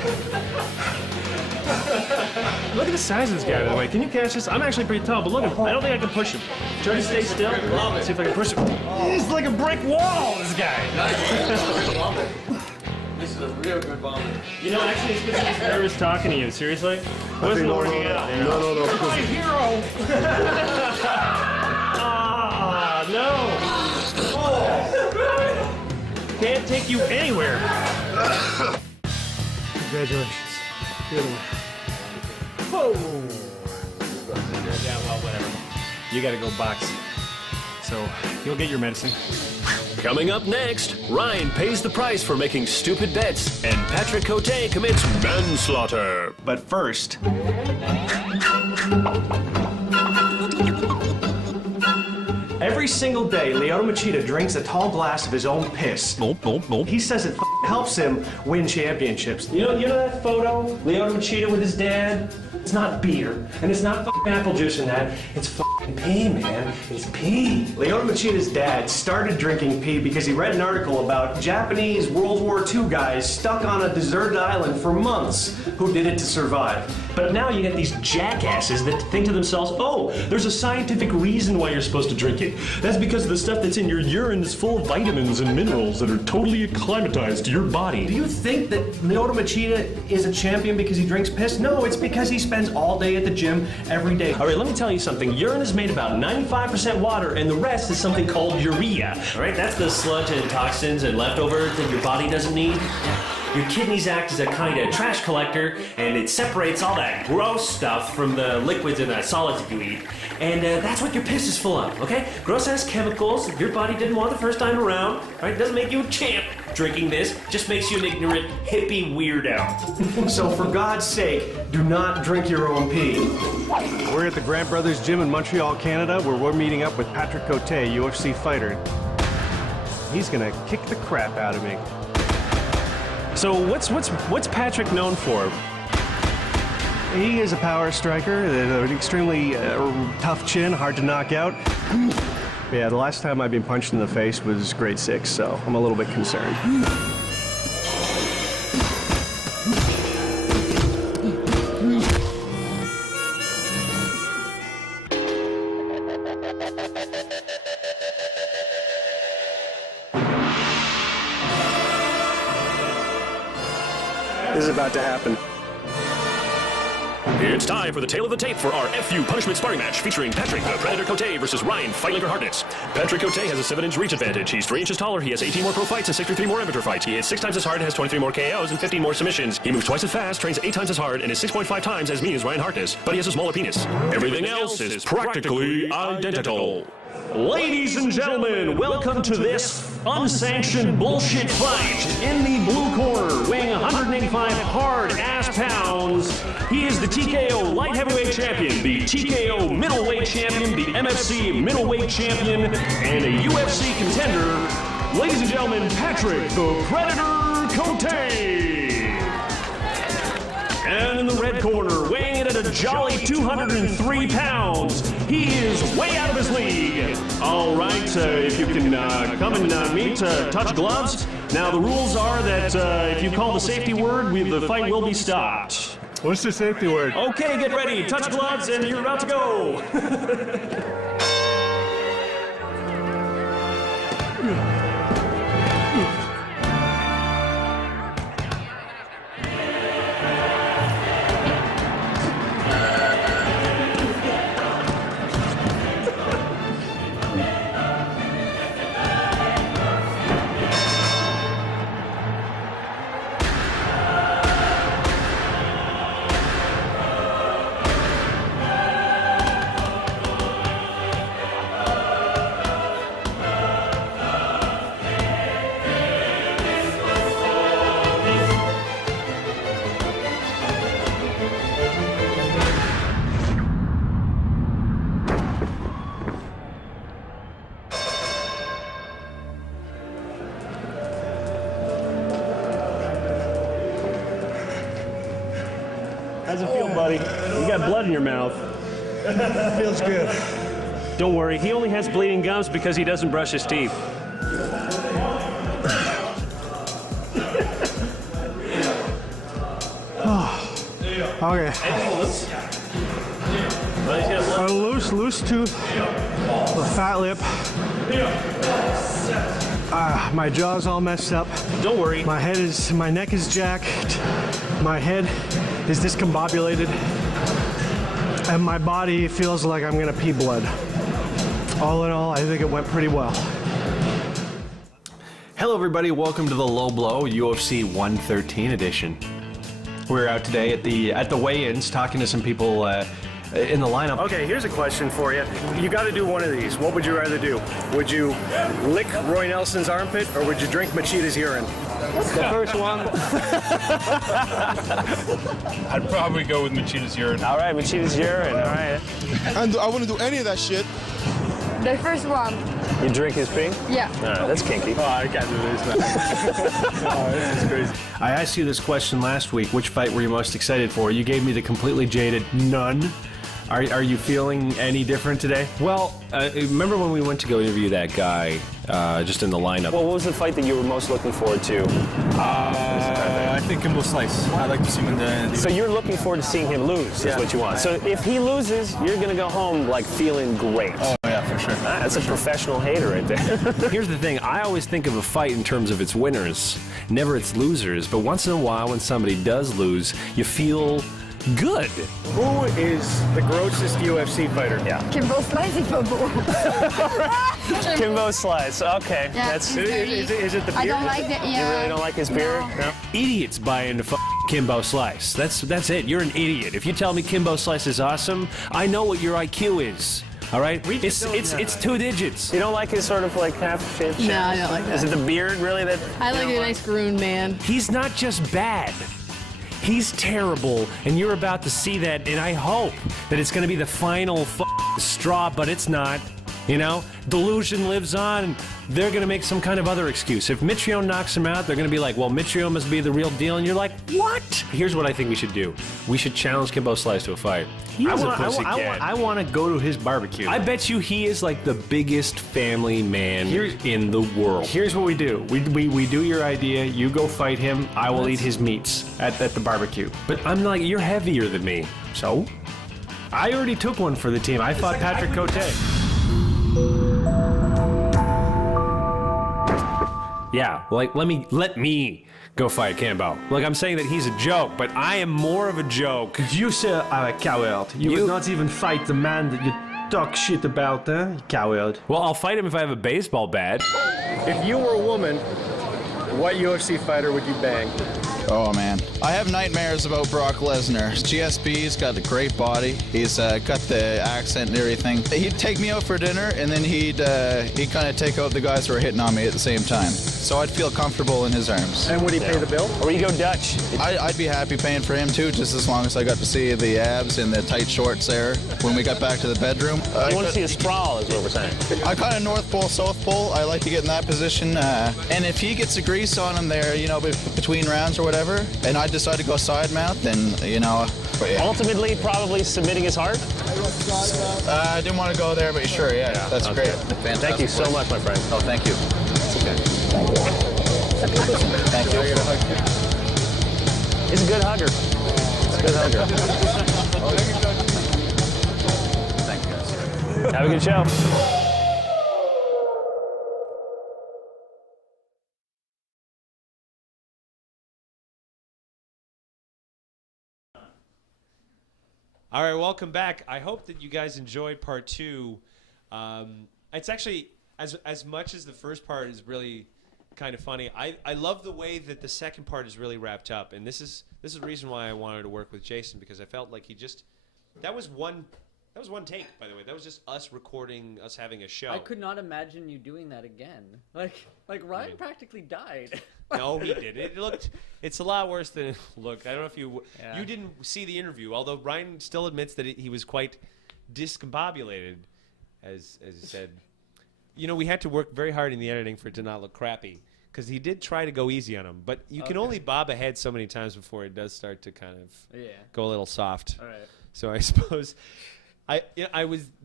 look at the size of this guy, by the way. Can you catch this? I'm actually pretty tall, but look at him. I don't think I can push him. Try to stay still. See if I can push him. He's like a brick wall, this guy. This is a real good bomber. You know, actually, it's because he's nervous talking to you. Seriously? It wasn't working out. No. You're my hero! Ah, no! Can't take you anywhere. Congratulations. You're the winner. Whoa! Yeah, well, whatever. You gotta go box. So, you'll get your medicine. Coming up next, Ryan pays the price for making stupid bets, and Patrick Cote commits manslaughter. But first... Every single day, Lyoto Machida drinks a tall glass of his own piss. He says it helps him win championships. You know that photo? Lyoto Machida with his dad? It's not beer, and it's not apple juice in that. It's pee, man. It's pee. Lyoto Machida's dad started drinking pee because he read an article about Japanese World War II guys stuck on a deserted island for months who did it to survive. But now you get these jackasses that think to themselves, oh, there's a scientific reason why you're supposed to drink it. That's because the stuff that's in your urine is full of vitamins and minerals that are totally acclimatized to your body. Do you think that Lyoto Machida is a champion because he drinks piss? No, it's because he spends all day at the gym every day. All right, let me tell you something. Urine is made about 95% water, and the rest is something called urea. All right, that's the sludge and toxins and leftovers that your body doesn't need. Your kidneys act as a kind of trash collector, and it separates all that gross stuff from the liquids and the solids that you eat. And that's what your piss is full of, okay? Gross ass chemicals that your body didn't want the first time around, right? It doesn't make you a champ drinking this, just makes you an ignorant hippie weirdo. So for God's sake, do not drink your own pee. We're at the Grant Brothers Gym in Montreal, Canada, where we're meeting up with Patrick Cote, UFC fighter. He's gonna kick the crap out of me. So what's Patrick known for? He is a power striker, an extremely tough chin, hard to knock out. Yeah, the last time I've been punched in the face was grade 6, so I'm a little bit concerned. This is about to happen. It's time for the tail of the tape for our FU punishment sparring match featuring Patrick the Predator Cote versus Ryan Fightliner Harkness. Patrick Cote has a 7-inch reach advantage. He's 3 inches taller. He has 18 more pro fights and 63 more amateur fights. He hits 6 times as hard and has 23 more KOs and 15 more submissions. He moves twice as fast, trains 8 times as hard, and is 6.5 times as mean as Ryan Harkness. But he has a smaller penis. Everything else is practically identical. Ladies and gentlemen, welcome to this unsanctioned bullshit fight. In the blue corner, weighing 185 hard-ass pounds, he is the TKO light heavyweight champion, the TKO middleweight champion, the MFC middleweight champion, and a UFC contender. Ladies and gentlemen, Patrick the Predator Cote. And in the red corner, weighing in at a jolly 203 pounds, he is way out of his league. All right, if you can come and meet, touch gloves. Now, the rules are that if you call the safety word, the fight will be stopped. What's the safety word? Okay, get ready. Touch gloves, and you're about to go. How's it feel, buddy? You got blood in your mouth. Feels good. Don't worry, he only has bleeding gums because he doesn't brush his teeth. Okay. A loose tooth, a fat lip. My jaw's all messed up. Don't worry. My neck is jacked. My head is discombobulated. And my body feels like I'm gonna pee blood. All in all, I think it went pretty well. Hello everybody, welcome to the Low Blow UFC 113 edition. We're out today at the weigh-ins talking to some people in the lineup. Okay, here's a question for you. You got to do one of these. What would you rather do? Would you lick Roy Nelson's armpit or would you drink Machida's urine? The first one. I'd probably go with Machida's urine. All right, Machida's urine. All right. And I wouldn't do any of that shit. The first one. You drink his pee? Yeah. All right, that's kinky. Oh, I can't do this, man. Oh, this is crazy. I asked you this question last week. Which fight were you most excited for? You gave me the completely jaded none. Are you feeling any different today? Well, remember when we went to go interview that guy just in the lineup? Well, what was the fight that you were most looking forward to? I think Kimbo Slice. I'd like to see him in the... So you're looking forward to seeing him lose, is what you want. So if he loses, you're going to go home, like, feeling great. Oh, yeah, for sure. That's a professional hater right there. Here's the thing. I always think of a fight in terms of its winners, never its losers. But once in a while, when somebody does lose, you feel good. Who is the grossest UFC fighter? Yeah. Kimbo Slice. Kimbo Slice. Okay. Yeah, That's is it the beard? I don't like that. Yeah. You really don't like his beard? No. Idiots buy into Kimbo Slice. That's it. You're an idiot. If you tell me Kimbo Slice is awesome, I know what your IQ is. All right? It's 2 digits. You don't like his sort of like half-shaped? No, I don't like that. Is it the beard really that? I like a nice groomed man. He's not just bad. He's terrible, and you're about to see that, and I hope that it's going to be the final straw, but it's not. You know? Delusion lives on, and they're going to make some kind of other excuse. If Mitrione knocks him out, they're going to be like, well, Mitrione must be the real deal, and you're like, what? Here's what I think we should do. We should challenge Kimbo Slice to a fight. I want to go to his barbecue. I bet you he is like the biggest family man in the world. Here's what we do. We do your idea. You go fight him. I will eat his meats at the barbecue. But I'm like, you're heavier than me. So? I already took one for the team. I fought Patrick Cote. Yeah, like let me go fight Kimbo. Like I'm saying that he's a joke, but I am more of a joke. You, sir, are a coward. You would not even fight the man that you talk shit about, huh? You coward. Well, I'll fight him if I have a baseball bat. If you were a woman, what UFC fighter would you bang? Oh man, I have nightmares about Brock Lesnar. GSP's got a great body. He's got the accent and everything. He'd take me out for dinner, and then he'd kind of take out the guys who are hitting on me at the same time. So I'd feel comfortable in his arms. And would he pay the bill? Or you go Dutch? I'd be happy paying for him too, just as long as I got to see the abs and the tight shorts there when we got back to the bedroom. You want to see a sprawl, is what we're saying. I kind of North Pole, South Pole. I like to get in that position. And if he gets the grease on him there, you know, between rounds or whatever, and I decide to go side mount, then, you know. Ultimately, probably submitting his heart? I didn't want to go there, but sure, yeah. That's great. Fantastic. Thank you so much, my friend. Oh, thank you. It's okay. Thank you. He's a good hugger. He's a good hugger. Thank you, guys. Have a good show. All right, welcome back. I hope that you guys enjoyed part 2. It's actually, as much as the first part is really kind of funny, I love the way that the second part is really wrapped up. And this is the reason why I wanted to work with Jason, because I felt like that was one take, by the way. That was just us recording, us having a show. I could not imagine you doing that again. Like Ryan practically died. No, he did. It's a lot worse than it looked. I don't know if you didn't see the interview, although Ryan still admits that he was quite discombobulated, as he said. You know, we had to work very hard in the editing for it to not look crappy, because he did try to go easy on him. But you can only bob ahead so many times before it does start to kind of go a little soft. All right. So I suppose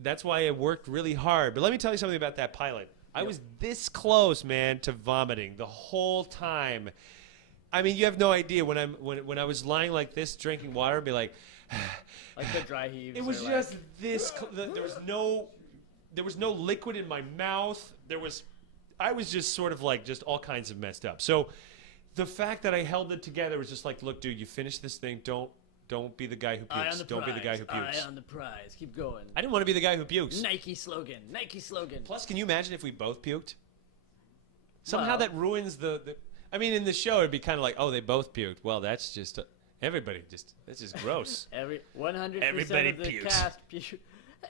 that's why I worked really hard. But let me tell you something about that pilot. I was this close, man, to vomiting the whole time. I mean, you have no idea when I was lying like this, drinking water, and be like, like the dry heaves. it was just this. There was no liquid in my mouth. I was just sort of like just all kinds of messed up. So the fact that I held it together was just like, look, dude, you finish this thing. Don't be the guy who pukes. Don't be the guy who pukes. Eye on the prize. Keep going. I didn't want to be the guy who pukes. Nike slogan. Nike slogan. Plus, can you imagine if we both puked? Somehow Well- that ruins the. I mean, in the show, it'd be kind of like, oh, they both puked. Well, that's just everybody. That's just gross. 100% Everybody of the pukes. cast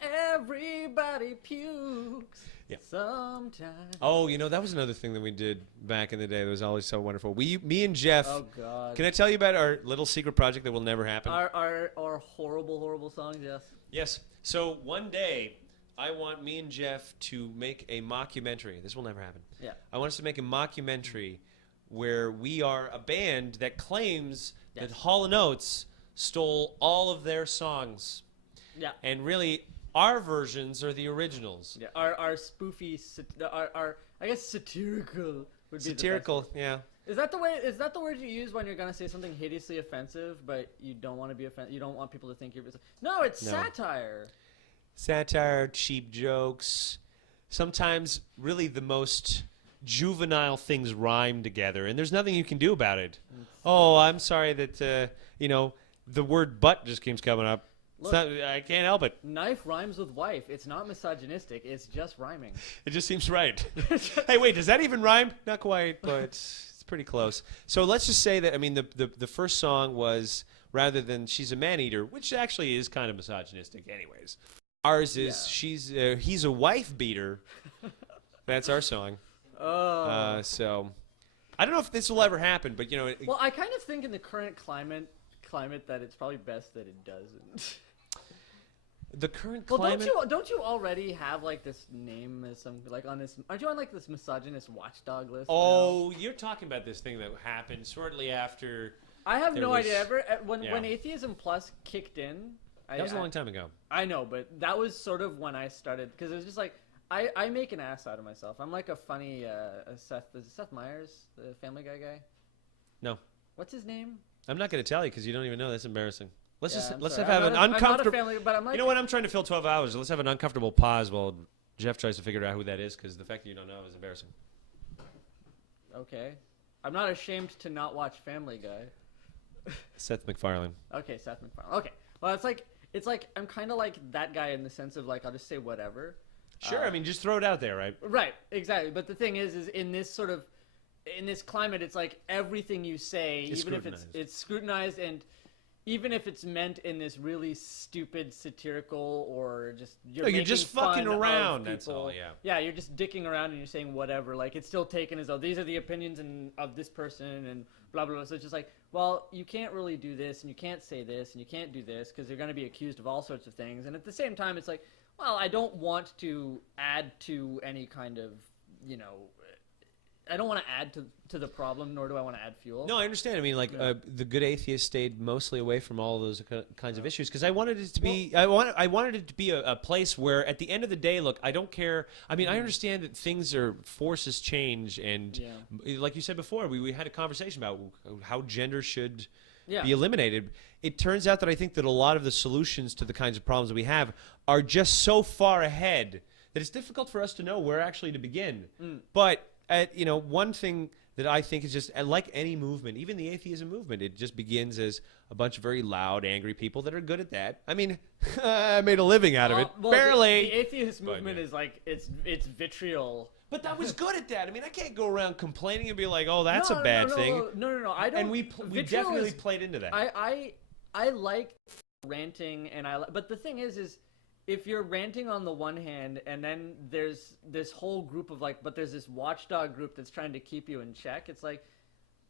everybody pukes. Yeah. Sometimes. Oh, that was another thing that we did back in the day that was always so wonderful. Me and Jeff. Oh God. Can I tell you about our little secret project that will never happen? Our horrible songs. Yes. Yes. So one day, I want me and Jeff to make a mockumentary. This will never happen. Yeah. I want us to make a mockumentary where we are a band that claims that Hall & Oates stole all of their songs. Yeah. And really, our versions are the originals. Yeah. Our spoofy, our I guess satirical would be Satirical, the best. yeah. Is that the word you use when you're gonna say something hideously offensive, but you don't want to be offensive? You don't want people to think you're. No, it's satire. Satire, cheap jokes. Sometimes, really, the most juvenile things rhyme together, and there's nothing you can do about it. Oh, I'm sorry that the word "butt" just keeps coming up. Look, I can't help it. Knife rhymes with wife. It's not misogynistic. It's just rhyming. It just seems right. Hey, wait, does that even rhyme? Not quite, but it's pretty close. So let's just say that, I mean, the first song was, rather than "She's a Man-Eater," which actually is kind of misogynistic anyways. Ours is "He's a Wife Beater." That's our song. Oh. So I don't know if this will ever happen, but Well, I kind of think in the current climate that it's probably best that it doesn't. The current Well, climate. don't you already have like this name as some like on this? Aren't you on like this misogynist watchdog list? Oh, you're talking about this thing that happened shortly after. I have there no was- idea. When Yeah. Atheism Plus kicked in, That was a long time ago. I know, but that was sort of when I started because it was just like I make an ass out of myself. I'm like a funny Seth. Is it Seth Meyers, the Family Guy guy? No. What's his name? I'm not going to tell you because you don't even know. That's embarrassing. Let's Yeah, just I'm let's sorry. have I'm an not a uncomfortable. family, but I'm like, you know what? I'm trying to fill 12 hours. Let's have an uncomfortable pause while Jeff tries to figure out who that is because the fact that you don't know is embarrassing. Okay, I'm not ashamed to not watch Family Guy. Seth MacFarlane. Okay, Seth MacFarlane. Okay, well, it's like I'm kind of like that guy in the sense of like I'll just say whatever. Sure, I mean just throw it out there, right? Right, exactly. But the thing is in this sort of in this climate, it's like everything you say, It's even if it's scrutinized, and even if it's meant in this really stupid satirical or just you're just making fun fucking of around. That's people. all. Yeah. Yeah, you're just dicking around and you're saying whatever. Like it's still taken as though these are the opinions of this person and blah blah blah. So it's just like, well, you can't really do this and you can't say this and you can't do this because you're going to be accused of all sorts of things. And at the same time, it's like, well, I don't want to add to any kind of, I don't want to add to the problem, nor do I want to add fuel. No, I understand. I mean, like the good atheist stayed mostly away from all those kinds of issues because I wanted it to be. I wanted it to be a place where, at the end of the day, look, I don't care. I mean, I understand that forces change, and like you said before, we had a conversation about how gender should be eliminated. It turns out that I think that a lot of the solutions to the kinds of problems that we have are just so far ahead that it's difficult for us to know where actually to begin. But one thing that I think is just like any movement, even the atheism movement, it just begins as a bunch of very loud, angry people that are good at that. I mean, I made a living out of it, barely. The atheist movement is like it's vitriol. But that was good at that. I mean, I can't go around complaining and be like, "Oh, that's a bad thing." No. I don't. And we definitely played into that. I like ranting, but the thing is if you're ranting on the one hand, and then there's this whole group of but there's this watchdog group that's trying to keep you in check. It's like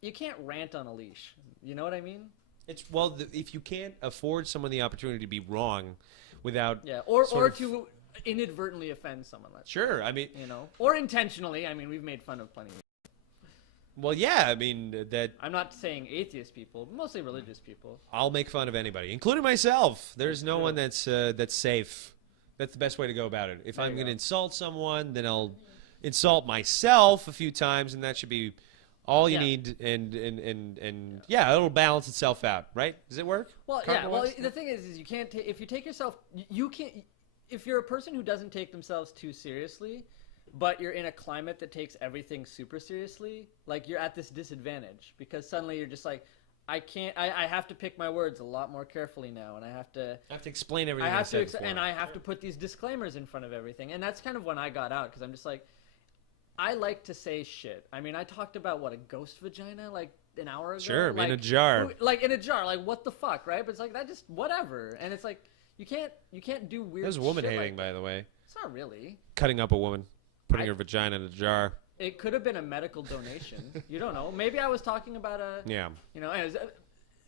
you can't rant on a leash. You know what I mean? If you can't afford someone the opportunity to be wrong, without or to inadvertently offend someone. Sure, I mean or intentionally. I mean, we've made fun of plenty. Well, yeah, I mean that. I'm not saying atheist people, but mostly religious people. I'll make fun of anybody, including myself. There's no one that's safe. That's the best way to go about it. If I'm going to insult someone, then I'll insult myself a few times, and that should be all you need, and yeah, it'll balance itself out, right? Does it work? Well, yeah. Well, the thing is you can't if you take yourself, you can't. If you're a person who doesn't take themselves too seriously, but you're in a climate that takes everything super seriously, like you're at this disadvantage because suddenly you're just like, I can't. I have to pick my words a lot more carefully now, and I have to explain everything. And I have to put these disclaimers in front of everything, and that's kind of when I got out because I'm just like, I like to say shit. I mean, I talked about a ghost vagina like an hour ago. Sure, like, in a jar. Like in a jar. Like what the fuck, right? But it's like that just whatever, and it's like you can't do weird. That was woman shit hating, like, by the way. It's not really. Cutting up a woman, putting her vagina in a jar. It could have been a medical donation. You don't know. Maybe I was talking about a. Yeah. You know, anyways,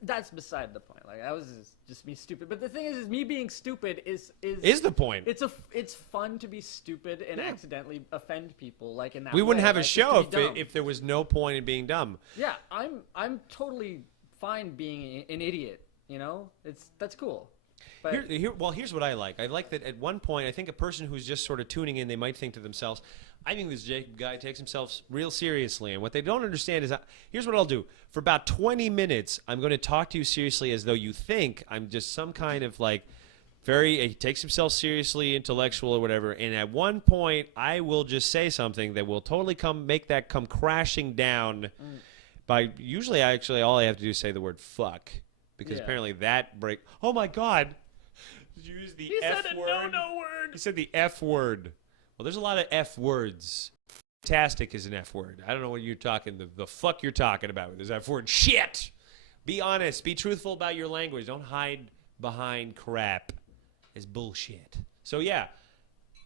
that's beside the point. Like I was just me stupid. But the thing is me being stupid is the point. It's fun to be stupid and accidentally offend people. Like in that. We wouldn't way, have a like, just show to be dumb. if there was no point in being dumb. Yeah, I'm totally fine being an idiot. You know, that's cool. But Here's what I like. I like that at one point, I think a person who's just sort of tuning in, they might think to themselves, I think this Jacob guy takes himself real seriously. And what they don't understand is, here's what I'll do. For about 20 minutes, I'm going to talk to you seriously as though you think I'm just some kind of like he takes himself seriously, intellectual or whatever. And at one point, I will just say something that will totally make that come crashing down by usually all I have to do is say the word fuck. Because apparently that oh my God. Did you use the F word? He said a no word. He said the F word. Well, there's a lot of F words. Fantastic is an F word. I don't know what you're talking, the fuck you're talking about with this F word. Shit! Be honest. Be truthful about your language. Don't hide behind crap. It's bullshit. So, yeah.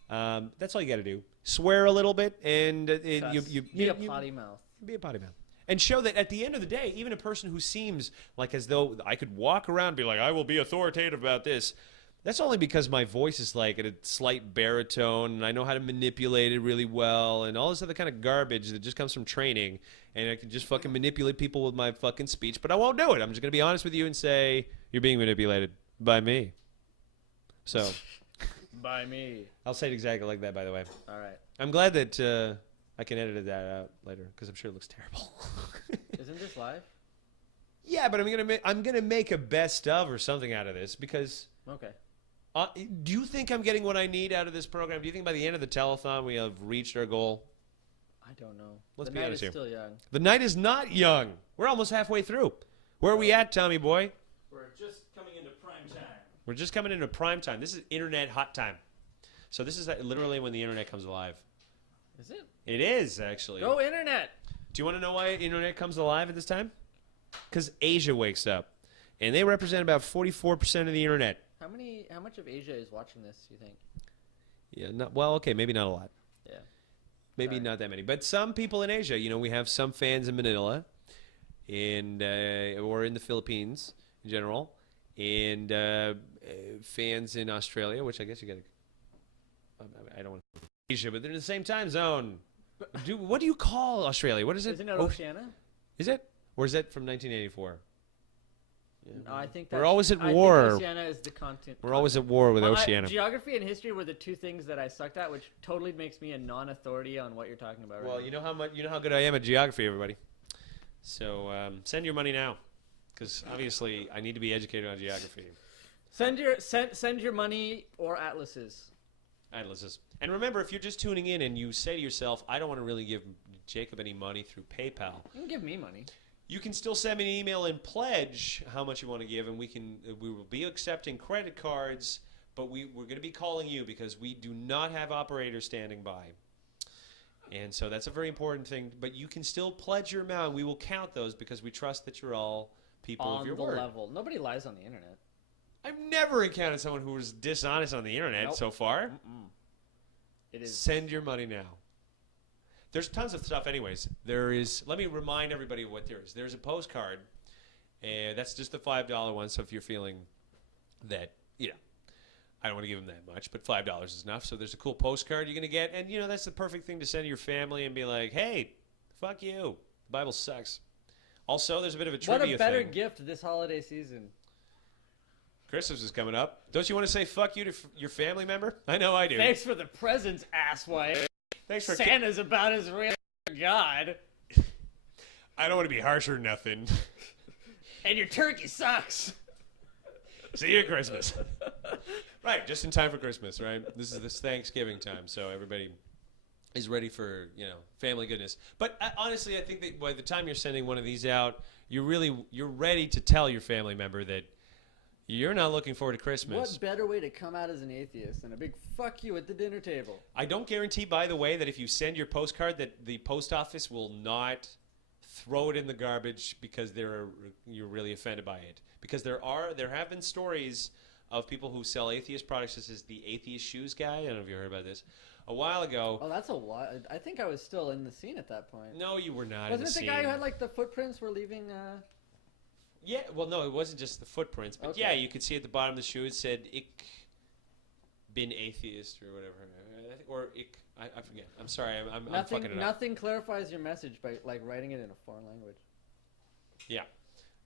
That's all you got to do. Swear a little bit and be a potty mouth. Be a potty mouth. And show that at the end of the day, even a person who seems like as though I could walk around and be like, I will be authoritative about this. That's only because my voice is like at a slight baritone and I know how to manipulate it really well and all this other kind of garbage that just comes from training. And I can just fucking manipulate people with my fucking speech, but I won't do it. I'm just going to be honest with you and say, you're being manipulated by me. So. By me. I'll say it exactly like that, by the way. All right. I'm glad that I can edit that out later because I'm sure it looks terrible. Isn't this live? Yeah, but I'm gonna make a best of or something out of this because. Okay. Do you think I'm getting what I need out of this program? Do you think by the end of the telethon we have reached our goal? I don't know. Let's be be night honest is here. Still young. The night is not young. We're almost halfway through. Where are we at, Tommy boy? We're just coming into prime time. We're just coming into prime time. This is internet hot time. So this is literally when the internet comes alive. Is it? It is, actually. Go internet. Do you want to know why internet comes alive at this time? Because Asia wakes up. And they represent about 44% of the internet. How much of Asia is watching this, you think? Yeah, okay, maybe not a lot. Yeah. Maybe not that many. But some people in Asia, we have some fans in Manila and or in the Philippines in general, and fans in Australia, which I guess you got to I don't want to Asia, but they're in the same time zone. What do you call Australia? What is it? Isn't it Oceania? Is it? Or is that from 1984? No, I think we're always at war. I think Oceania is the continent. We're always at war with Oceania. Geography and history were the two things that I sucked at, which totally makes me a non-authority on what you're talking about. Well, you know how good I am at geography, everybody. So send your money now, because obviously I need to be educated on geography. Send your money or atlases. Atlases. And remember, if you're just tuning in and you say to yourself, I don't want to really give Jacob any money through PayPal. You can give me money. You can still send me an email and pledge how much you want to give, and we will be accepting credit cards, but we're going to be calling you because we do not have operators standing by. And so that's a very important thing. But you can still pledge your amount. We will count those because we trust that you're all people of your word. On the level. Nobody lies on the internet. I've never encountered someone who was dishonest on the internet so far. It is. Send your money now. There's tons of stuff anyways. Let me remind everybody of what there is. There's a postcard, and that's just the $5 one, so if you're feeling that, I don't want to give them that much, but $5 is enough. So there's a cool postcard you're going to get, and, that's the perfect thing to send to your family and be like, hey, fuck you. The Bible sucks. Also, there's a bit of a trivia thing. What a better gift this holiday season. Christmas is coming up. Don't you want to say fuck you to your family member? I know I do. Thanks for the presents, asswipe. Thanks for Santa's about as real as God. I don't want to be harsh or nothing. And your turkey sucks. See you at Christmas. Right, just in time for Christmas, right? This is this Thanksgiving time, so everybody is ready for, family goodness. But honestly, I think that by the time you're sending one of these out, you're ready to tell your family member that you're not looking forward to Christmas. What better way to come out as an atheist than a big fuck you at the dinner table? I don't guarantee, by the way, that if you send your postcard that the post office will not throw it in the garbage because you're really offended by it. Because there have been stories of people who sell atheist products, such as the atheist shoes guy. I don't know if you heard about this. A while ago. Oh, that's a while. I think I was still in the scene at that point. No, you were not. Wasn't it the guy who had like the footprints were leaving? Yeah. Well, no, it wasn't just the footprints, but yeah, you could see at the bottom of the shoe it said "Ich bin atheist" or whatever, or "Ich." I forget. I'm sorry. I'm fucking it up. Nothing clarifies your message by like writing it in a foreign language. Yeah,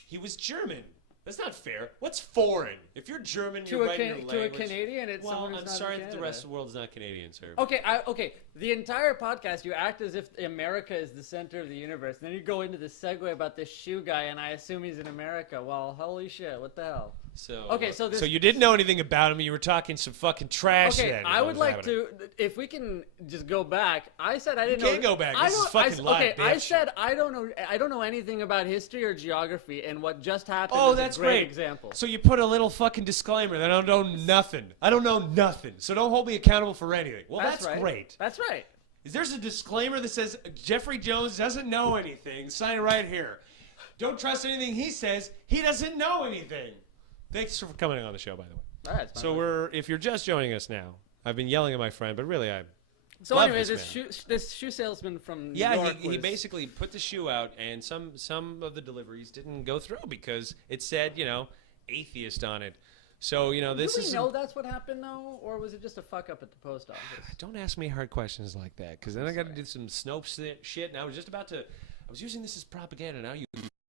he was German. That's not fair. What's foreign? If you're German, you're writing your language. To a Canadian, it's someone who's I'm not sorry in that the Canada. rest of the world is not Canadian, sir. Okay. The entire podcast, you act as if America is the center of the universe. And then you go into the segue about this shoe guy, and I assume he's in America. Well, holy shit, what the hell? So you didn't know anything about him. You were talking some fucking trash. Okay, then, I would like to, if we can just go back. I said I didn't know. You can't go back. This is fucking live, okay, bitch. I said I don't know anything about history or geography, and what just happened. Oh, is that's a great great. example. So you put a little fucking disclaimer that I don't know nothing. I don't know nothing. So don't hold me accountable for anything. Well, that's right. great. That's right. There's a disclaimer that says Jeffrey Jones doesn't know anything. Sign it right here. Don't trust anything he says. He doesn't know anything. Thanks for coming on the show, by the way. All right, so if you're just joining us now, I've been yelling at my friend, but really So love anyway, this shoe salesman from New yeah, York he basically put the shoe out, and some of the deliveries didn't go through because it said atheist on it. So this is. Do we know that's what happened though, or was it just a fuck up at the post office? Don't ask me hard questions like that, because then I got to do some Snopes shit, and I was just about to. I was using this as propaganda. Now you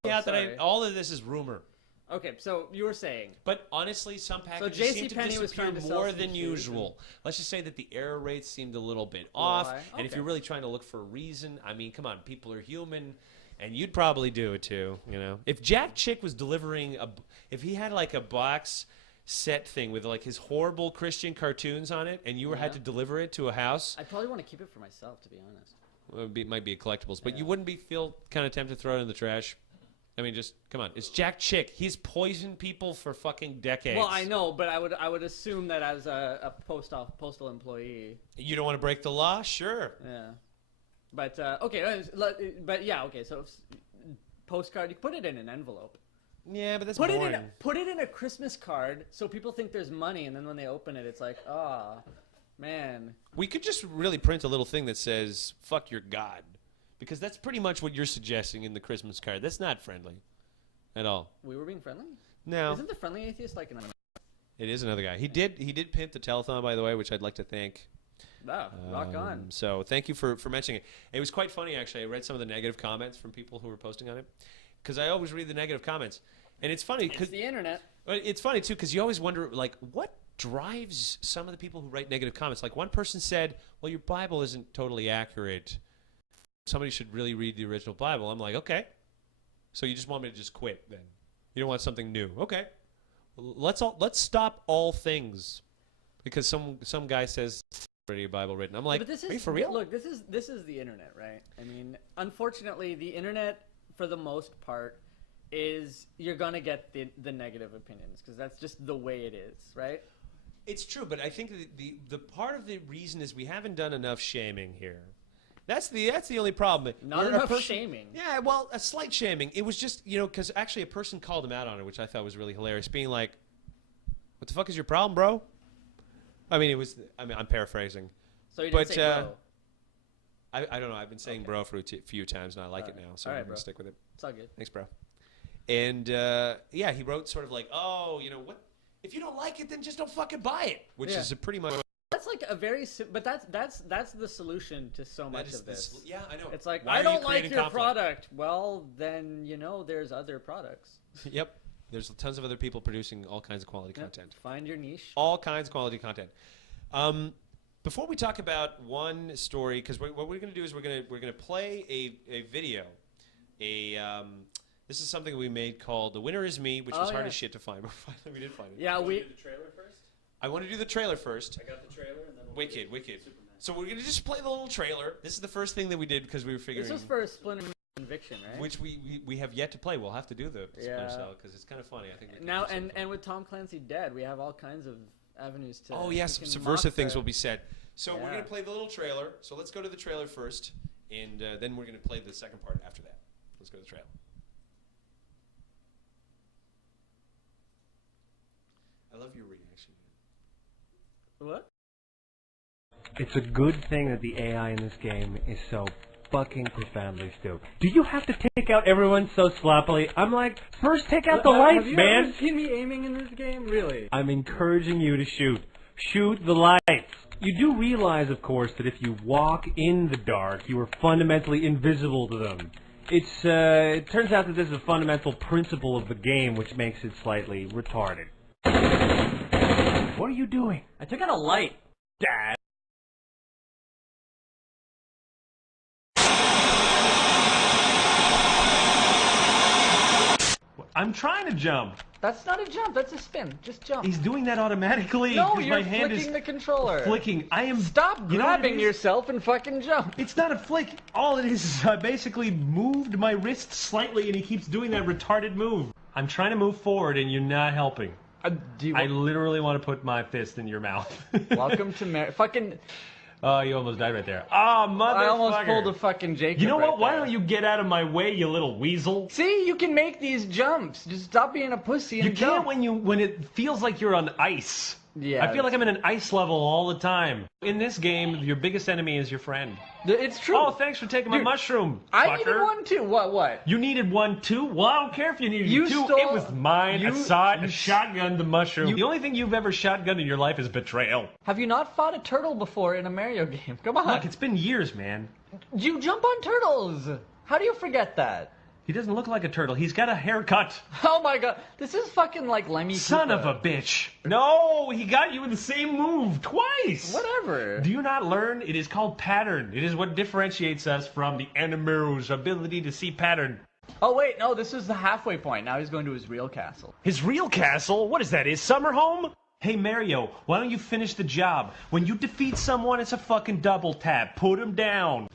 out that all of this is rumor. Okay, so you were saying. But honestly, some packages So seem to JCPenney was disappear trying to sell more some than shoes usual. Let's just say that the error rate seemed a little bit off. high? And if Okay. you're really trying to look for a reason, I mean, come on, people are human, and you'd probably do it too. If Jack Chick was delivering if he had like a box set thing with like his horrible Christian cartoons on it, and you had to deliver it to a house, I probably want to keep it for myself, to be honest. well, it might be a collectibles, but you wouldn't feel kind of tempted to throw it in the trash. I mean, just come on. It's Jack Chick. He's poisoned people for fucking decades. Well, I know, but I would assume that as a postal employee. You don't want to break the law? Sure. Yeah. But okay, but yeah, okay. So postcard, you put it in an envelope. Yeah, but that's put boring. Put it in a Christmas card so people think there's money, and then when they open it, it's like, man. We could just really print a little thing that says "fuck your God," because that's pretty much what you're suggesting in the Christmas card. That's not friendly at all. We were being friendly? No. Isn't the friendly atheist like an? It is another guy. He did pimp the telethon, by the way, which I'd like to thank. Wow, rock on. So thank you for mentioning it. It was quite funny, actually. I read some of the negative comments from people who were posting on it, because I always read the negative comments, and it's funny because It's the internet. it's funny too, because you always wonder, like, what drives some of the people who write negative comments. Like, one person said, "Well, your Bible isn't totally accurate. Somebody should really read the original Bible." I'm like, okay. So you just want me to just quit then? You don't want something new? Okay. Let's stop all things, because some guy says already a Bible written. I'm like, but this is, are you for real? Look, this is the internet, right? I mean, unfortunately, the internet, for the most part, is you're gonna get the negative opinions, because that's just the way it is, right? It's true, but I think the part of the reason is we haven't done enough shaming here. That's the only problem. Not enough shaming. Yeah, well, a slight shaming. It was just, because actually a person called him out on it, which I thought was really hilarious, being like, "What the fuck is your problem, bro?" I mean, I'm paraphrasing. So you didn't say bro. I don't know. I've been saying bro for a few times, and I like it now, so I'm going to stick with it. It's all good. Thanks, bro. And, he wrote sort of like, "Oh, what? If you don't like it, then just don't fucking buy it," which is a pretty much... That's like a very, but that's the solution to so much of this. Yeah, I know. It's like, Why I are you don't like creating your conflict? product. Well, then there's other products. Yep. There's tons of other people producing all kinds of quality content. Find your niche. All kinds of quality content. Before we talk about one story, because what we're going to do is we're going to play a video this is something we made called The Winner Is Me, which was hard as shit to find, but finally we did find it. Yeah, we... Do the trailer first? I want to do the trailer first. I got the trailer and then Wicked. So we're going to just play the little trailer. This is the first thing that we did because we were figuring... This was for Splinter Conviction, right? Which we have yet to play. We'll have to do the Splinter Cell because it's kind of funny. I think now and with Tom Clancy dead, we have all kinds of avenues to... Oh, yes, subversive things will be said. So we're going to play the little trailer. So let's go to the trailer first, and then we're going to play the second part after that. Let's go to the trailer. I love your reaction. What? It's a good thing that the AI in this game is so fucking profoundly stupid. Do you have to take out everyone so sloppily? I'm like, first take out the lights, man! Have you seen me aiming in this game? Really? I'm encouraging you to shoot. Shoot the lights! You do realize, of course, that if you walk in the dark, you are fundamentally invisible to them. It turns out that this is a fundamental principle of the game, which makes it slightly retarded. What are you doing? I took out a light. Dad. I'm trying to jump. That's not a jump. That's a spin. Just jump. He's doing that automatically. No, 'cause you're my hand flicking is the controller. Flicking. I am. Stop grabbing yourself and fucking jump. It's not a flick. All it is I basically moved my wrist slightly, and he keeps doing that retarded move. I'm trying to move forward, and you're not helping. I literally want to put my fist in your mouth. Welcome to fucking. Oh, you almost died right there. Ah, motherfucker. I almost pulled a fucking Jacob. You know what? Right Why there. don't you get out of my way, you little weasel? See, you can make these jumps. Just stop being a pussy and You jump. can't when it feels like you're on ice. Yeah. I feel like I'm in an ice level all the time. In this game, your biggest enemy is your friend. It's true. Oh, thanks for taking my mushroom, I fucker. needed one too. What? You needed one too? Well, I don't care if you needed You two. stole- It was mine. I you- saw it. I you- shotgunned the mushroom. The only thing you've ever shotgunned in your life is betrayal. Have you not fought a turtle before in a Mario game? Come on. Look, it's been years, man. You jump on turtles. How do you forget that? He doesn't look like a turtle. He's got a haircut. Oh my god. This is fucking like Lemmy Son Koopa. of a bitch. No, he got you in the same move twice. Whatever. Do you not learn? It is called pattern. It is what differentiates us from the animal's ability to see pattern. Oh wait, no, this is the halfway point. Now he's going to his real castle. His real castle? What is that, his summer home? Hey Mario, why don't you finish the job? When you defeat someone, it's a fucking double tap. Put him down.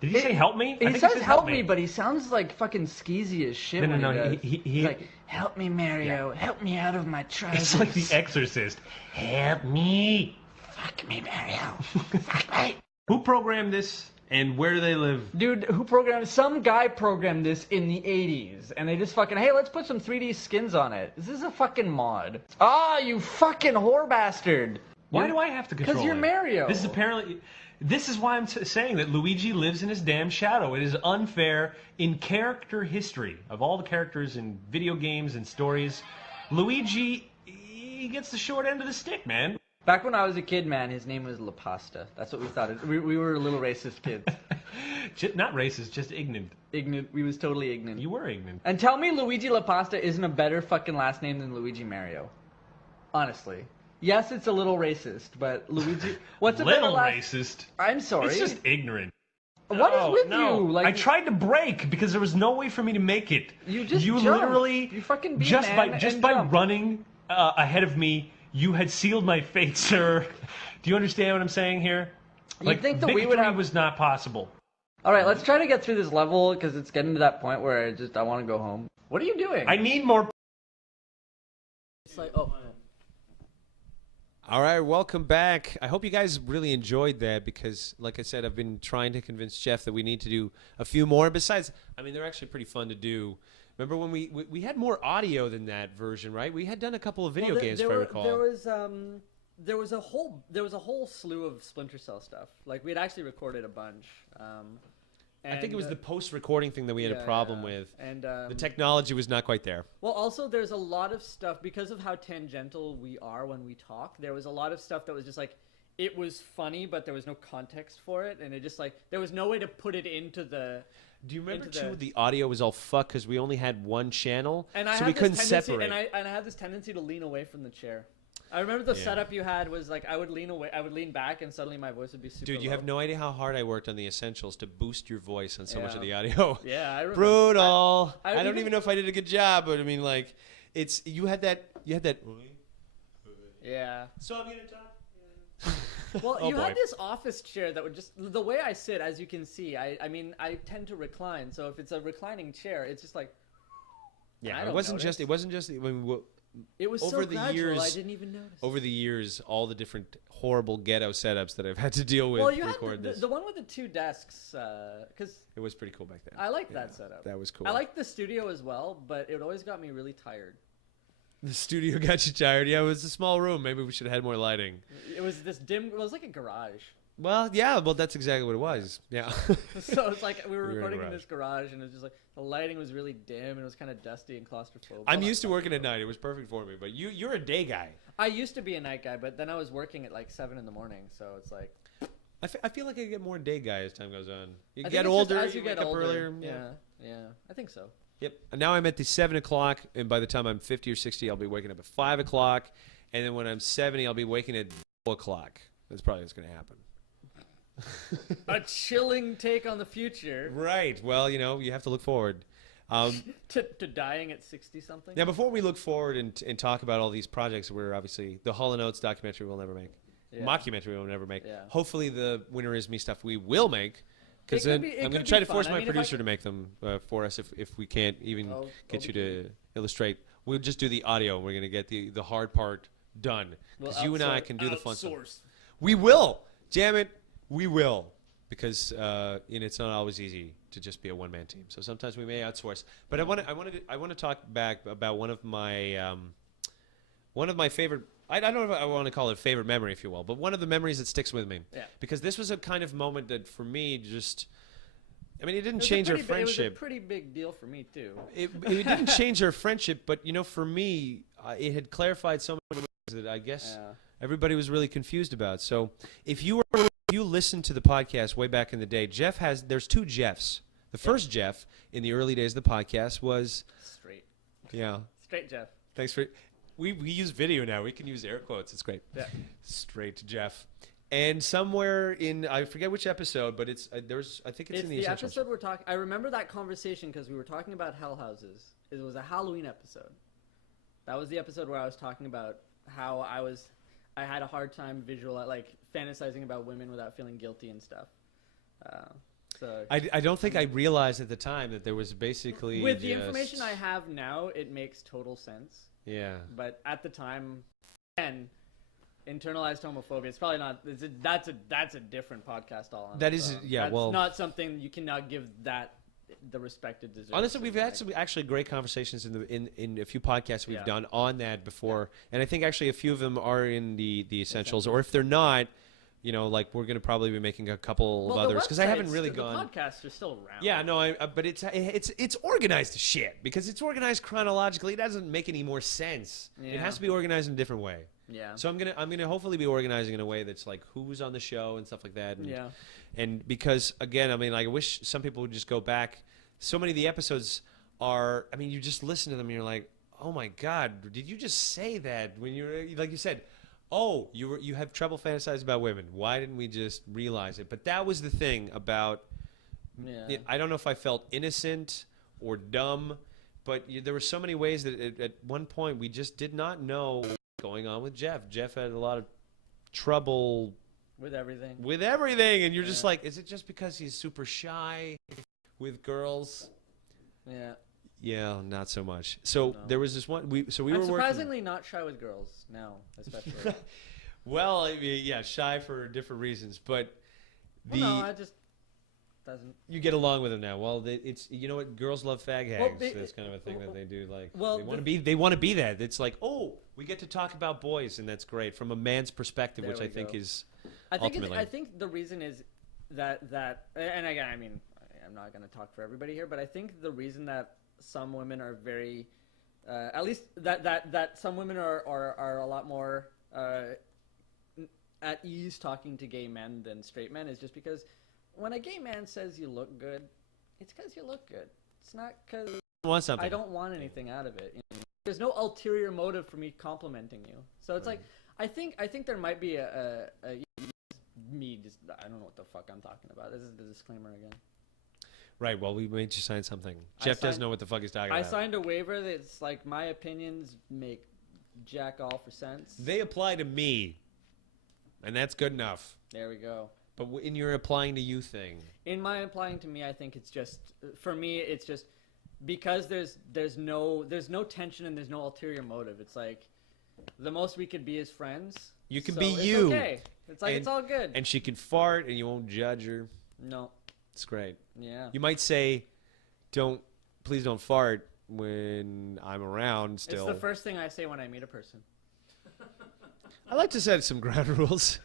Did he say help me? I He think says said help me, but he sounds like fucking skeezy as shit. No, when no, he he- does. He's like, help me, Mario. Help me out of my trousers. It's like The Exorcist. Help me. Fuck me, Mario. Fuck me. Who programmed this and where do they live? Dude, who programmed? Some guy programmed this in the 80s, and they just fucking, hey, let's put some 3D skins on it. This is a fucking mod. Ah, you fucking whore bastard. Why do I have to control it? Because you're Mario. This is apparently... This is why I'm saying that Luigi lives in his damn shadow. It is unfair in character history. Of all the characters in video games and stories, Luigi, he gets the short end of the stick, man. Back when I was a kid, man, his name was La Pasta. That's what we thought. We were little racist kids. Not racist, just ignorant. Ignorant. We was totally ignorant. You were ignorant. And tell me Luigi La Pasta isn't a better fucking last name than Luigi Mario. Honestly. Yes, it's a little racist, but Luigi... What's a little better racist? I'm sorry. It's just ignorant. What is with you? Like, I tried to break because there was no way for me to make it. You just You jumped. literally... You fucking beat just man by just and by jumped. running ahead of me, you had sealed my fate, sir. Do you understand what I'm saying here? You'd think that we would victory have... was not possible. All right, let's try to get through this level because it's getting to that point where I want to go home. What are you doing? I need more... It's like, oh... All right, welcome back. I hope you guys really enjoyed that because, like I said, I've been trying to convince Jeff that we need to do a few more. Besides, I mean, they're actually pretty fun to do. Remember when we had more audio than that version, right? We had done a couple of video games, if I recall. There was a whole slew of Splinter Cell stuff. Like we had actually recorded a bunch. I think it was the post-recording thing that we had a problem with. And the technology was not quite there. Well, also there's a lot of stuff because of how tangential we are when we talk. There was a lot of stuff that was just like it was funny, but there was no context for it, and it just like there was no way to put it into the. Do you remember too? The audio was all fucked because we only had one channel, and I so had we this couldn't tendency, separate. And I had this tendency to lean away from the chair. I remember the setup you had was like I would lean away, I would lean back, and suddenly my voice would be super Dude, you low. have no idea how hard I worked on the essentials to boost your voice on so much of the audio. Yeah, I remember. Brutal. I I don't even know if I did a good job, but I mean, like, it's you had that. Yeah. So I'm gonna talk. Well, Oh, you boy. had this office chair that would just the way I sit, as you can see. I mean, I tend to recline, so if it's a reclining chair, it's just like. Yeah, it wasn't just. It wasn't just. It was over so the gradual, years. I didn't even notice. Over the years, all the different horrible ghetto setups that I've had to deal with. Well, you had record this. the one with the 2 desks, because It was pretty cool back then. I liked that setup. That was cool. I liked the studio as well, but it always got me really tired. The studio got you tired. Yeah, it was a small room. Maybe we should have had more lighting. It was this dim. It was like a garage. Well, yeah. Well, that's exactly what it was. Yeah. So it's like we were We were in a recording in garage. this garage, and it was just like the lighting was really dim, and it was kind of dusty and claustrophobic. I'm used to working at night. It was perfect for me. But you're a day guy. I used to be a night guy, but then I was working at like 7 in the morning, so it's like. I feel like I get more day guy as time goes on. You I get think it's just older. as you wake get up older. earlier. Yeah, I think so. Yep. And now I'm at the 7 o'clock, and by the time I'm 50 or 60, I'll be waking up at 5 o'clock, and then when I'm 70, I'll be waking at 4 o'clock. That's probably what's going to happen. A chilling take on the future. Right. Well, you have to look forward. To dying at 60 something. Now, before we look forward and talk about all these projects, we're obviously the Hall & Oates documentary we'll never make, mockumentary we'll never make. Yeah. Hopefully, the Winter Is Me stuff we will make. Because It I'm could going to be try to fun. force I my mean, if I producer could- to make them for us if we can't even I'll get you be to illustrate. We'll just do the audio. We're going to get the hard part done. We'll Because you and I can do the fun stuff. outsource. We will. Damn it. We will. Because it's not always easy to just be a one-man team. So sometimes we may outsource. But I want to talk back about one of my favorite. I don't know if I want to call it a favorite memory, if you will, but one of the memories that sticks with me. Yeah. Because this was a kind of moment that, for me, just. I mean, it didn't It was a change our pretty big- It was a friendship. pretty big deal for me too. It didn't change our friendship, but for me, it had clarified so many things that I guess everybody was really confused about. So if you listened to the podcast way back in the day, there's 2 Jeffs. The first Jeff in the early days of the podcast was straight. Yeah. Straight Jeff. Thanks for. We use video now. We can use air quotes. It's great. Yeah. Straight Jeff. And somewhere in I forget which episode, but it's I think it's in the essentials. episode we're talking. I remember that conversation because we were talking about hell houses. It was a Halloween episode. That was the episode where I was talking about how I had a hard time fantasizing about women without feeling guilty and stuff. So I don't think I realized at the time that there was basically with the information I have now, it makes total sense. Yeah. But at the time, and internalized homophobia. It's probably not. That's a different podcast all on. That its is own. yeah. That's well, not something you cannot give that the respect it deserves. honestly, we've had some actually great conversations in a few podcasts we've Yeah. done on that before, and I think actually a few of them are in the essentials, or if they're not, like we're gonna probably be making a couple of others because I haven't really gone. The podcasts are still around. Yeah, no, but it's organized to shit because it's organized chronologically. It doesn't make any more sense. It Yeah. has to be organized in a different way. Yeah. So I'm gonna hopefully be organizing in a way that's like who's on the show and stuff like that. And, Yeah. And because again, I mean, like, I wish some people would just go back. So many of the episodes are. I mean, you just listen to them and you're like, oh my god, did you just say that when you're like you said? Oh, you have trouble fantasizing about women. Why didn't we just realize it? But that was the thing about. Yeah. I don't know if I felt innocent or dumb, but there were so many ways that at one point we just did not know what was going on with Jeff. Jeff had a lot of trouble with everything. And you're just like, is it just because he's super shy with girls? Yeah. Yeah, not so much. So there was this one. We I'm were working. surprisingly not shy with girls now, especially. Well, I mean, yeah, shy for different reasons, but Well, no, I just doesn't. You get along with them now. Well, it's what girls love fag hags. Well, That's kind of a thing that they do. Like, well, they want to be that. It's like, oh, we get to talk about boys, and that's great from a man's perspective, There which we I think go. is I think ultimately. I think the reason is that and again, I mean, I'm not going to talk for everybody here, but I think the reason that some women are very, at least that some women are a lot more at ease talking to gay men than straight men is just because when a gay man says you look good, it's because you look good. It's not because want something. I don't want anything out of it. You know? There's no ulterior motive for me complimenting you. So it's like I think there might be I don't know what the fuck I'm talking about. This is the disclaimer again. Right. Well, we made you sign something. Jeff doesn't know what the fuck he's talking about. I signed a waiver that's like my opinions make jack all for sense. They apply to me, and that's good enough. There we go. But in your applying to you thing, in my applying to me, I think it's just for me. It's just because there's no tension and there's no ulterior motive. It's like the most we could be is friends. you can so be it's you. Okay. It's like it's all good. And she can fart, and you won't judge her. No. It's great. Yeah. You might say, please don't fart when I'm around still. It's the first thing I say when I meet a person. I like to set some ground rules.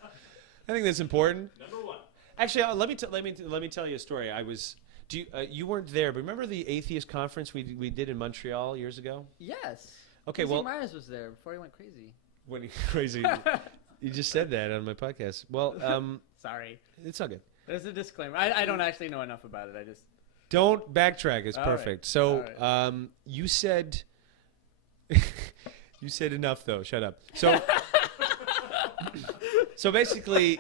I think that's important. Number one. Actually, let me tell you a story. You weren't there, but remember the atheist conference we did in Montreal years ago? Yes. Okay, Lizzie well, Myers was there before he went crazy. When he crazy, you just said that on my podcast. Well, sorry, it's all good. There's a disclaimer. I don't actually know enough about it. I just don't backtrack. It's perfect. Right. So, you said you said enough though. Shut up. So, so basically,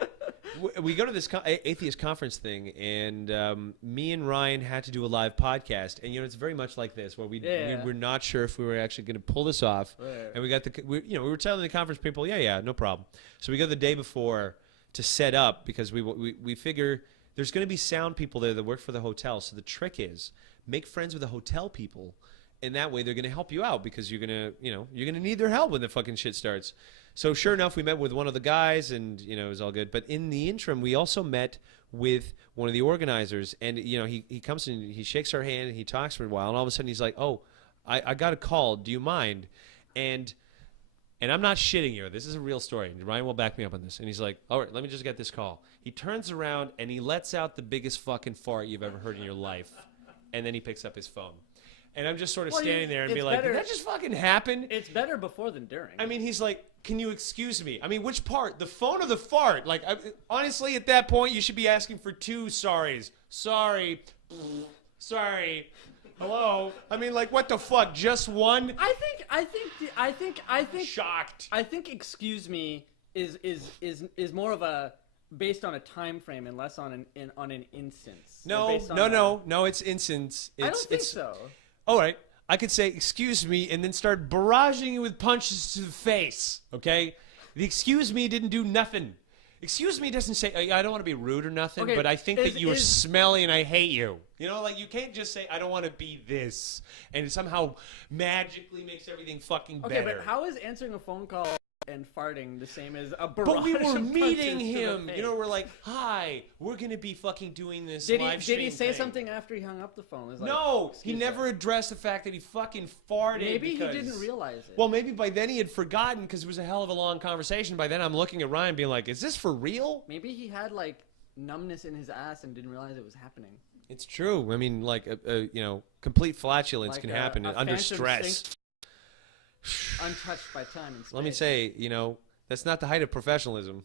we go to this atheist conference thing, and me and Ryan had to do a live podcast, and it's very much like this, where we were not sure if we were actually going to pull this off, and we got we were telling the conference people, yeah, no problem. So we go the day before to set up because we figure there's going to be sound people there that work for the hotel. So the trick is make friends with the hotel people, and that way they're going to help you out because you're going to need their help when the fucking shit starts. So sure enough, we met with one of the guys, and it was all good. But in the interim, we also met with one of the organizers, and he comes in, he shakes our hand, and he talks for a while, and all of a sudden he's like, "Oh, I got a call. Do you mind?" And I'm not shitting you. This is a real story. And Ryan will back me up on this. And he's like, "All right, let me just get this call." He turns around and he lets out the biggest fucking fart you've ever heard in your life, and then he picks up his phone. And I'm just sort of standing there and be like, "Did that just fucking happen?" It's better before than during. I mean, he's like, "Can you excuse me?" I mean, which part? The phone or the fart? Like, honestly, at that point, you should be asking for two sorries. Sorry. Sorry. Hello. I mean, like, what the fuck? Just one? I think shocked. I think excuse me is more of a based on a time frame and less on an instance. No, it's instance. I don't think so. All right. I could say, "Excuse me," and then start barraging you with punches to the face, okay? The excuse me didn't do nothing. Excuse me doesn't say, I don't want to be rude or nothing, Okay, but I think that you are smelly and I hate you. Like you can't just say, "I don't want to be this," and it somehow magically makes everything fucking better. Okay, but how is answering a phone call and farting the same as a barrage? But we were of meeting punches to him. the face? We're like, "Hi, we're going to be fucking doing this Did live he stream say thing." something after he hung up the phone? It was like, No, he "Excuse never addressed the fact that he fucking farted. Maybe because... he didn't realize it. Well, maybe by then he had forgotten because it was a hell of a long conversation. By then I'm looking at Ryan being like, "Is this for real?" Maybe he had like numbness in his ass and didn't realize it was happening. It's true. I mean, like, complete flatulence Like can happen under stress. Untouched by time and space. Let me say, that's not the height of professionalism.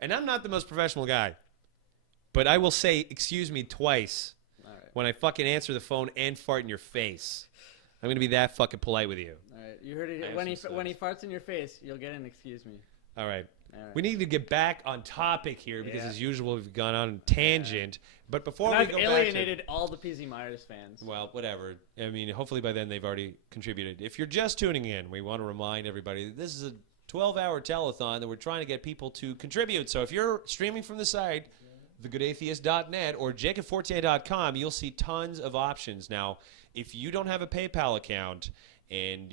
And I'm not the most professional guy. But I will say, "Excuse me," twice when I fucking answer the phone and fart in your face. I'm going to be that fucking polite with you. All right, you heard it. When he farts in your face, you'll get an "excuse me." All right. All right. We need to get back on topic here because, as usual, we've gone on a tangent. But before And we I've go alienated all the PZ Myers fans. Well, whatever. I mean, hopefully by then they've already contributed. If you're just tuning in, we want to remind everybody that this is a 12-hour telethon that we're trying to get people to contribute. So if you're streaming from the site, thegoodatheist.net or jakefortier.com, you'll see tons of options. Now, if you don't have a PayPal account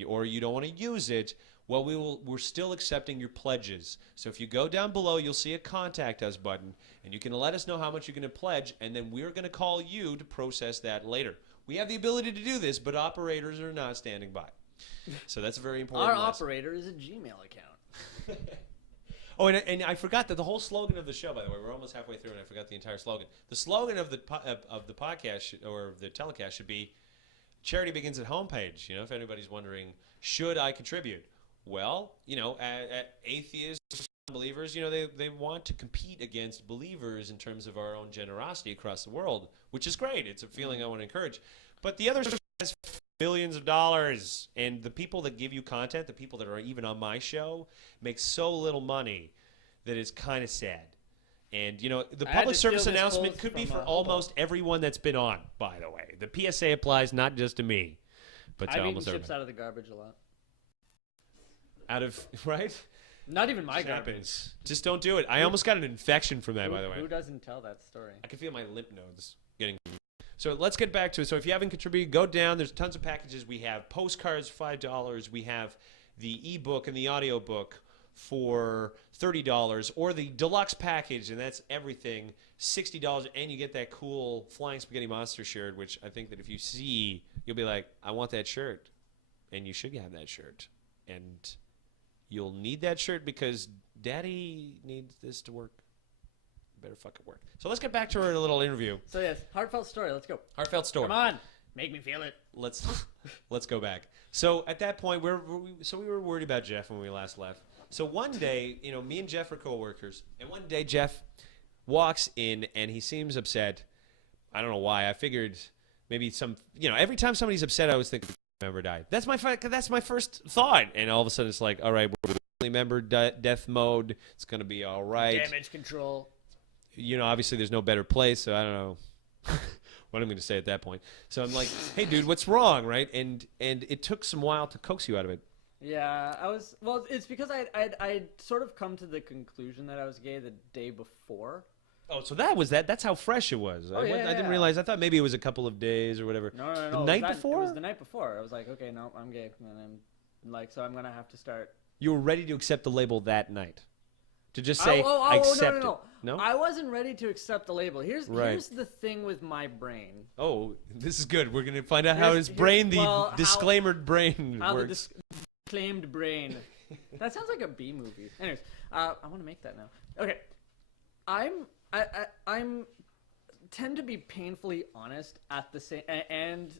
or you don't want to use it, well, we're still accepting your pledges. So if you go down below, you'll see a Contact Us button, and you can let us know how much you're going to pledge, and then we're going to call you to process that later. We have the ability to do this, but operators are not standing by. So that's a very important Our lesson. operator is a Gmail account. Oh, and I forgot that the whole slogan of the show, by the way, we're almost halfway through, and I forgot the entire slogan. The slogan of the podcast or the telecast should be, "Charity begins at homepage." If anybody's wondering, should I contribute? Well, atheists, believers, they want to compete against believers in terms of our own generosity across the world, which is great. It's a feeling I want to encourage. But the other millions of dollars. And the people that give you content, the people that are even on my show, make so little money that it's kind of sad. And, you know, the public service announcement could be for almost everyone that's been on, by the way. The PSA applies not just to me, but to almost everyone. Chips out of the garbage a lot. Out of, right? Not even my Just garbage. happens. Just don't do it. I almost got an infection from that, by the way. Who doesn't tell that story? I can feel my lymph nodes getting... So let's get back to it. So if you haven't contributed, go down. There's tons of packages. We have postcards, $5. We have the ebook and the audiobook for $30, or the deluxe package, and that's everything, $60, and you get that cool Flying Spaghetti Monster shirt, which I think that if you see, you'll be like, I want that shirt. And you should have that shirt. And you'll need that shirt because Daddy needs this to work. Better fucking work. So let's get back to our little interview. So yes, heartfelt story. Let's go. Heartfelt story. Come on, make me feel it. Let's go back. So at that point, we were worried about Jeff when we last left. So one day, you know, me and Jeff are coworkers, and one day Jeff walks in and he seems upset. I don't know why. I figured maybe every time somebody's upset, I always think a member died. That's my first thought, and all of a sudden it's like, all right, we're family member death mode. It's gonna be all right. Damage control. You know, obviously there's no better place, so I don't know what I'm going to say at that point. So I'm like, hey, dude, what's wrong, right? And it took some while to coax you out of it. Yeah, it's because I'd sort of come to the conclusion that I was gay the day before. Oh, so that's how fresh it was. Oh, I didn't realize. I thought maybe it was a couple of days or whatever. No. The night before? It was the night before. I was like, okay, no, I'm gay. And I'm like, so I'm going to have to start. You were ready to accept the label that night? To just say, I accept it? No? I wasn't ready to accept the label. Here's the thing with my brain. Oh, this is good. We're going to find out how his brain, disclaimed brain works. The disclaimed brain. That sounds like a B movie. Anyways, I want to make that now. Okay. I'm tend to be painfully honest at the same, and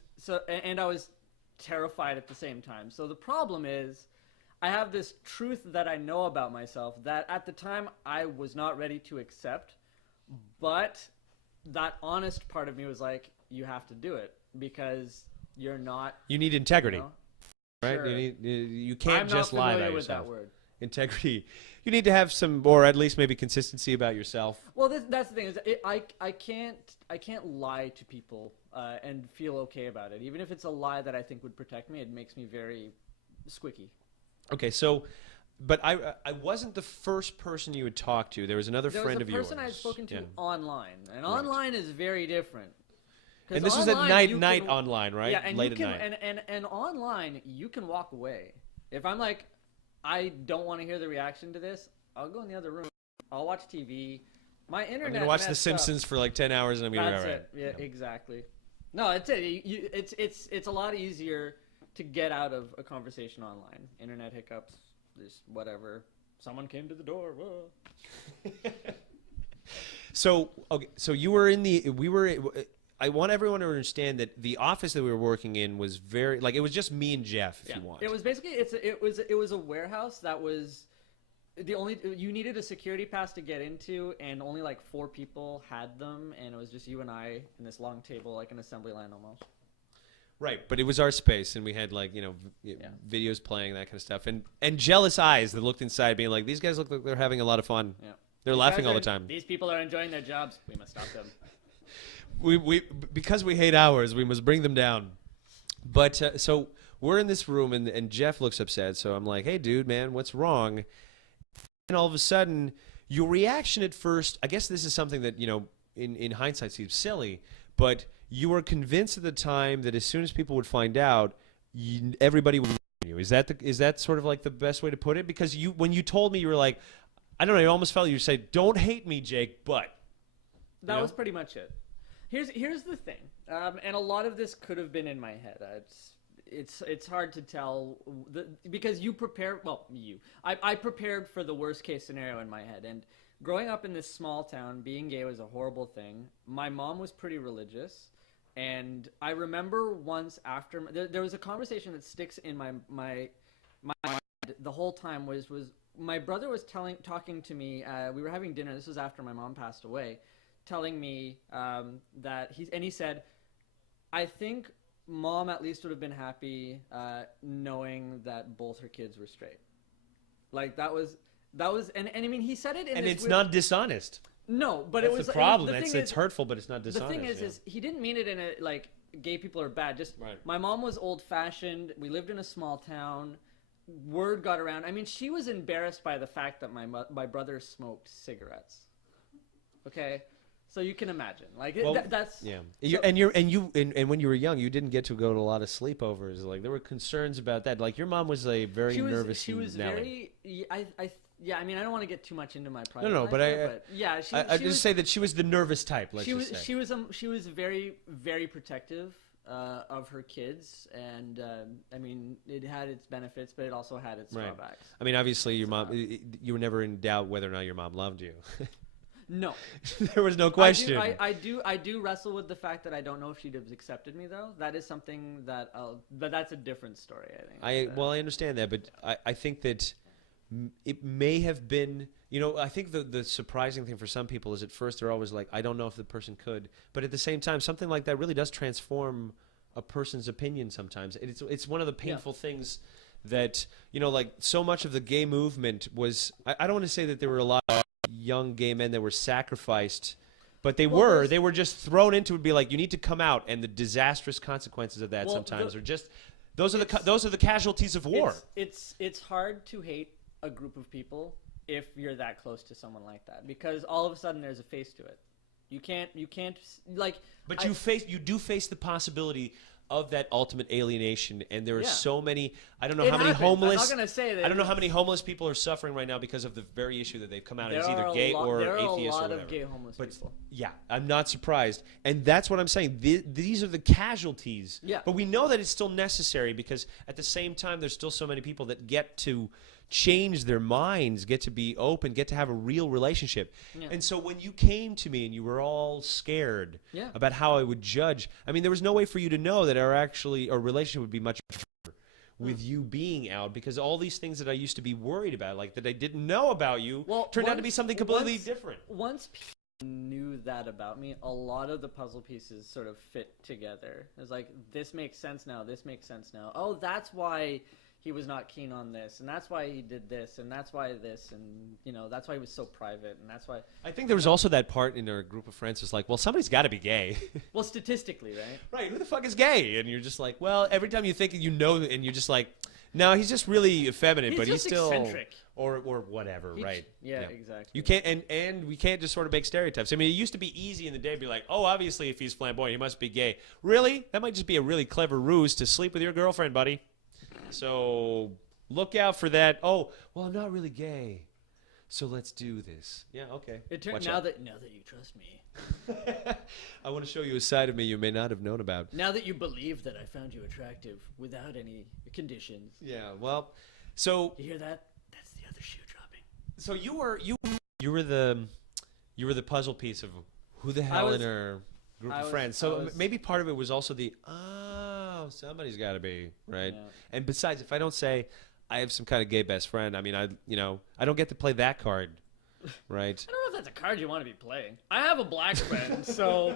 I was terrified at the same time. So the problem is, I have this truth that I know about myself that at the time I was not ready to accept, but that honest part of me was like, you have to do it because you're not. You need integrity, right? Sure. You can't just lie about with yourself. That word. Integrity. You need to have some, or at least maybe consistency about yourself. Well, that's the thing is, I can't lie to people and feel okay about it, even if it's a lie that I think would protect me. It makes me very squicky. Okay, so, but I wasn't the first person you would talk to. There was another friend of yours. There was a person I had spoken to online, and online is very different. And this was at night online, right? Yeah, and late at night. And online you can walk away. If I'm like, I don't want to hear the reaction to this, I'll go in the other room. I'll watch TV. My internet. I'm gonna watch The Simpsons for like 10 hours, and I'm gonna be all right. Yeah, exactly. No, that's it. It's a lot easier to get out of a conversation online. Internet hiccups, just whatever. Someone came to the door. Whoa. So you were I want everyone to understand that the office that we were working in was very, like, it was just me and Jeff, if you want. It was basically, it was a warehouse that was you needed a security pass to get into, and only like 4 people had them, and it was just you and I in this long table, like an assembly line almost. Right, but it was our space, and we had like, videos playing, that kind of stuff, and jealous eyes that looked inside, being like, these guys look like they're having a lot of fun. Yeah, they're laughing all the time. These people are enjoying their jobs. We must stop them. We because we hate ours, we must bring them down. But so we're in this room, and Jeff looks upset. So I'm like, hey, dude, man, what's wrong? And all of a sudden, your reaction at first, I guess this is something that, in hindsight seems silly, but you were convinced at the time that as soon as people would find out, everybody would you. Is that sort of like the best way to put it? Because when you told me, you were like, I don't know, I almost felt you say, don't hate me, Jake, but. That was pretty much it. Here's the thing, and a lot of this could have been in my head. It's hard to tell because you prepare. Well, I prepared for the worst case scenario in my head. And growing up in this small town, being gay was a horrible thing. My mom was pretty religious, and I remember once after there was a conversation that sticks in my mind the whole time was my brother was talking to me. We were having dinner. This was after my mom passed away. Telling me that he said, I think mom at least would have been happy knowing that both her kids were straight. Like that was, and I mean, he said it in And this it's weird... not dishonest. No, but That's it was the problem. It's hurtful, but it's not dishonest. The thing is he didn't mean it in a like gay people are bad. Just my mom was old fashioned. We lived in a small town. Word got around. I mean, she was embarrassed by the fact that my brother smoked cigarettes. Okay, so you can imagine, like that's yeah. So, And when you were young, you didn't get to go to a lot of sleepovers. Like there were concerns about that. Like your mom was a very nervous. She was Nelly. very. Yeah, I mean, I don't want to get too much into my private No, life but there, yeah, I just say that she was the nervous type. Let's just say she was very, very protective of her kids, and I mean, it had its benefits, but it also had its drawbacks. I mean, obviously, your mom. You were never in doubt whether or not your mom loved you. No, there was no question. I do wrestle with the fact that I don't know if she'd have accepted me though. That is something that but that's a different story. I think. I understand that, but I think that it may have been. You know, I think the surprising thing for some people is at first they're always like, I don't know if the person could, but at the same time, something like that really does transform a person's opinion. Sometimes it's one of the painful things that like so much of the gay movement was. I don't want to say that there were a lot of young gay men that were sacrificed, but they were just thrown into it. Be like, you need to come out, and the disastrous consequences of that sometimes are just those are the casualties of war. It's hard to hate a group of people if you're that close to someone like that, because all of a sudden there's a face to it. You can't like. But you do face the possibility of that ultimate alienation, and there are so many. I don't know how many homeless. I'm not gonna say that. I don't know how many homeless people are suffering right now because of the very issue that they've come out as either gay or atheist or whatever. There are a lot of gay homeless people. Yeah, I'm not surprised, and that's what I'm saying. These are the casualties. Yeah. But we know that it's still necessary because at the same time, there's still so many people that get to change their minds, get to be open, get to have a real relationship. Yeah. And so when you came to me and you were all scared about how I would judge, I mean, there was no way for you to know that our relationship would be much better with you being out, because all these things that I used to be worried about, like that I didn't know about you, turned out to be something completely different. Once people knew that about me, a lot of the puzzle pieces sort of fit together. It's like, this makes sense now, this makes sense now. Oh, that's why he was not keen on this, and that's why he did this, and that's why this, and that's why he was so private, and that's why. I think there was also that part in our group of friends was like, well, somebody's got to be gay. Well, statistically, right? Right. Who the fuck is gay? And you're just like, well, every time you think and you're just like, no, he's just really effeminate, but he's still eccentric. or whatever, right? Yeah, exactly. You can't and we can't just sort of make stereotypes. I mean, it used to be easy in the day to be like, oh, obviously if he's flamboyant, he must be gay. Really? That might just be a really clever ruse to sleep with your girlfriend, buddy. So look out for that. Oh, well, I'm not really gay, so let's do this. Yeah, okay. Now that you trust me, I want to show you a side of me you may not have known about. Now that you believe that I found you attractive without any conditions. Yeah, well, so you hear that? That's the other shoe dropping. So you were the puzzle piece of who the hell in our group of friends. So maybe part of it was also somebody's got to be, right? Yeah. And besides, if I don't say I have some kind of gay best friend, I mean, I don't get to play that card, right? I don't know if that's a card you want to be playing. I have a black friend, so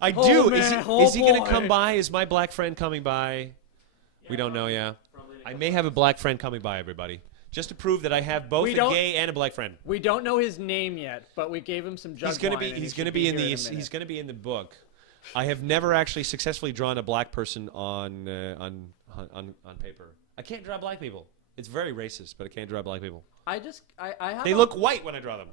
I do. Man, is he going to come by? Is my black friend coming by? Yeah, we don't know. Yeah, I may have a black friend coming by. Everybody, just to prove that I have both a gay and a black friend. We don't know his name yet, but we gave him some jug wine. He's going to be in the book. I have never actually successfully drawn a black person on paper. I can't draw black people. It's very racist, but I can't draw black people. They look white when I draw them.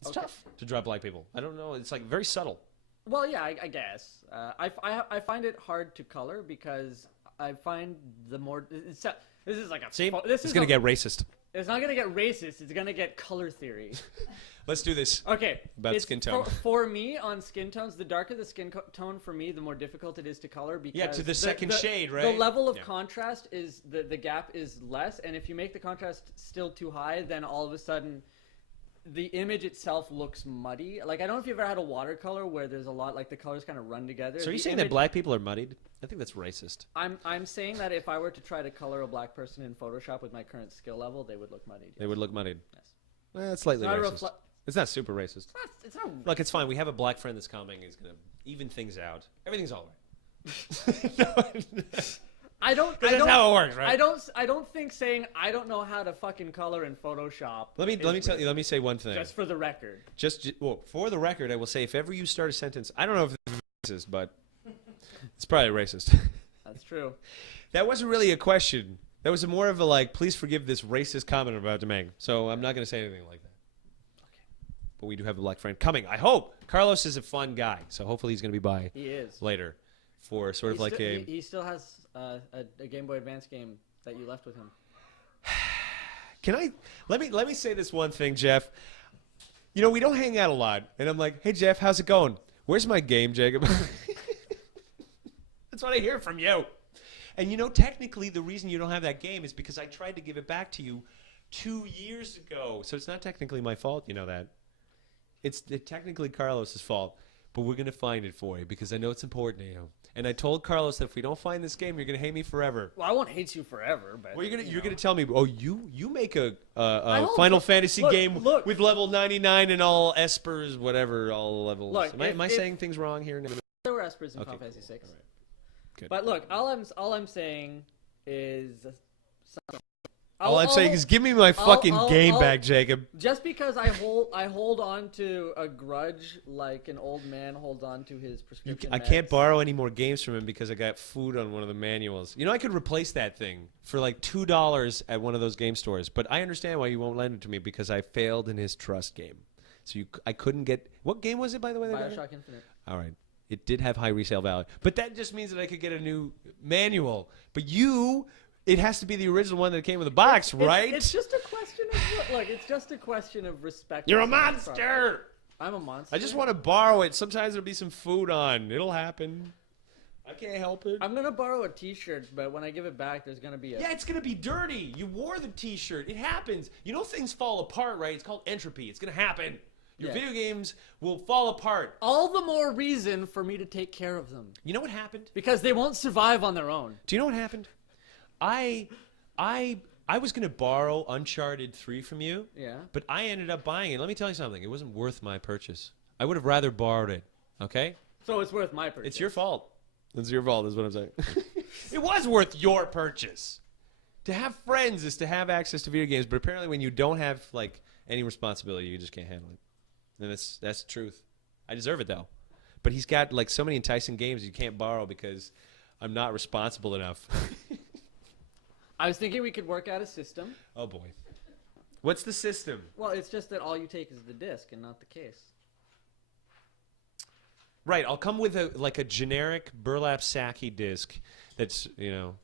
It's tough to draw black people. I don't know. It's like very subtle. Well, yeah, I guess. I find it hard to color because I find the more this is like a it's gonna get racist. It's not gonna get racist. It's gonna get color theory. Let's do this. Okay. About skin tone. For me, on skin tones, the darker the skin tone for me, the more difficult it is to color because to the second shade, right? The level of contrast is the gap is less, and if you make the contrast still too high, then all of a sudden the image itself looks muddy. Like, I don't know if you've ever had a watercolor where there's a lot, like the colors kind of run together. So are you saying that black people are muddied? I think that's racist. I'm saying that if I were to try to color a black person in Photoshop with my current skill level, they would look muddied. Yes. They would look muddied. Yes. Well, it's slightly racist. It's not super racist. It's not. Look, it's fine. We have a black friend that's coming. He's gonna even things out. Everything's all right. I don't. That's how it works, right? I don't think saying I don't know how to fucking color in Photoshop. Let me say one thing. Just for the record. For the record, I will say if ever you start a sentence, I don't know if it's racist, but it's probably racist. That's true. That wasn't really a question. That was more of a like, please forgive this racist comment I'm about to make. So I'm not going to say anything like that. Okay. But we do have a black friend coming. I hope. Carlos is a fun guy, so hopefully he's going to be by later for sort of like a... He still has a Game Boy Advance game that you left with him. Can I... Let me say this one thing, Jeff. You know, we don't hang out a lot. And I'm like, hey, Jeff, how's it going? Where's my game, Jacob? That's what I hear from you. And you know, technically, the reason you don't have that game is because I tried to give it back to you 2 years ago. So it's not technically my fault, you know that. It's technically Carlos's fault. But we're going to find it for you because I know it's important to you. And I told Carlos that if we don't find this game, you're going to hate me forever. Well, I won't hate you forever, but... Well, you're gonna tell me, oh, you make a Final Fantasy game with level 99 and all espers, whatever, all levels. Look, am I saying things wrong here? There were espers in Final Fantasy 6. Right. Good. But look, all I'm saying is... All I'm saying is give me my fucking game back, Jacob. Just because I hold on to a grudge like an old man holds on to his prescription I can't borrow any more games from him because I got food on one of the manuals. You know, I could replace that thing for like $2 at one of those game stores, but I understand why you won't lend it to me because I failed in his trust game. So I couldn't get... What game was it, by the way? Bioshock Infinite. All right. It did have high resale value. But that just means that I could get a new manual. But you... It has to be the original one that came with the box, right? It's just a question of look. It's just a question of respect. You're a monster. I'm a monster. I just want to borrow it. Sometimes there'll be some food on. It'll happen. I can't help it. I'm gonna borrow a T-shirt, but when I give it back, there's gonna be a... Yeah, it's gonna be dirty. You wore the T-shirt. It happens. You know things fall apart, right? It's called entropy. It's gonna happen. Your video games will fall apart. All the more reason for me to take care of them. You know what happened? Because they won't survive on their own. Do you know what happened? I was going to borrow Uncharted 3 from you, but I ended up buying it. Let me tell you something. It wasn't worth my purchase. I would have rather borrowed it, okay? So it's worth my purchase. It's your fault. It's your fault is what I'm saying. It was worth your purchase. To have friends is to have access to video games, but apparently when you don't have like any responsibility, you just can't handle it. And that's the truth. I deserve it, though. But he's got like so many enticing games you can't borrow because I'm not responsible enough. I was thinking we could work out a system. Oh, boy. What's the system? Well, it's just that all you take is the disc and not the case. Right. I'll come with a generic burlap sacky disc that's, you know,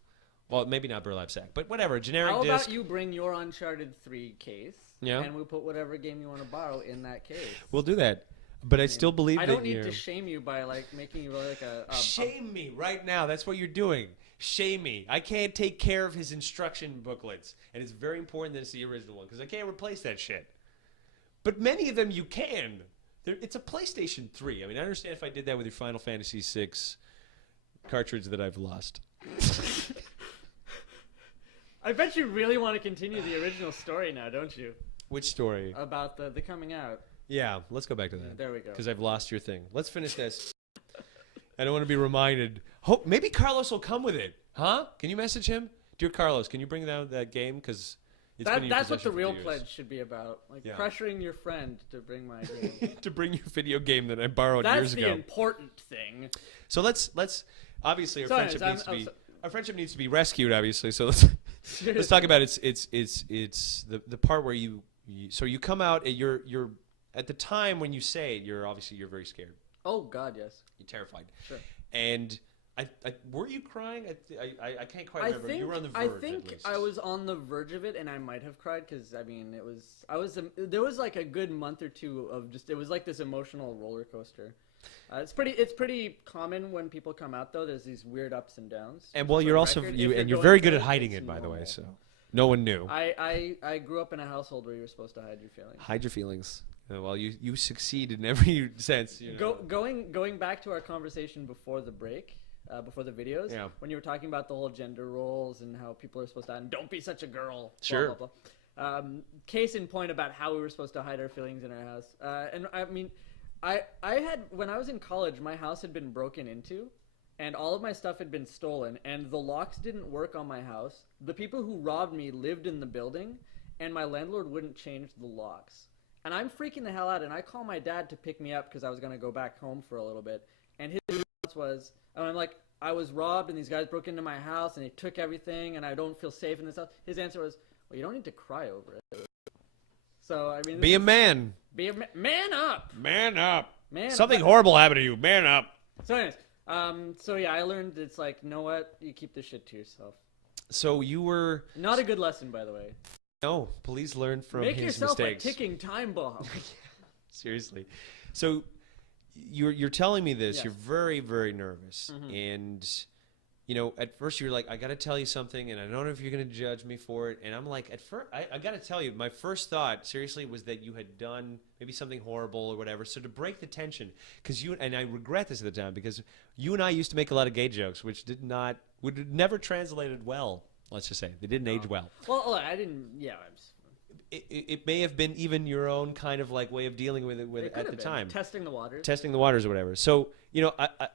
well, maybe not burlap sack, but whatever, a generic disc. How about you bring your Uncharted 3 case, and we'll put whatever game you want to borrow in that case. We'll do that. But I still believe that I don't need to shame you by, like, making you like a... Shame me right now. That's what you're doing. Shame me. I can't take care of his instruction booklets. And it's very important that it's the original one, because I can't replace that shit. But many of them you can. It's a PlayStation 3. I mean, I understand if I did that with your Final Fantasy 6 cartridge that I've lost. I bet you really want to continue the original story now, don't you? Which story? About the coming out. Yeah, let's go back to that. There we go. Because I've lost your thing. Let's finish this. I don't want to be reminded. Hope maybe Carlos will come with it. Huh? Can you message him? Dear Carlos, can you bring down that game? Because that's what the real pledge should be about. Like pressuring your friend to bring my game. To bring your video game that I borrowed years ago. That's the important thing. So let's obviously our friendship needs to be rescued, obviously. So let's talk about it's the part where you come out and you're at the time when you say it, you're very scared. Oh God, yes. You're terrified. Sure. And were you crying? I can't quite remember. You were on the verge. I think I was on the verge of it, and I might have cried because I mean there was like a good month or two of just it was like this emotional roller coaster. It's pretty common when people come out though. There's these weird ups and downs. And well, you're also you're very good at hiding it, by the way. So no one knew. I grew up in a household where you're supposed to hide your feelings. Hide your feelings. Well, you succeed in every sense. You know. Going back to our conversation before the break, before the videos, when you were talking about the whole gender roles and how people are supposed to, and don't be such a girl. Sure. Blah, blah, blah. Case in point about how we were supposed to hide our feelings in our house. And I mean, I had when I was in college, my house had been broken into, and all of my stuff had been stolen, and the locks didn't work on my house. The people who robbed me lived in the building, and my landlord wouldn't change the locks. And I'm freaking the hell out, and I call my dad to pick me up because I was going to go back home for a little bit. And his response was, and I'm like, I was robbed, and these guys broke into my house, and they took everything, and I don't feel safe in this house. His answer was, well, you don't need to cry over it. So, I mean... Be a man. Be a man up. Man up. Man Something up. horrible happened to you. Man up. So anyways, so yeah, I learned it's like, you know what? You keep this shit to yourself. So you were... Not a good lesson, by the way. No, please learn from Make his yourself mistakes. a ticking time bomb. Seriously. So you're telling me this. Yes. You're very, very nervous. Mhm. And, you know, at first you're like, I got to tell you something, and I don't know if you're going to judge me for it. And I'm like, at first, I got to tell you, my first thought, seriously, was that you had done maybe something horrible or whatever. So to break the tension, because you, and I regret this at the time, because you and I used to make a lot of gay jokes, which would never translated well. Let's just say they didn't age well. Well, look, I didn't. Yeah, It may have been even your own kind of like way of dealing with it at the time. Testing the waters. Testing the waters or whatever. So, you know,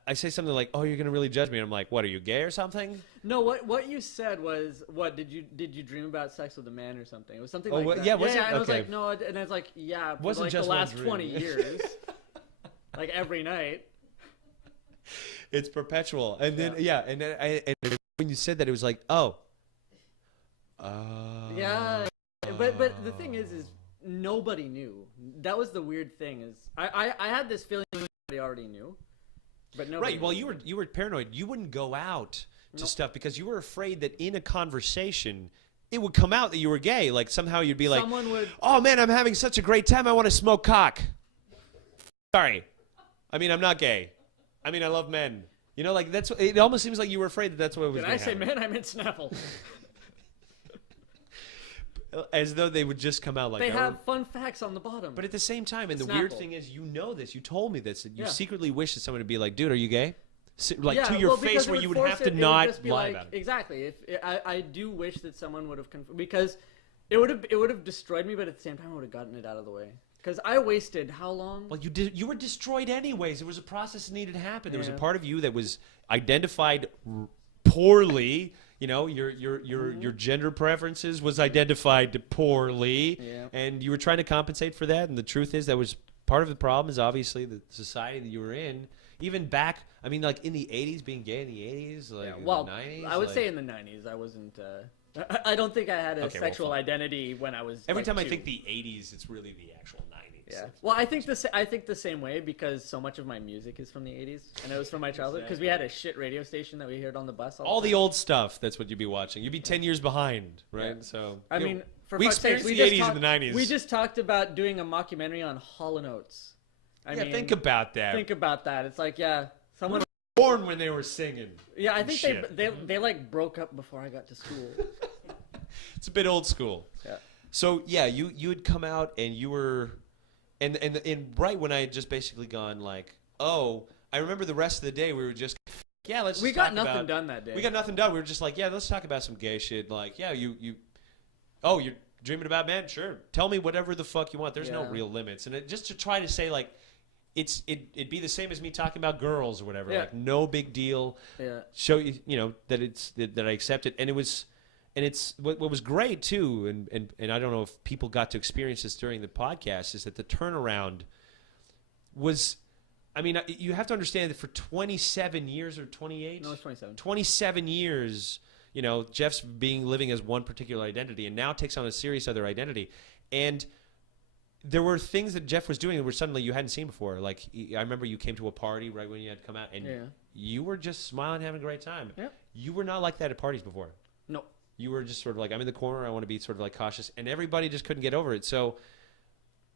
I say something like, "Oh, you're going to really judge me." And I'm like, "What, are you gay or something?" No, what you said was, what did you dream about sex with a man or something? It was something Oh, like well, that. yeah, was it? And I was Okay. like, no, and I was like, yeah, for Wasn't like just the one last dream. 20 years, like every night. It's perpetual. And then and then when you said that, it was like, "Oh." Yeah, but the thing is nobody knew. That was the weird thing. Is I had this feeling they already knew, but nobody. Right. Well, knew. you were paranoid. You wouldn't go out to Nope. stuff because you were afraid that in a conversation it would come out that you were gay. Like somehow you'd be like, Someone would. "Oh man, I'm having such a great time. I want to smoke cock." Sorry, I mean I'm not gay. I mean I love men. You know, like that's. It almost seems like you were afraid that that's what was. Did I say man? I meant Snaffle. As though they would just come out like They that. have fun facts on the bottom. But at the same time, and the weird Snapple. thing is, you know this. You told me this. That you Yeah. secretly wish that someone would be like, "Dude, are you gay?" Like Yeah, to your well, face, because where it you would force have it- to it would not just be lie like, about it. Exactly. If I do wish that someone would have because it would have destroyed me, but at the same time, I would have gotten it out of the way. Because I wasted how long? Well, you were destroyed anyways. There was a process that needed to happen. There was a Yeah. part of you that was identified poorly. You know, your gender preferences was identified poorly, Yeah. and you were trying to compensate for that. And the truth is, that was part of the problem. Is obviously the society that you were in. Even back, I mean, like in the '80s, being gay in the '80s, like in Well, the '90s. I would like, say in the 90s, I wasn't. I don't think I had a Okay, well, sexual fine. identity when I was. Every like, time I 2. think the '80s, it's really the actual '90s. Yeah. Well, I think the same way because so much of my music is from the 80s, and it was from my childhood. Because we had a shit radio station that we heard on the bus. All the the old stuff. That's what you'd be watching. You'd be 10 years behind, right? Yeah. So I you know, mean, for we fuck's sake, experienced we the just 80s talked- and the 90s. We just talked about doing a mockumentary on Hall & Oates. I mean, think about that. Think about that. It's like, yeah, someone born when they were singing. Yeah, I think Shit. they like broke up before I got to school. It's a bit old school. Yeah. So yeah, you had come out and you were, and right when I had just basically gone like, oh, I remember the rest of the day we were just, yeah, let's. We just got talk nothing about- done that day. We got nothing done. We were just like, yeah, let's talk about some gay shit. Like, yeah, you. Oh, you're dreaming about men? Sure. Tell me whatever the fuck you want. There's no Yeah. real limits. And just to try to say like, it'd be the same as me talking about girls or whatever. Yeah. Like, no big deal. Yeah. Show you know that that I accept it, and it was. And it's what was great too, and I don't know if people got to experience this during the podcast, is that the turnaround was, I mean, you have to understand that for 27 years or 28? No, it's 27. 27 years, you know, Jeff's living as one particular identity and now takes on a serious other identity. And there were things that Jeff was doing that were suddenly you hadn't seen before. Like, I remember you came to a party right when you had come out, and Yeah. you were just smiling, having a great time. Yeah. You were not like that at parties before. No. You were just sort of like, I'm in the corner, I want to be sort of like cautious, and everybody just couldn't get over it. So,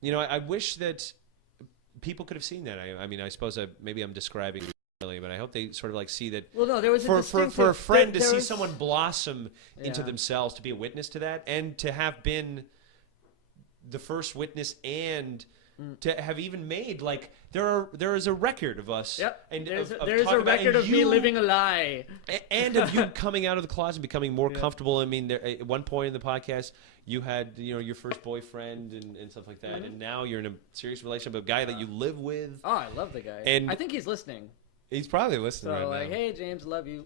you know, I wish that people could have seen that. I mean, I suppose maybe I'm describing it really, but I hope they sort of like see that. Well, no, there was for a friend to there see was- someone blossom into Yeah. themselves, to be a witness to that, and to have been the first witness, and to have even made like there is a record of us. Yep. And There's of a talking about- record and of me you- living a lie. and of you coming out of the closet and becoming more comfortable. I mean, at one point in the podcast, you had, you know, your first boyfriend and stuff like that, Mhm. and now you're in a serious relationship with a guy that you live with. Oh, I love the guy. And I think he's listening. He's probably listening So right like, now. hey James, love you.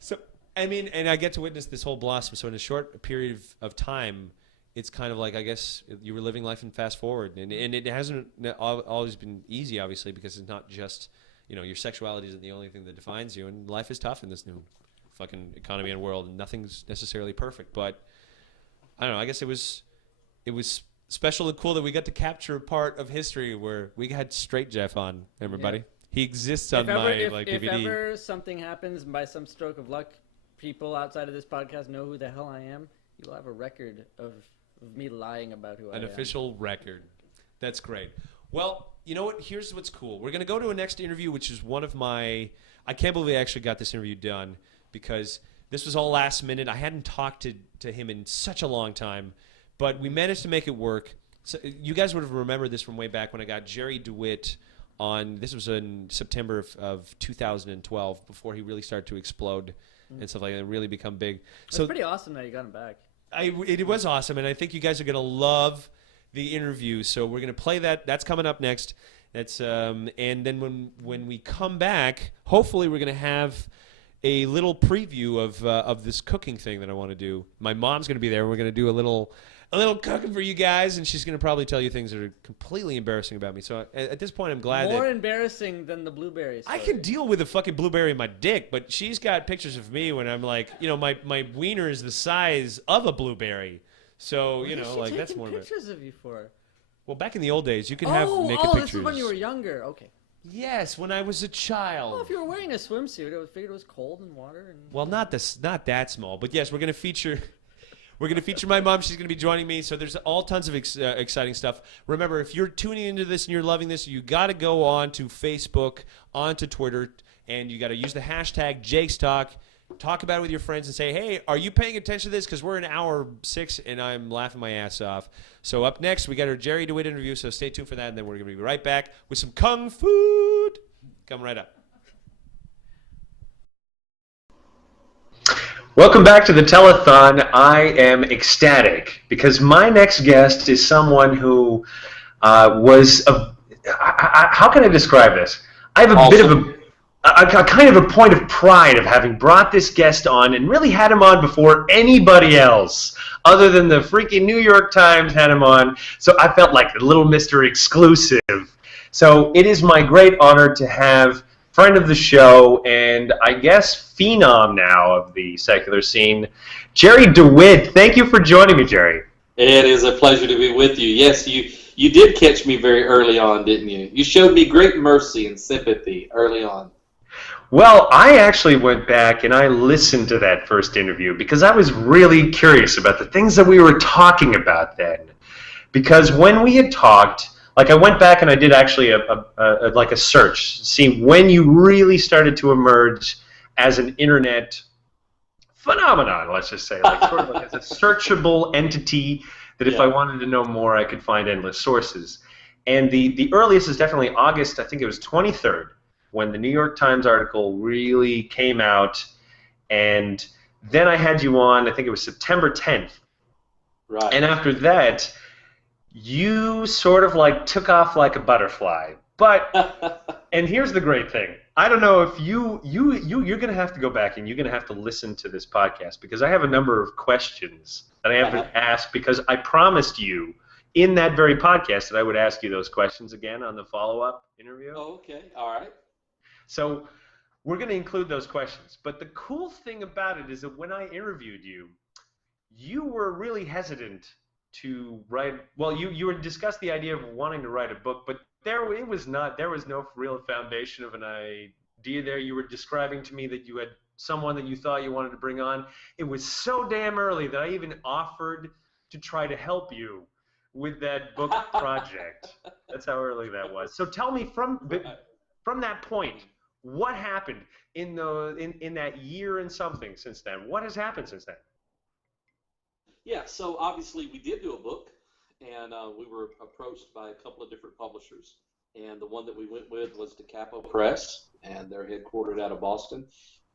So I mean, and I get to witness this whole blossom. So in a short period of time, it's kind of like, I guess you were living life in fast forward, and it hasn't always been easy, obviously, because it's not just, you know, your sexuality isn't the only thing that defines you, and life is tough in this new fucking economy and world, and nothing's necessarily perfect. But I don't know. I guess it was special and cool that we got to capture a part of history where we had Straight Jeff on. Everybody, Yeah. He exists on my if DVD. ever something happens and by some stroke of luck, people outside of this podcast know who the hell I am, you'll have a record of me lying about who I am. An official record. That's great. Well, you know what? Here's what's cool. We're going to go to a next interview, which is one of my... I can't believe I actually got this interview done because this was all last minute. I hadn't talked to him in such a long time, but we managed to make it work. So you guys would have remembered this from way back when I got Jerry DeWitt on... This was in September of 2012, before he really started to explode and stuff like that and really become big. It's pretty awesome that you got him back. It was awesome, and I think you guys are going to love the interview. So we're going to play that. That's coming up next. That's and then when we come back, hopefully we're going to have a little preview of this cooking thing that I want to do. My mom's going to be there. We're going to do a little cooking for you guys, and she's going to probably tell you things that are completely embarrassing about me. So at this point, I'm glad More that embarrassing than the blueberries. I can deal with a fucking blueberry in my dick, but she's got pictures of me when I'm like, you know, my wiener is the size of a blueberry. So, you know, like that's more of it. Pictures of you for? Well, back in the old days, you could have naked pictures. Oh, this is when you were younger. Okay. Yes, when I was a child. Well, if you were wearing a swimsuit, I figured it was cold in water. And... Well, not that small, but yes, we're gonna feature my mom. She's going to be joining me. So there's all tons of exciting stuff. Remember, if you're tuning into this and you're loving this, you got to go on to Facebook, onto Twitter, and you got to use the hashtag Jakestock. Talk about it with your friends and say, hey, are you paying attention to this? Because we're in hour 6 and I'm laughing my ass off. So up next, we got our Jerry DeWitt interview. So stay tuned for that. And then we're going to be right back with some Kung Food. Coming right up. Welcome back to the Telethon. I am ecstatic because my next guest is someone who was how can I describe this? I have a bit of a kind of a point of pride of having brought this guest on and really had him on before anybody else other than the freaking New York Times had him on. So I felt like a little Mr. Exclusive. So it is my great honor to have friend of the show, and I guess phenom now of the secular scene, Jerry DeWitt. Thank you for joining me, Jerry. It is a pleasure to be with you. Yes, you did catch me very early on, didn't you? You showed me great mercy and sympathy early on. Well, I actually went back and I listened to that first interview because I was really curious about the things that we were talking about then. Because when we had talked, like I went back and I did actually a search, see when you really started to emerge as an internet phenomenon, let's just say, like sort of like as a searchable entity that if I wanted to know more, I could find endless sources. And the earliest is definitely August, I think it was 23rd, when the New York Times article really came out. And then I had you on, I think it was September 10th. Right. And after that, you sort of like took off like a butterfly. But, and here's the great thing. I don't know if you're going to have to go back and you're going to have to listen to this podcast because I have a number of questions that I have to ask because I promised you in that very podcast that I would ask you those questions again on the follow-up interview. Oh, okay. All right. So we're going to include those questions. But the cool thing about it is that when I interviewed you, you were really hesitant to write. Well, you had discussed the idea of wanting to write a book, but there was no real foundation of an idea there. You were describing to me that you had someone that you thought you wanted to bring on. It was so damn early that I even offered to try to help you with that book project. That's how early that was. So tell me from that point, what happened in that year and something since then? What has happened since then? Yeah, so obviously we did do a book, and we were approached by a couple of different publishers, and the one that we went with was DeCapo Press, and they're headquartered out of Boston.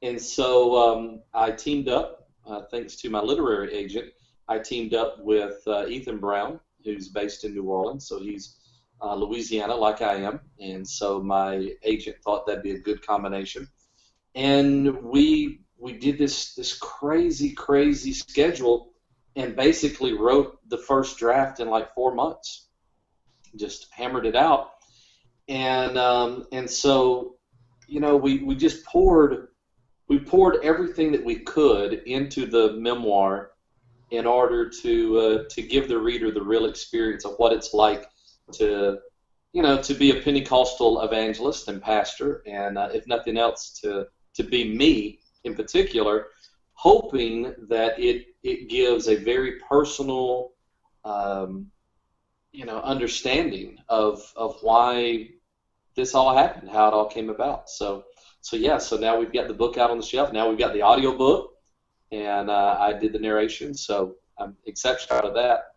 And so I teamed up, thanks to my literary agent, I teamed up with Ethan Brown, who's based in New Orleans, so he's Louisiana, like I am, and so my agent thought that'd be a good combination. And we did this crazy schedule, and basically wrote the first draft in like 4 months. Just hammered it out, and so we just poured everything that we could into the memoir in order to give the reader the real experience of what it's like to be a Pentecostal evangelist and pastor, and if nothing else, to be me in particular, hoping that it gives a very personal understanding of why this all happened, how it all came about. So now we've got the book out on the shelf. Now we've got the audio book, and I did the narration, so I'm exceptionally proud of that.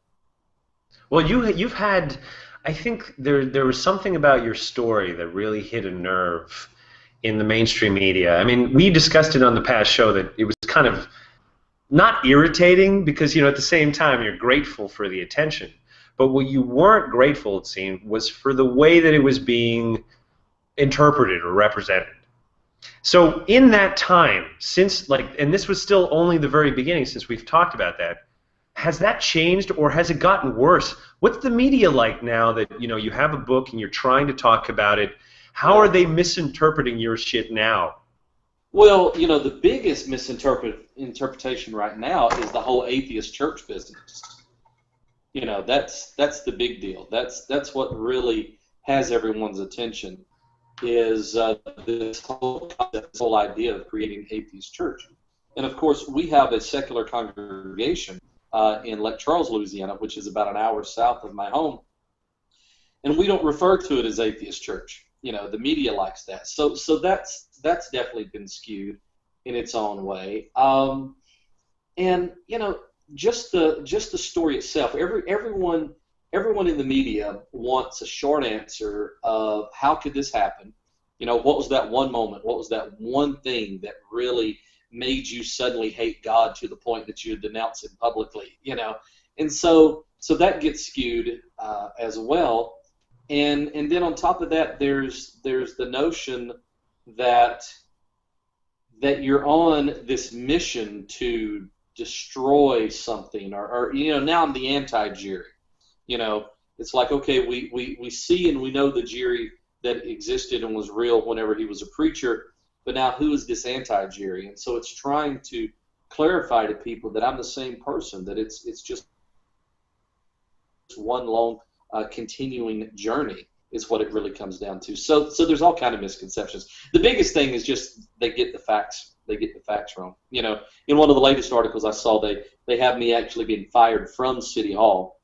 Well, you've had, I think there was something about your story that really hit a nerve in the mainstream media. I mean, we discussed it on the past show that it was kind of not irritating because, at the same time you're grateful for the attention. But what you weren't grateful, it seemed, was for the way that it was being interpreted or represented. So in that time, and this was still only the very beginning since we've talked about that, has that changed or has it gotten worse? What's the media like now that, you have a book and you're trying to talk about it? How are they misinterpreting your shit now? Well, the biggest misinterpretation right now is the whole atheist church business. That's the big deal. That's what really has everyone's attention, is this whole idea of creating atheist church. And of course, we have a secular congregation in Lake Charles, Louisiana, which is about an hour south of my home, and we don't refer to it as atheist church. The media likes that. So that's definitely been skewed in its own way. And just the story itself. Everyone in the media wants a short answer of how could this happen? What was that one moment? What was that one thing that really made you suddenly hate God to the point that you denounce Him publicly? And so that gets skewed as well. And then on top of that, there's the notion that you're on this mission to destroy something, or now I'm the anti-Jerry. It's like, okay, we see and we know the Jerry that existed and was real whenever he was a preacher, but now who is this anti-Jerry? And so it's trying to clarify to people that I'm the same person, that it's just one long continuing journey is what it really comes down to. So there's all kind of misconceptions. The biggest thing is just they get the facts wrong. In one of the latest articles I saw, they have me actually being fired from City Hall,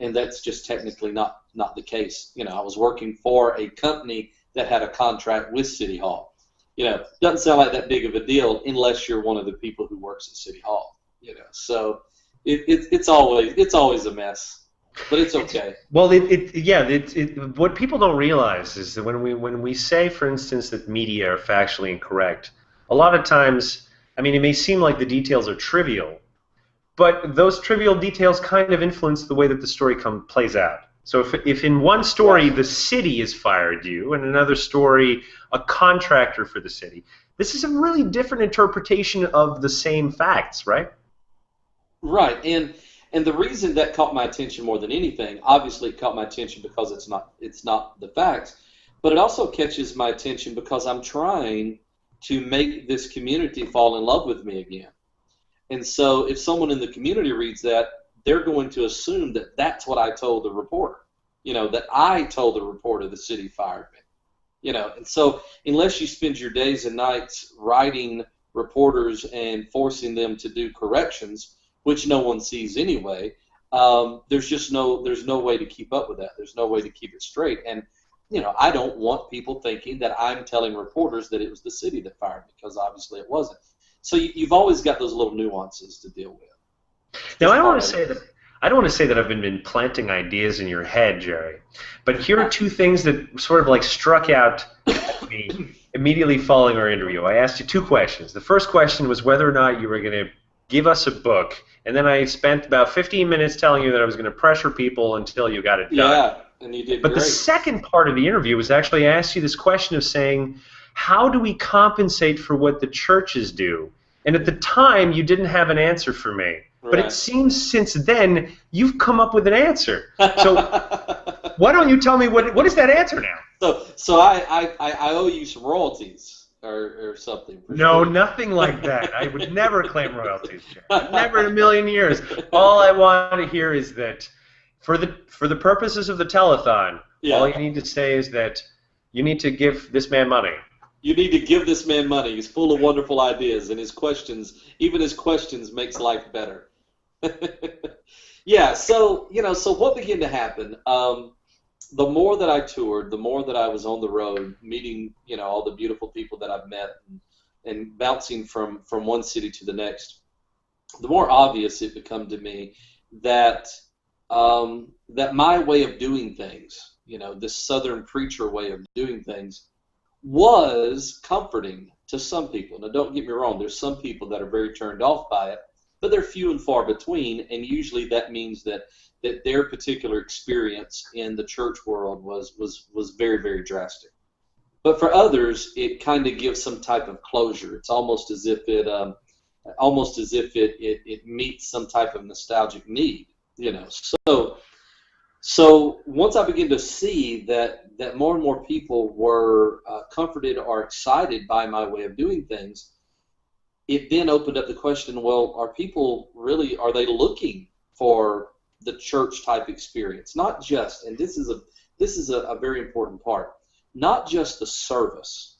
and that's just technically not the case. I was working for a company that had a contract with City Hall. Doesn't sound like that big of a deal unless you're one of the people who works at City Hall. So it's always a mess. But it's okay. Well, what people don't realize is that when we say, for instance, that media are factually incorrect, a lot of times, it may seem like the details are trivial, but those trivial details kind of influence the way that the story plays out. So if in one story the city has fired you, and another story a contractor for the city, this is a really different interpretation of the same facts, right? Right, and the reason that caught my attention more than anything, obviously it caught my attention because it's not the facts, but it also catches my attention because I'm trying to make this community fall in love with me again. And so if someone in the community reads that, they're going to assume that that's what I told the reporter, that I told the reporter the city fired me. And so unless you spend your days and nights writing reporters and forcing them to do corrections, which no one sees anyway, there's no way to keep up with that. There's no way to keep it straight. And I don't want people thinking that I'm telling reporters that it was the city that fired me, because obviously it wasn't. So you've always got those little nuances to deal with. Now, I don't want to say that I've been planting ideas in your head, Jerry, but here are two things that sort of like struck out at me immediately following our interview. I asked you two questions. The first question was whether or not you were going to give us a book, and then I spent about 15 minutes telling you that I was going to pressure people until you got it done. And you did But great. the second part of the interview was actually I asked you this question of saying, how do we compensate for what the churches do? And at the time, you didn't have an answer for me. But Right. it seems since then, you've come up with an answer. So why don't you tell me what is that answer now? So I owe you some royalties or something. For No, sure. nothing like that. I would never claim royalties, Jared. Never in a million years. All I want to hear is that for the purposes of the telethon, all you need to say is that you need to give this man money. You need to give this man money. He's full of wonderful ideas, and his questions makes life better. Yeah, so what began to happen? The more that I toured, the more that I was on the road, meeting all the beautiful people that I've met, and bouncing from one city to the next, the more obvious it became to me that that my way of doing things, this Southern preacher way of doing things, was comforting to some people. Now, don't get me wrong, there's some people that are very turned off by it, but they're few and far between, and usually that means that their particular experience in the church world was very, very drastic. But for others, it kind of gives some type of closure. It's almost as if it meets some type of nostalgic need, So once I began to see that more and more people were comforted or excited by my way of doing things, it then opened up the question, well, are they looking for the church type experience? Not just, and this is a very important part, not just the service,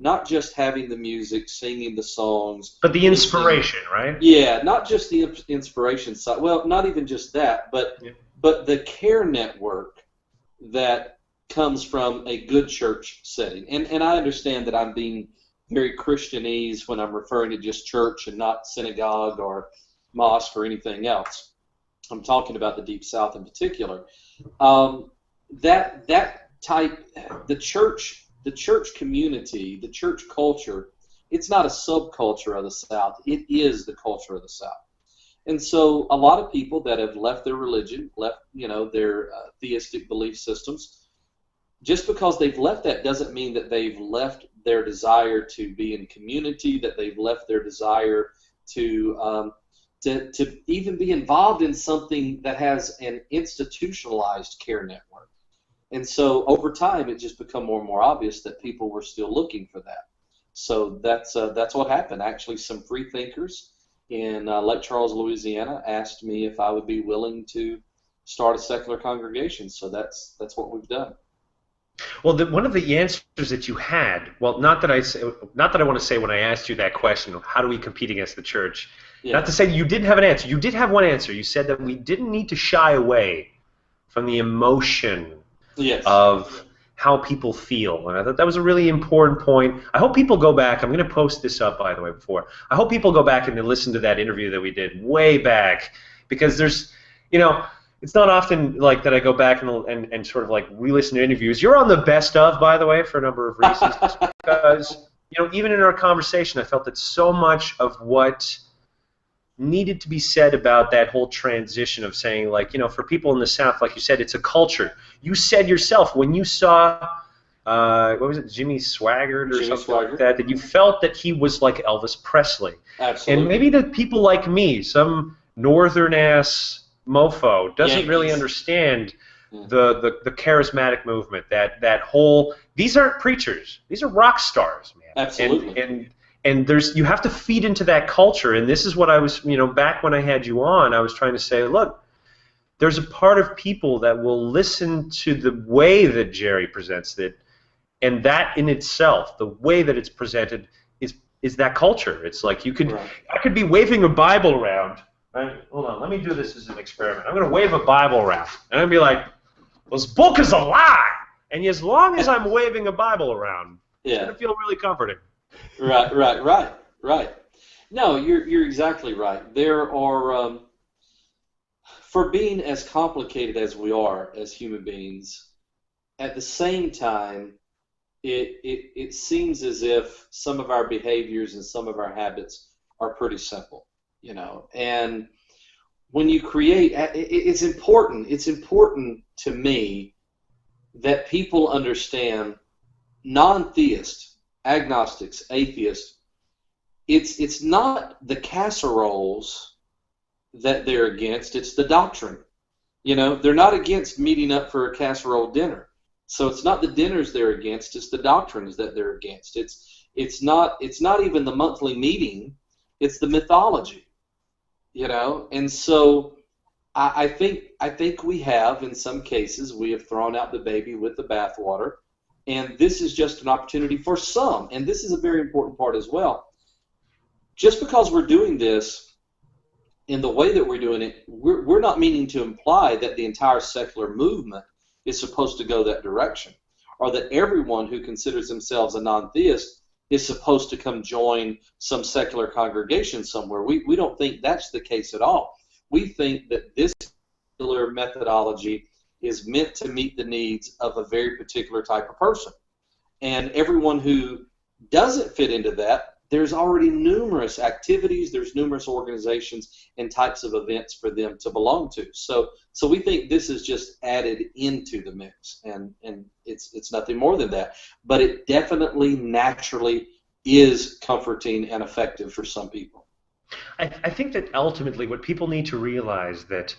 not just having the music, singing the songs. But the inspiration, right? Yeah, not just the inspiration side. Well, not even just that, but the care network that comes from a good church setting. And I understand that I'm being very Christianese when I'm referring to just church and not synagogue or mosque or anything else. I'm talking about the Deep South in particular. That type, the church community, the church culture, it's not a subculture of the South. It is the culture of the South. And so a lot of people that have left their religion, left their theistic belief systems, just because they've left that doesn't mean that they've left their desire to be in community, that they've left their desire to even be involved in something that has an institutionalized care network. And so over time, it just become more and more obvious that people were still looking for that. So that's what happened. Actually, some free thinkers in Lake Charles, Louisiana, asked me if I would be willing to start a secular congregation. So that's what we've done. Well, one of the answers that you had, well, not that I want to say when I asked you that question, how do we compete against the church? Yeah. Not to say you didn't have an answer. You did have one answer. You said that we didn't need to shy away from the emotion of how people feel. And I thought that was a really important point. I hope people go back. I'm going to post this up, by the way, before. I hope people go back and they listen to that interview that we did way back, because there's, it's not often like that I go back and sort of like re-listen to interviews. You're on the best of, by the way, for a number of reasons, because even in our conversation, I felt that so much of what needed to be said about that whole transition of saying, like, for people in the South, like you said, it's a culture. You said yourself when you saw, what was it, Jimmy Swaggart or something like that you felt that he was like Elvis Presley. Absolutely. And maybe the people like me, some northern-ass mofo, doesn't really understand the charismatic movement, that whole, these aren't preachers, these are rock stars, man. Absolutely. And you have to feed into that culture, and this is what I was, back when I had you on, I was trying to say, look, there's a part of people that will listen to the way that Jerry presents it, and that in itself, the way that it's presented, is that culture. It's like I could be waving a Bible around. Hold on, let me do this as an experiment. I'm going to wave a Bible around, and I'm going to be like, this book is a lie! And as long as I'm waving a Bible around, it's going to feel really comforting. Right. No, you're exactly right. There are, for being as complicated as we are as human beings, at the same time, it seems as if some of our behaviors and some of our habits are pretty simple, And when you create, it's important to me that people understand, non-theists, agnostics, atheists, it's not the casseroles that they're against, it's the doctrine. You know, they're not against meeting up for a casserole dinner. So it's not the dinners they're against, it's the doctrines that they're against. It's not even the monthly meeting, it's the mythology. You know, and so I think we have, in some cases, we have thrown out the baby with the bathwater, and this is just an opportunity for some, and this is a very important part as well. Just because we're doing this in the way that we're doing it, we're not meaning to imply that the entire secular movement is supposed to go that direction, or that everyone who considers themselves a non-theist is supposed to come join some secular congregation somewhere. We don't think that's the case at all. We think that this particular methodology is meant to meet the needs of a very particular type of person. And everyone who doesn't fit into that, there's already numerous activities, there's numerous organizations and types of events for them to belong to. So we think this is just added into the mix, and it's nothing more than that. But it definitely naturally is comforting and effective for some people. I think that ultimately what people need to realize that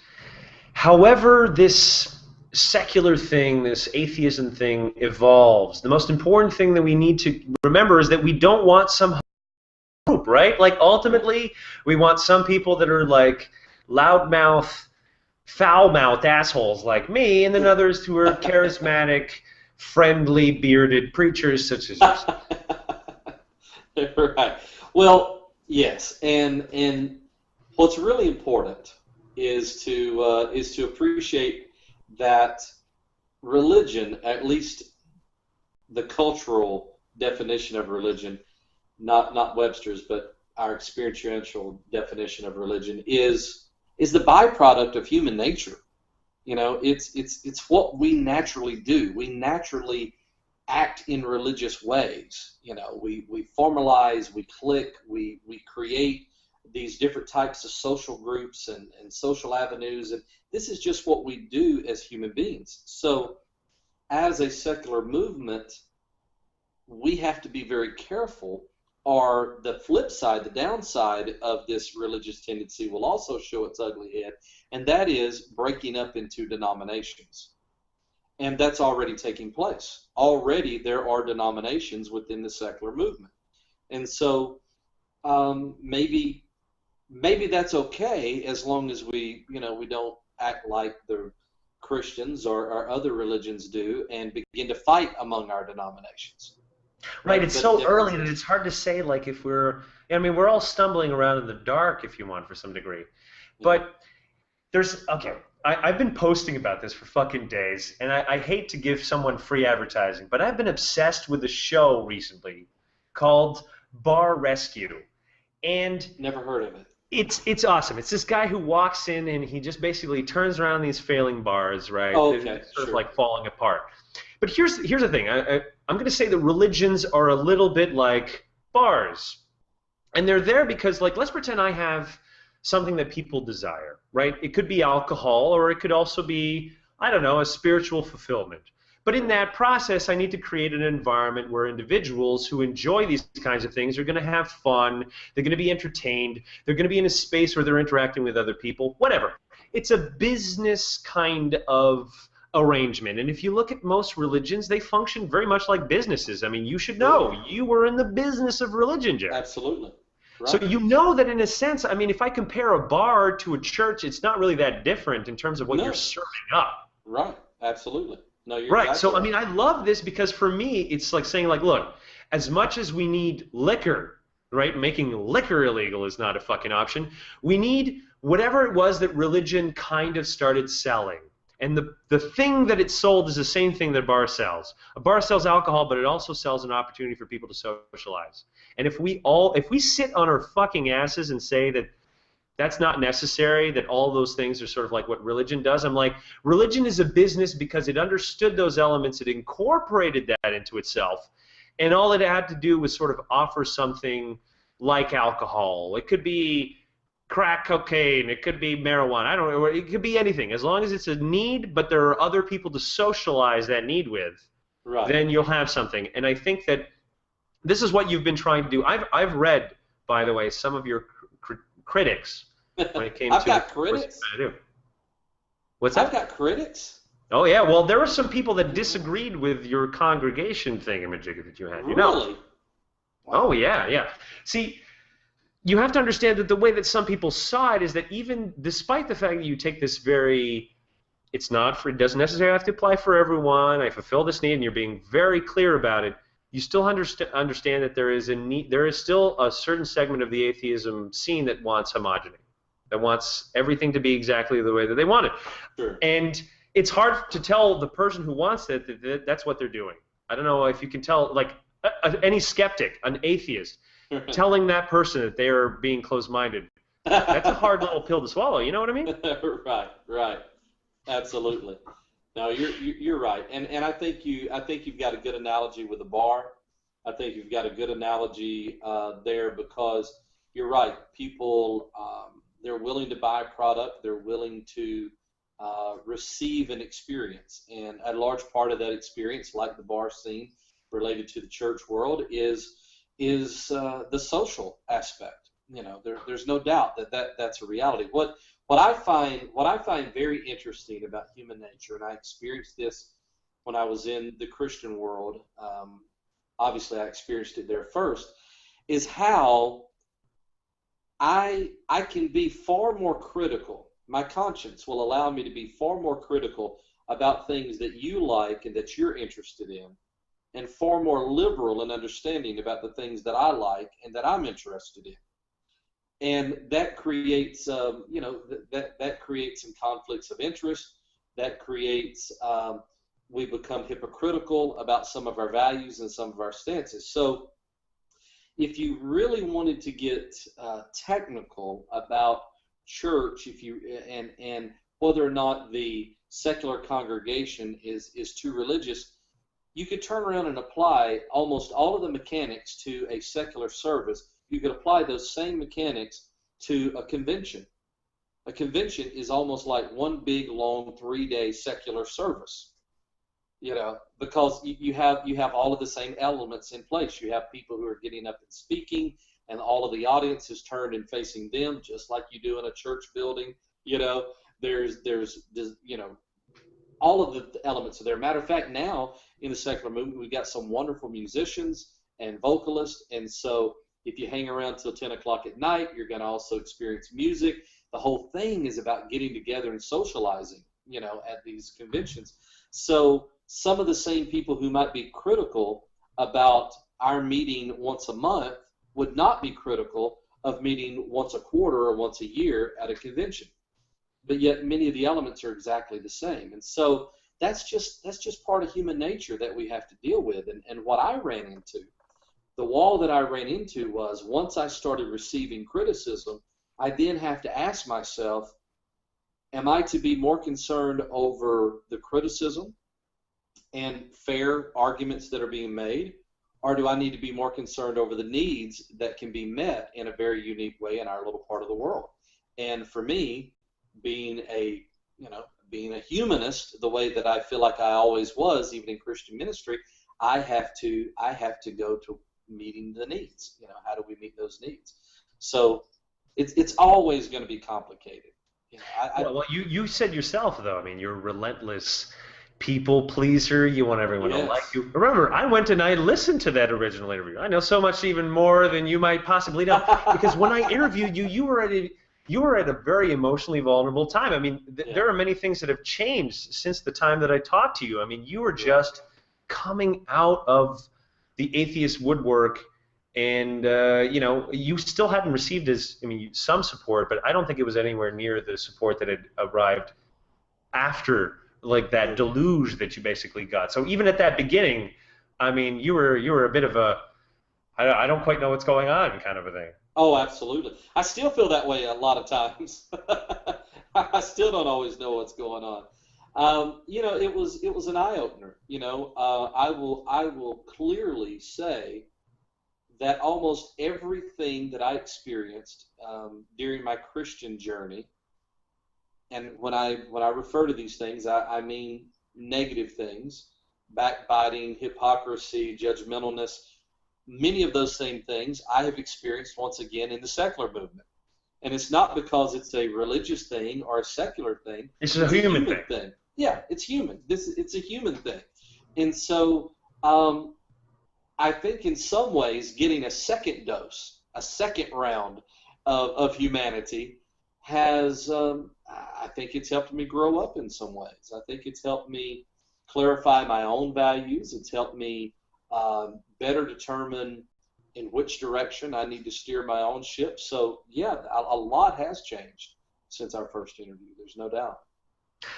however this secular thing, this atheism thing evolves, the most important thing that we need to remember is that we don't want some group, right? Like ultimately we want some people that are like loudmouth, foul-mouthed assholes like me, and then others who are charismatic, friendly, bearded preachers such as yourself. Right. Well, yes, and what's really important is to appreciate that religion, at least the cultural definition of religion, not Webster's, but our experiential definition of religion, is the byproduct of human nature. You know, it's what we naturally do. We naturally act in religious ways. You know, we formalize, we click, we create these different types of social groups and social avenues, and this is just what we do as human beings. So as a secular movement, we have to be very careful, or the flip side, the downside of this religious tendency will also show its ugly head, and that is breaking up into denominations. And that's already taking place. Already there are denominations within the secular movement. And so maybe that's okay as long as we don't act like the Christians or other religions do and begin to fight among our denominations. Right, it's so early that it's hard to say, like, if we're all stumbling around in the dark, if you want, for some degree. But I've been posting about this for fucking days, and I hate to give someone free advertising, but I've been obsessed with a show recently called Bar Rescue. And never heard of it. It's awesome. It's this guy who walks in and he just basically turns around these failing bars, right? Oh, okay, They're sort of like falling apart. But here's the thing. I'm going to say that religions are a little bit like bars. And they're there because, like, let's pretend I have something that people desire, right? It could be alcohol, or it could also be, I don't know, a spiritual fulfillment. But in that process, I need to create an environment where individuals who enjoy these kinds of things are going to have fun, they're going to be entertained, they're going to be in a space where they're interacting with other people, whatever. It's a business kind of arrangement. And if you look at most religions, they function very much like businesses. I mean, you should know. You were in the business of religion, Jeff. Absolutely. Right. So you know that in a sense, I mean, if I compare a bar to a church, it's not really that different in terms of what you're serving up. Right. Absolutely. No, you're right. exactly So, right. I mean, I love this because for me, it's like saying, like, look, as much as we need liquor, right, making liquor illegal is not a fucking option, we need whatever it was that religion kind of started selling. And the thing that it sold is the same thing that a bar sells. A bar sells alcohol, but it also sells an opportunity for people to socialize. And if we sit on our fucking asses and say that that's not necessary, that all those things are sort of like what religion does, I'm like, religion is a business because it understood those elements, it incorporated that into itself, and all it had to do was sort of offer something like alcohol. It could be crack cocaine, it could be marijuana, I don't know, it could be anything. As long as it's a need, but there are other people to socialize that need with, then you'll have something. And I think that this is what you've been trying to do. I've read, by the way, some of your critics when it came I've to got critics? What's that? I've got critics? Oh, yeah. Well, there were some people that disagreed with your congregation thingamajig that you had. You know? Really? Oh, yeah, yeah. See, you have to understand that the way that some people saw it is that even despite the fact that you take this very, it doesn't necessarily have to apply for everyone, I fulfill this need, and you're being very clear about it, you still understand that there is a need, there is still a certain segment of the atheism scene that wants homogeny, that wants everything to be exactly the way that they want it. Sure. And it's hard to tell the person who wants it that that's what they're doing. I don't know if you can tell, like any skeptic, an atheist, telling that person that they are being closed-minded, that's a hard little pill to swallow. You know what I mean? Right. Absolutely. No, you're right, and I think you've got a good analogy with the bar. I think you've got a good analogy there, because you're right. People they're willing to buy a product. They're willing to receive an experience, and a large part of that experience, like the bar scene related to the church world, is the social aspect. You know, there's no doubt that's a reality. What I find very interesting about human nature, and I experienced this when I was in the Christian world. Obviously, I experienced it there first, is how I can be far more critical. My conscience will allow me to be far more critical about things that you like and that you're interested in, and far more liberal and understanding about the things that I like and that I'm interested in. And that creates, that creates some conflicts of interest. That creates, we become hypocritical about some of our values and some of our stances. So if you really wanted to get technical about church, and whether or not the secular congregation is too religious, you could turn around and apply almost all of the mechanics to a secular service. You could apply those same mechanics to a convention. A convention is almost like one big, long, 3-day secular service, because you have all of the same elements in place. You have people who are getting up and speaking, and all of the audience is turned and facing them, just like you do in a church building. There's all of the elements are there. Matter of fact, now in the secular movement, we've got some wonderful musicians and vocalists, and so if you hang around till 10 o'clock at night, you're going to also experience music. The whole thing is about getting together and socializing, at these conventions. So some of the same people who might be critical about our meeting once a month would not be critical of meeting once a quarter or once a year at a convention. But yet many of the elements are exactly the same. And so that's just part of human nature that we have to deal with. And what I ran into, the wall that I ran into, was once I started receiving criticism, I then have to ask myself, am I to be more concerned over the criticism and fair arguments that are being made, or do I need to be more concerned over the needs that can be met in a very unique way in our little part of the world? And for me, being a humanist, the way that I feel like I always was, even in Christian ministry, I have to go to meeting the needs. How do we meet those needs? So it's always going to be complicated. Well, you said yourself, though. I mean, you're a relentless people pleaser. You want everyone to like you. Remember, I went and I listened to that original interview. I know so much even more than you might possibly know, because when I interviewed you, you were at a very emotionally vulnerable time. I mean, there are many things that have changed since the time that I talked to you. I mean, you were just coming out of the atheist woodwork, and you still hadn't received some support, but I don't think it was anywhere near the support that had arrived after, like, that deluge that you basically got. So even at that beginning, I mean, you were a bit of a I don't quite know what's going on kind of a thing. Oh, absolutely. I still feel that way a lot of times. I still don't always know what's going on. It was an eye opener. I will clearly say that almost everything that I experienced during my Christian journey, and when I refer to these things, I mean negative things, backbiting, hypocrisy, judgmentalness, many of those same things I have experienced once again in the secular movement. And it's not because it's a religious thing or a secular thing. It's a human thing. Yeah, it's human. It's a human thing. And so I think in some ways getting a second dose, a second round of humanity has, I think it's helped me grow up in some ways. I think it's helped me clarify my own values. It's helped me better determine in which direction I need to steer my own ship. So, yeah, a lot has changed since our first interview. There's no doubt.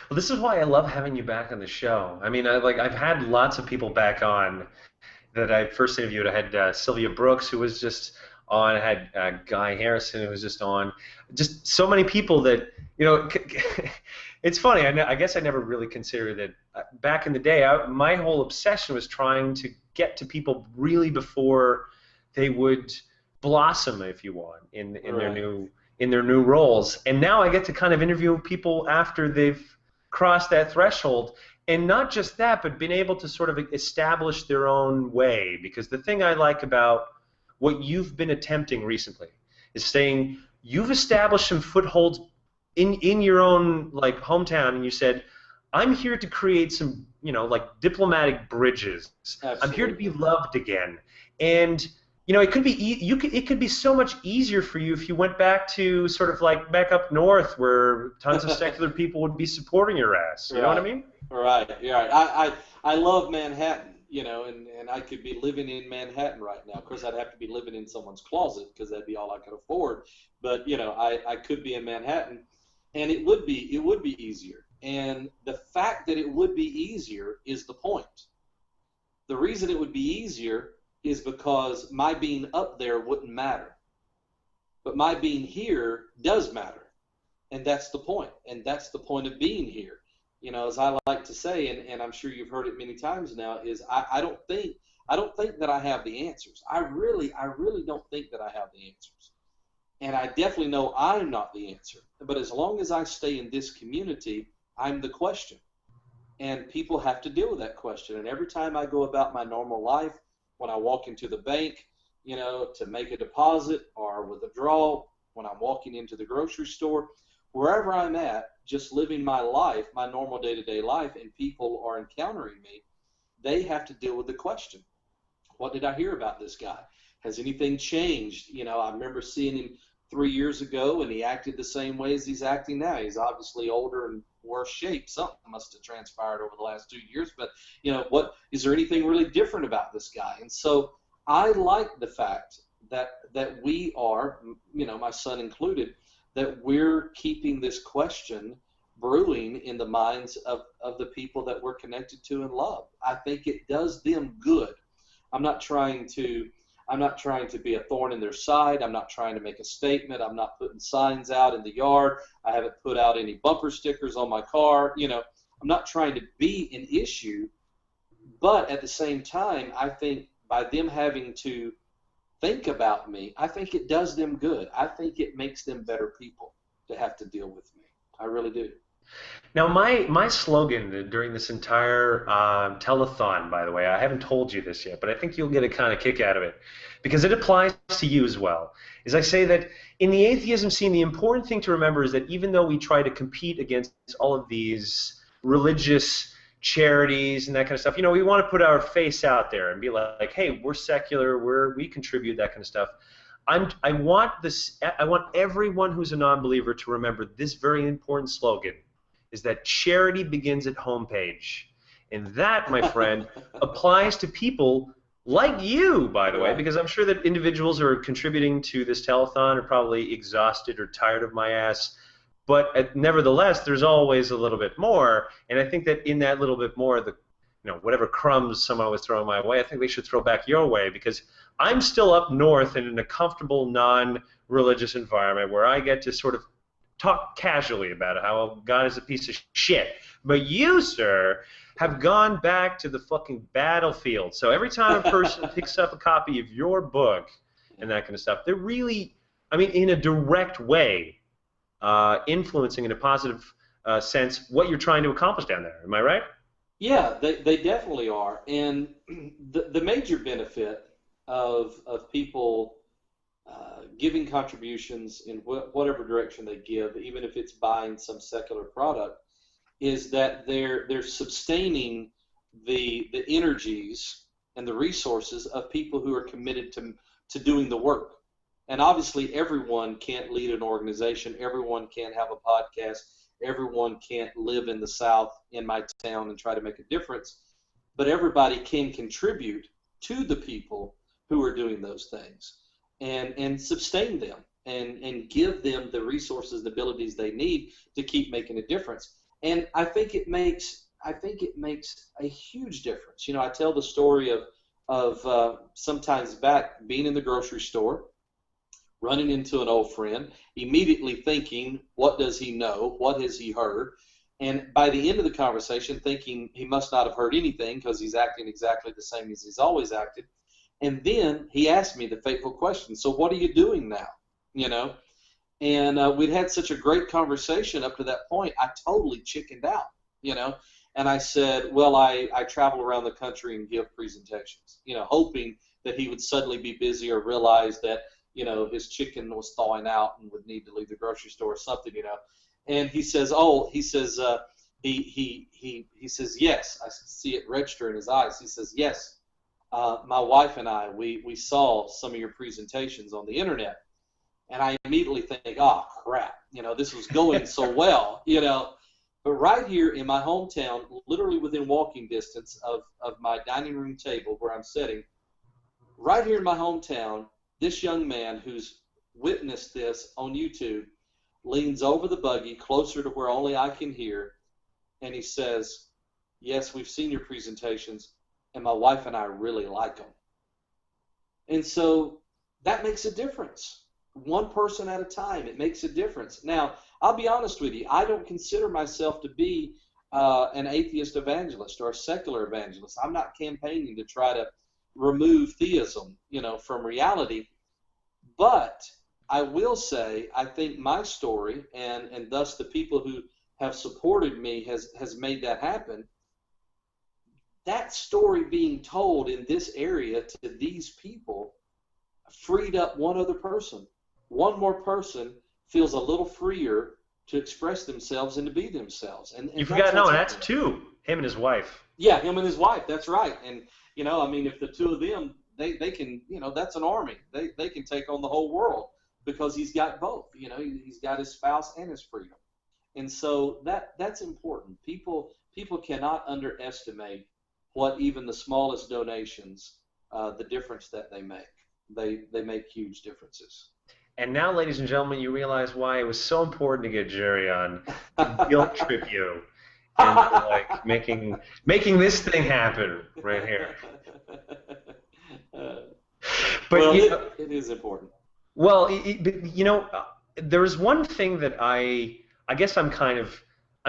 Well, this is why I love having you back on the show. I mean, I've had lots of people back on that I first interviewed. I had Sylvia Brooks, who was just on. I had Guy Harrison, who was just on. Just so many people that, you know, it's funny. I guess I never really considered that. Back in the day, my whole obsession was trying to get to people really before they would blossom, if you want, in their new roles. And now I get to kind of interview people after they've crossed that threshold. And not just that, but being able to sort of establish their own way. Because the thing I like about what you've been attempting recently is saying you've established some footholds in your own like hometown, and you said, I'm here to create some, you know, like diplomatic bridges. Absolutely. I'm here to be loved again. And you know, it could be it could be so much easier for you if you went back to sort of like back up north where tons of secular people would be supporting your ass. You know what I mean? Right. Yeah. I love Manhattan, you know, and I could be living in Manhattan right now. Of course, I'd have to be living in someone's closet because that'd be all I could afford. But you know, I could be in Manhattan, and it would be easier. And the fact that it would be easier is the point. The reason it would be easier is because my being up there wouldn't matter. But my being here does matter. And that's the point. And that's the point of being here. You know, as I like to say, and I'm sure you've heard it many times now, is I don't think that I have the answers. I really don't think that I have the answers. And I definitely know I'm not the answer. But as long as I stay in this community, I'm the question. And people have to deal with that question. And every time I go about my normal life, when I walk into the bank, you know, to make a deposit or withdraw, when I'm walking into the grocery store, wherever I'm at, just living my life, my normal day-to-day life, and people are encountering me, they have to deal with the question. What did I hear about this guy? Has anything changed? You know, I remember seeing him 3 years ago, and he acted the same way as he's acting now. He's obviously older and worse shape. Something must have transpired over the last 2 years. But, you know, what is there anything really different about this guy? And so I like the fact that we are, you know, my son included, that we're keeping this question brewing in the minds of the people that we're connected to and love. I think it does them good. I'm not trying to be a thorn in their side. I'm not trying to make a statement. I'm not putting signs out in the yard. I haven't put out any bumper stickers on my car. You know, I'm not trying to be an issue. But at the same time, I think by them having to think about me, I think it does them good. I think it makes them better people to have to deal with me. I really do. Now, my slogan during this entire telethon, by the way, I haven't told you this yet, but I think you'll get a kind of kick out of it, because it applies to you as well, is I say that in the atheism scene, the important thing to remember is that even though we try to compete against all of these religious charities and that kind of stuff, you know, we want to put our face out there and be like, hey, we're secular, we contribute, that kind of stuff. I want everyone who's a non-believer to remember this very important slogan, is that charity begins at homepage. And that, my friend, applies to people like you, by the way, because I'm sure that individuals who are contributing to this telethon are probably exhausted or tired of my ass. But nevertheless, there's always a little bit more. And I think that in that little bit more, whatever crumbs someone was throwing my way, I think they should throw back your way, because I'm still up north and in a comfortable, non-religious environment where I get to sort of talk casually about it, how God is a piece of shit. But you, sir, have gone back to the fucking battlefield. So every time a person picks up a copy of your book and that kind of stuff, they're really, I mean, in a direct way, influencing in a positive sense what you're trying to accomplish down there. Am I right? Yeah, they definitely are. And the major benefit of people giving contributions in whatever direction they give, even if it's buying some secular product, is that they're sustaining the energies and the resources of people who are committed to doing the work. And obviously everyone can't lead an organization, everyone can't have a podcast, everyone can't live in the South, in my town, and try to make a difference, but everybody can contribute to the people who are doing those things and sustain them and give them the resources and abilities they need to keep making a difference. And I think it makes a huge difference. You know, I tell the story of sometimes back being in the grocery store, running into an old friend, immediately thinking, what does he know? What has he heard? And by the end of the conversation, thinking he must not have heard anything because he's acting exactly the same as he's always acted. And then he asked me the fateful question, so what are you doing now? You know? And we'd had such a great conversation up to that point, I totally chickened out, you know? And I said, well, I travel around the country and give presentations, you know, hoping that he would suddenly be busy or realize that, you know, his chicken was thawing out and would need to leave the grocery store or something, you know. And he says, he says, yes. I see it register in his eyes. He says, yes, my wife and I, we saw some of your presentations on the internet. And I immediately think, oh, crap, you know, this was going so well, you know. But right here in my hometown, literally within walking distance of my dining room table where I'm sitting, right here in my hometown, this young man who's witnessed this on YouTube leans over the buggy closer to where only I can hear, and he says, yes, we've seen your presentations, and my wife and I really like them. And so that makes a difference. One person at a time, it makes a difference. Now, I'll be honest with you, I don't consider myself to be an atheist evangelist or a secular evangelist. I'm not campaigning to try to remove theism, you know, from reality. But I will say, I think my story and thus the people who have supported me has made that happen. That story being told in this area to these people freed up one other person. One more person feels a little freer to express themselves and to be themselves. And you forgot, no, that's two, him and his wife. Yeah, him and his wife, that's right. And, you know, I mean, if the two of them, they can, you know, that's an army. They can take on the whole world because he's got both. You know, he's got his spouse and his freedom. And so that's important. People cannot underestimate what even the smallest donations, the difference that they make. They make huge differences. And now, ladies and gentlemen, you realize why it was so important to get Jerry on to guilt trip you and like making this thing happen right here. But well, it is important. Well, but, you know, there's one thing that I guess I'm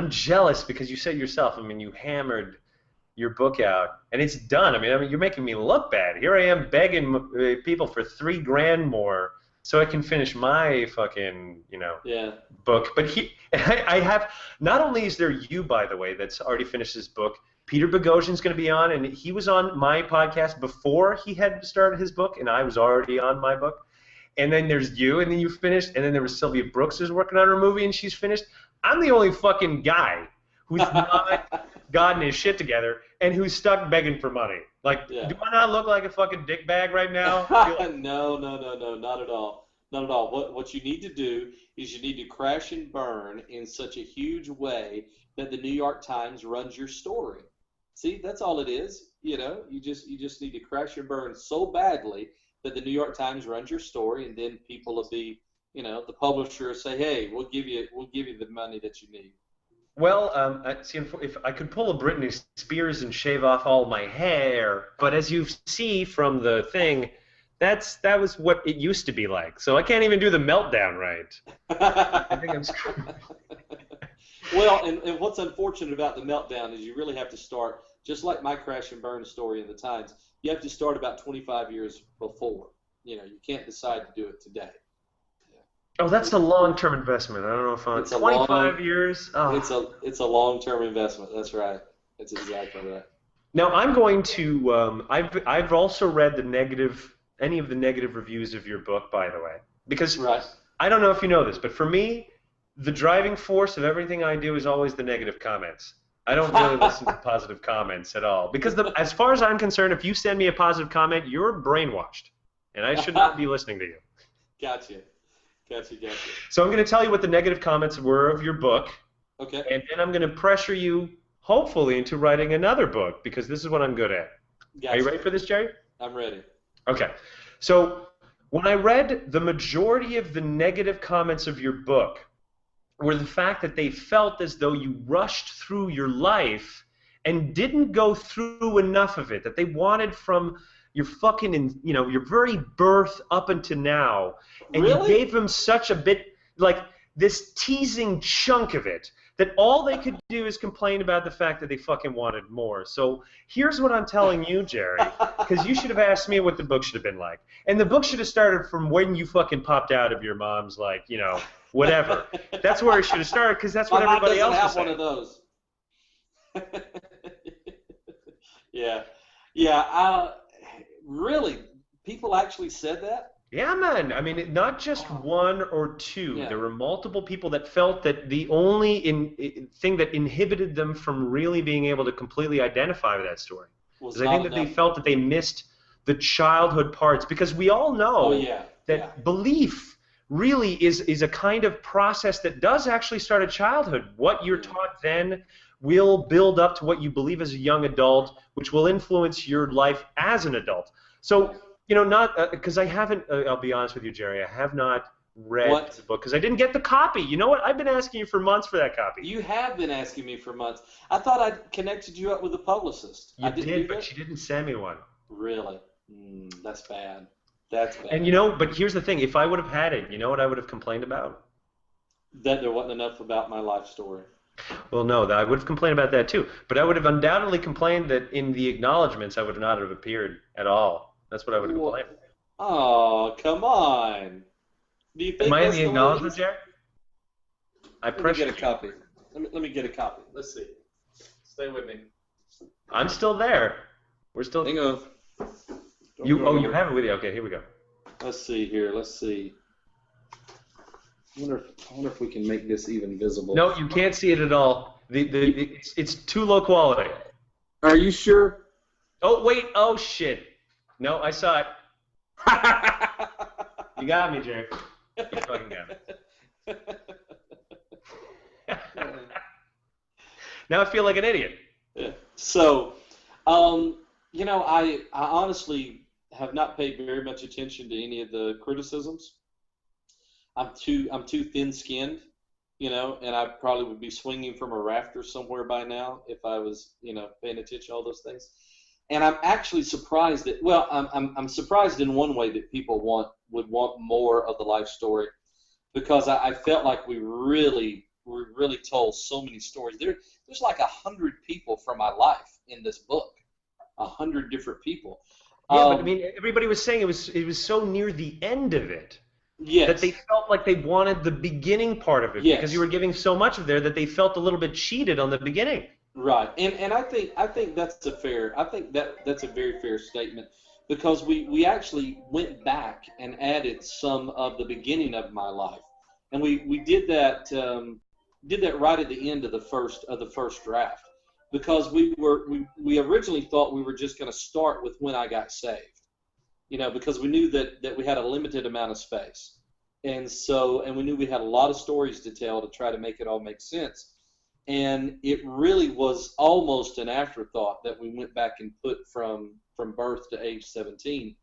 jealous because you said yourself. I mean, you hammered your book out and it's done. I mean, you're making me look bad. Here I am begging people for $3,000 more so I can finish my fucking, you know, book. But I have, not only is there you, by the way, that's already finished his book, Peter Boghossian's going to be on, and he was on my podcast before he had started his book, and I was already on my book. And then there's you, and then you finished, and then there was Sylvia Brooks who's working on her movie, and she's finished. I'm the only fucking guy who's not gotten his shit together and who's stuck begging for money. Like, do I not look like a fucking dick bag right now? No, not at all. Not at all. What you need to do is you need to crash and burn in such a huge way that the New York Times runs your story. See, that's all it is. You know, you just need to crash and burn so badly that the New York Times runs your story, and then people will be, you know, the publisher will say, hey, we'll give you the money that you need. Well, see, if I could pull a Britney Spears and shave off all my hair, but as you see from the thing, that was what it used to be like. So I can't even do the meltdown right. I think I'm screwed. Well, and what's unfortunate about the meltdown is you really have to start, just like my crash and burn story in the Times, you have to start about 25 years before. You can't decide to do it today. Oh, that's a long-term investment. I don't know if I'm 25 years. Oh. It's a long-term investment. That's right. That's exactly right. Now I'm going to. I've also read any of the negative reviews of your book, by the way, because I don't know if you know this, but for me, the driving force of everything I do is always the negative comments. I don't really listen to positive comments at all, because as far as I'm concerned, if you send me a positive comment, you're brainwashed, and I should not be listening to you. Gotcha. So I'm going to tell you what the negative comments were of your book. Okay. And then I'm going to pressure you, hopefully, into writing another book, because this is what I'm good at. Gotcha. Are you ready for this, Jerry? I'm ready. Okay. So when I read the majority of the negative comments of your book were the fact that they felt as though you rushed through your life and didn't go through enough of it, that they wanted from your fucking, your very birth up until now, and you gave them such a bit, like this teasing chunk of it, that all they could do is complain about the fact that they fucking wanted more. So here's what I'm telling you, Jerry, because you should have asked me what the book should have been like. And the book should have started from when you fucking popped out of your mom's, like, whatever. That's where it should have started, because that's what everybody else was saying. My mom doesn't have one of those. Yeah. Really? People actually said that? Yeah, man. I mean, not just one or two. Yeah. There were multiple people that felt that the only thing that inhibited them from really being able to completely identify with that story was I think that they felt that they missed the childhood parts, because we all know that belief really is a kind of process that does actually start at childhood. What you're taught then will build up to what you believe as a young adult, which will influence your life as an adult. So, not because I haven't, I'll be honest with you, Jerry, I have not read the book because I didn't get the copy. You know what? I've been asking you for months for that copy. You have been asking me for months. I thought I'd connected you up with a publicist. You did, but she didn't send me one. Really? That's bad. That's bad. And but here's the thing. If I would have had it, you know what I would have complained about? That there wasn't enough about my life story. Well, no, I would have complained about that too. But I would have undoubtedly complained that in the acknowledgments I would not have appeared at all. That's what I would have complained. Oh, come on. Do you think Am I in the acknowledgments, Jack? Let me get a copy. Let me get a copy. Let's see. Stay with me. I'm still there. We're still. Hang on. You have it with you. Okay, here we go. Let's see here. Let's see. I wonder if we can make this even visible. No, you can't see it at all. It's too low quality. Are you sure? Oh wait. Oh shit. No, I saw it. You got me, Jerry. You fucking got me. Now I feel like an idiot. Yeah. So, I honestly have not paid very much attention to any of the criticisms. I'm too thin-skinned, and I probably would be swinging from a rafter somewhere by now if I was, paying attention to all those things. And I'm actually surprised that, I'm surprised in one way that people would want more of the life story, because I felt like we really told so many stories. There's like 100 people from my life in this book, 100 different people. Yeah, but I mean, everybody was saying it was so near the end of it. Yes. That they felt like they wanted the beginning part of it, because you were giving so much of there that they felt a little bit cheated on the beginning. Right, and I think that's that's a very fair statement, because we actually went back and added some of the beginning of my life, and we did that right at the end of the first draft, because we originally thought we were just going to start with when I got saved, because we knew that we had a limited amount of space, and we knew we had a lot of stories to tell to try to make it all make sense. And it really was almost an afterthought that we went back and put from birth to age 17.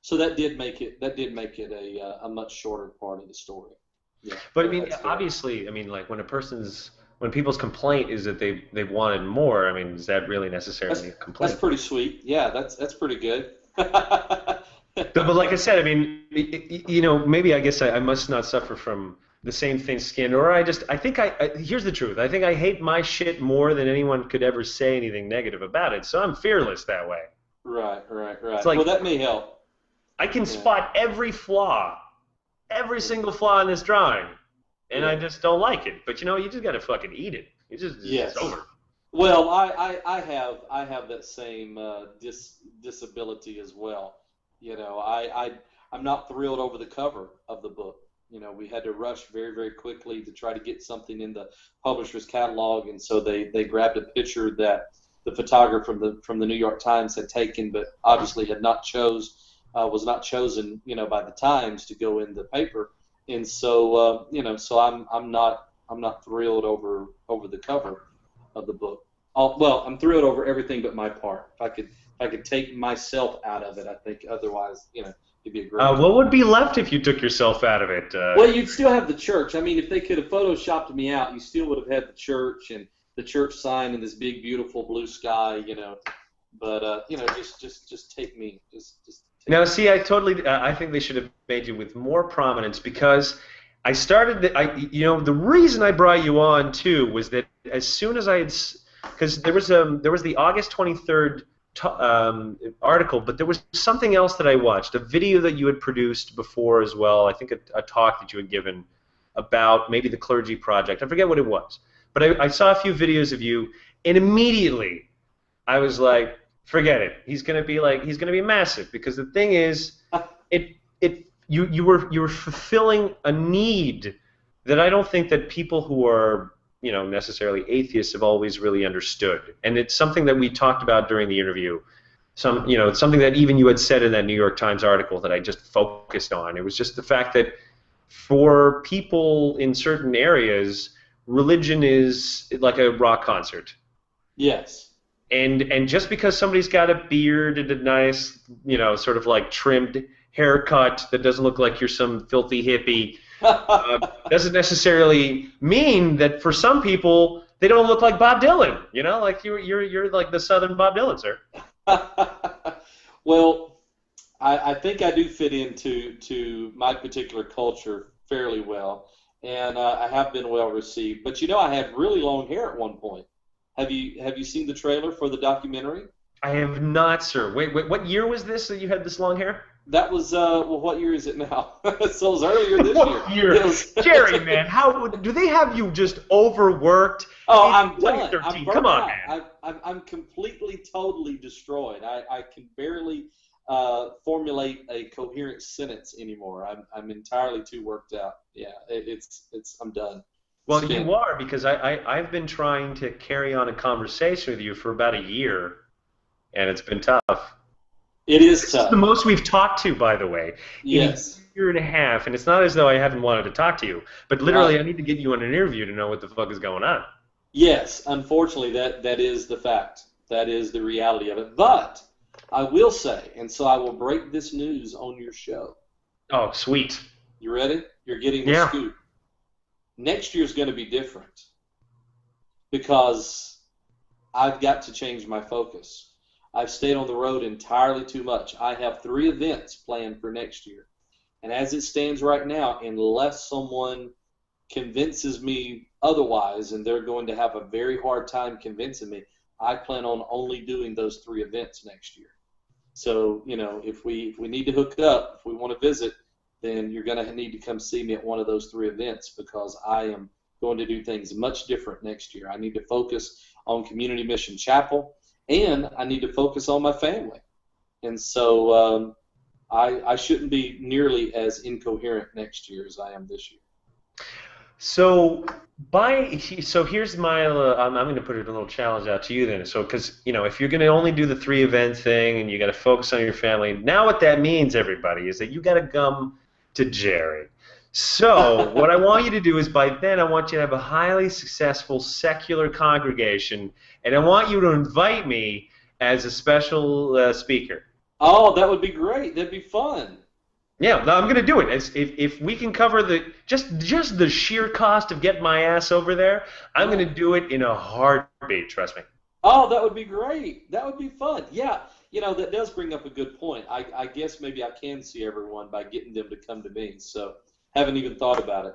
So that did make it a much shorter part of the story. Yeah. But I mean, obviously, like when people's complaint is that they wanted more, I mean, is that really necessarily a complaint? That's pretty sweet. Yeah, that's pretty good. But like I said, I mean, maybe I guess I must not suffer from the same thin skin, or I think here's the truth. I think I hate my shit more than anyone could ever say anything negative about it. So I'm fearless that way. Right. It's like, well, that may help. I can spot every flaw, every single flaw in this drawing, and I just don't like it. But you just got to fucking eat it. It's over. Well, I have that same disability as well. I'm not thrilled over the cover of the book. We had to rush very, very quickly to try to get something in the publisher's catalog, and so they grabbed a picture that the photographer from the New York Times had taken, but obviously was not chosen, by the Times to go in the paper, and so so I'm not thrilled over the cover of the book. Well, I'm thrilled over everything but my part. If I could take myself out of it, I think otherwise, it'd be a great. What would be left if you took yourself out of it? Well, you'd still have the church. I mean, if they could have photoshopped me out, you still would have had the church and the church sign and this big, beautiful blue sky, But just take me. Now, see, I think they should have made you with more prominence, because I started. The reason I brought you on too was that as soon as because there was the August 23rd article, but there was something else that I watched, a video that you had produced before as well. I think a talk that you had given about maybe the Clergy Project. I forget what it was, but I saw a few videos of you, and immediately I was like, forget it. He's gonna be massive, because the thing is, you were fulfilling a need that I don't think that people who are necessarily atheists have always really understood, and it's something that we talked about during the interview. It's something that even you had said in that New York Times article that I just focused on. It was just the fact that for people in certain areas, religion is like a rock concert. Yes. And just because somebody's got a beard and a nice, sort of like trimmed haircut that doesn't look like you're some filthy hippie, doesn't necessarily mean that for some people they don't look like Bob Dylan. Like you're like the Southern Bob Dylan, sir. Well, I think I do fit into my particular culture fairly well, and I have been well received. But I had really long hair at one point. Have you seen the trailer for the documentary? I have not, sir. Wait, what year was this that you had this long hair? That was what year is it now? So it was earlier this year. Jerry, man, how do they have you just overworked? Oh, I'm done. I'm Come on, man. I'm completely, totally destroyed. I can barely formulate a coherent sentence anymore. I'm entirely too worked out. Yeah, I'm done. Well, you are, because I've been trying to carry on a conversation with you for about a year, and it's been tough. It is tough. This is the most we've talked to, by the way. Yes. In a year and a half, and it's not as though I haven't wanted to talk to you, but literally I need to get you on an interview to know what the fuck is going on. Yes, unfortunately, that is the fact. That is the reality of it. But I will say, and so I will break this news on your show. Oh, sweet. You ready? You're getting the scoop. Next year's going to be different because I've got to change my focus. I've stayed on the road entirely too much. I have 3 events planned for next year. And as it stands right now, unless someone convinces me otherwise, and they're going to have a very hard time convincing me, I plan on only doing those 3 events next year. So, if we need to hook up, if we want to visit, then you're going to need to come see me at one of those 3 events, because I am going to do things much different next year. I need to focus on Community Mission Chapel, and I need to focus on my family. And so I shouldn't be nearly as incoherent next year as I am this year. So here's my I'm going to put a little challenge out to you then. So because if you're going to only do the 3 event thing and you got to focus on your family, now what that means, everybody, is that you got to come to Jerry. So what I want you to do is, by then I want you to have a highly successful secular congregation, and I want you to invite me as a special speaker. Oh, that would be great. That'd be fun. Yeah, no, I'm going to do it. If we can cover just the sheer cost of getting my ass over there, I'm going to do it in a heartbeat, trust me. Oh, that would be great. That would be fun. Yeah, that does bring up a good point. I guess maybe I can see everyone by getting them to come to me, so haven't even thought about it.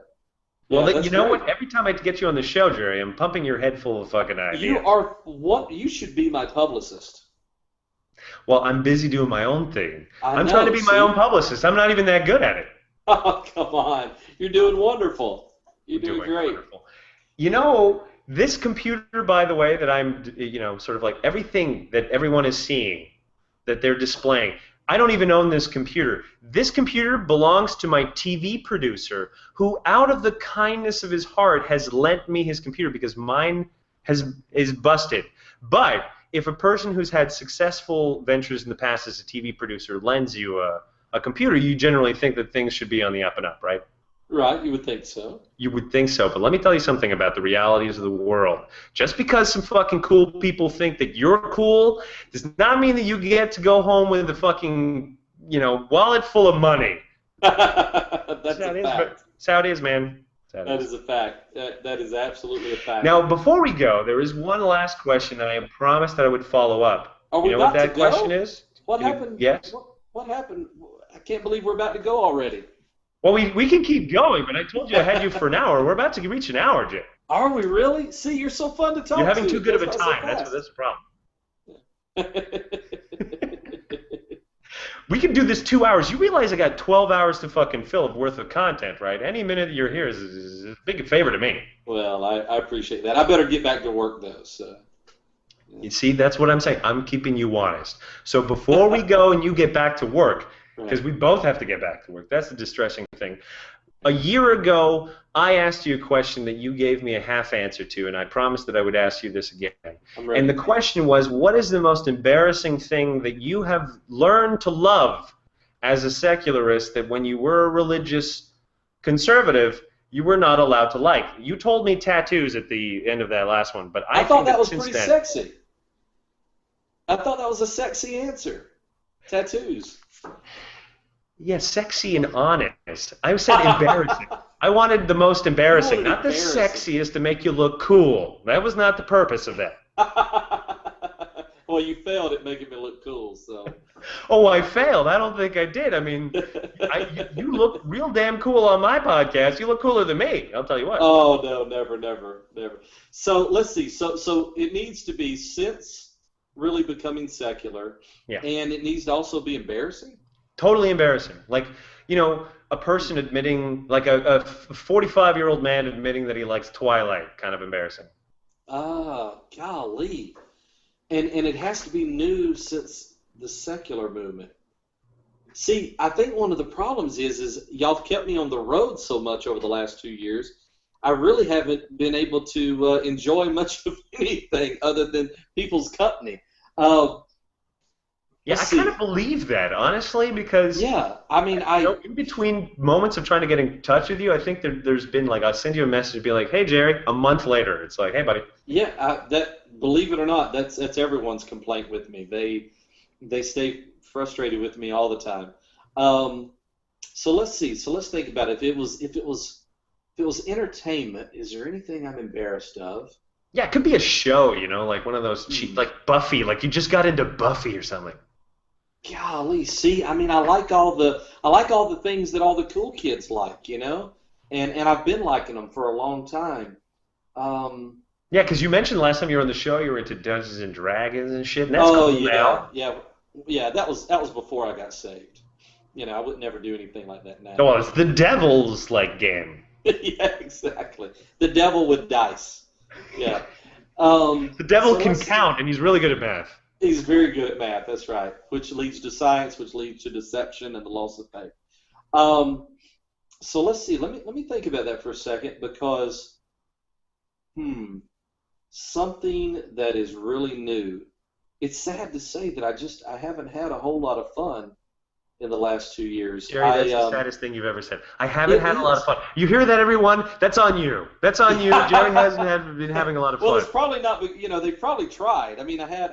Well, Yeah, that's you know great. what? Every time I get you on the show, Jerry, I'm pumping your head full of fucking ideas. You should be my publicist. Well, I'm busy doing my own thing. I'm know, trying to be my see? own publicist. I'm not even that good at it. Oh, come on. You're doing wonderful. You're doing great. Wonderful. You know, this computer, by the way, that I'm, sort of like everything that everyone is seeing, that they're displaying, I don't even own this computer. This computer belongs to my TV producer, who, out of the kindness of his heart, has lent me his computer because mine is busted. But if a person who's had successful ventures in the past as a TV producer lends you a computer, you generally think that things should be on the up and up, right? Right, you would think so. You would think so, but let me tell you something about the realities of the world. Just because some fucking cool people think that you're cool does not mean that you get to go home with a fucking, wallet full of money. That's a fact. That's how it is, man. That is a fact. That is absolutely a fact. Now, before we go, there is one last question that I promised that I would follow up. Are we you know what about that to go? question is? What happened? Yes? What happened? I can't believe we're about to go already. Well, we can keep going, but I told you I had you for an hour. We're about to reach an hour, Jay. Are we really? See, you're so fun to talk to. You're having too good of a That's why time. so That's the problem. We can do this 2 hours. You realize I got 12 hours to fucking fill worth of content, right? Any minute that you're here is a big favor to me. Well, I appreciate that. I better get back to work, though. So. You see, that's what I'm saying. I'm keeping you honest. So before we go and you get back to work, because we both have to get back to work. That's the distressing thing. A year ago, I asked you a question that you gave me a half answer to, and I promised that I would ask you this again. And the question was, what is the most embarrassing thing that you have learned to love as a secularist that when you were a religious conservative, you were not allowed to like? You told me tattoos at the end of that last one, but I thought think that was since pretty then, sexy. I thought that was a sexy answer. Tattoos. Yeah, sexy and honest. I said embarrassing. I wanted the most embarrassing, not the sexiest to make you look cool. That was not the purpose of that. Well, you failed at making me look cool, so. Oh, I failed. I don't think I did. I mean, you look real damn cool on my podcast. You look cooler than me, I'll tell you what. Oh, no, never. So, let's see. So it needs to be since really becoming secular, and it needs to also be embarrassing? Totally embarrassing. Like, a person admitting, like a 45-year-old man admitting that he likes Twilight, kind of embarrassing. Ah, golly. And it has to be new since the secular movement. See, I think one of the problems is y'all have kept me on the road so much over the last 2 years, I really haven't been able to enjoy much of anything other than people's company. Yeah, I kind of believe that, honestly, because I mean, in between moments of trying to get in touch with you, I think there's been like, I'll send you a message and be like, hey, Jerry, a month later, it's like, hey, buddy. Yeah, believe it or not, that's everyone's complaint with me. They stay frustrated with me all the time. So let's see. So let's think about it. If it was entertainment, is there anything I'm embarrassed of? Yeah, it could be a show, like one of those cheap, like Buffy, like you just got into Buffy or something. Golly, see, I mean, I like all the things that all the cool kids like, and I've been liking them for a long time. Yeah, because you mentioned last time you were on the show you were into Dungeons and Dragons and shit. And that's cool now. Yeah. That was before I got saved. I would never do anything like that now. Oh, well, it's the devil's game. Yeah, exactly. The devil with dice. Yeah. The devil can count, and he's really good at math. He's very good at math, that's right, which leads to science, which leads to deception and the loss of faith. So let's see. Let me think about that for a second, because something that is really new. It's sad to say that I haven't had a whole lot of fun in the last 2 years. Jerry, that's the saddest thing you've ever said. I haven't had a lot of fun. You hear that, everyone? That's on you. That's on you. Jerry hasn't been having a lot of fun. Well, it's probably not. They probably tried. I mean, I had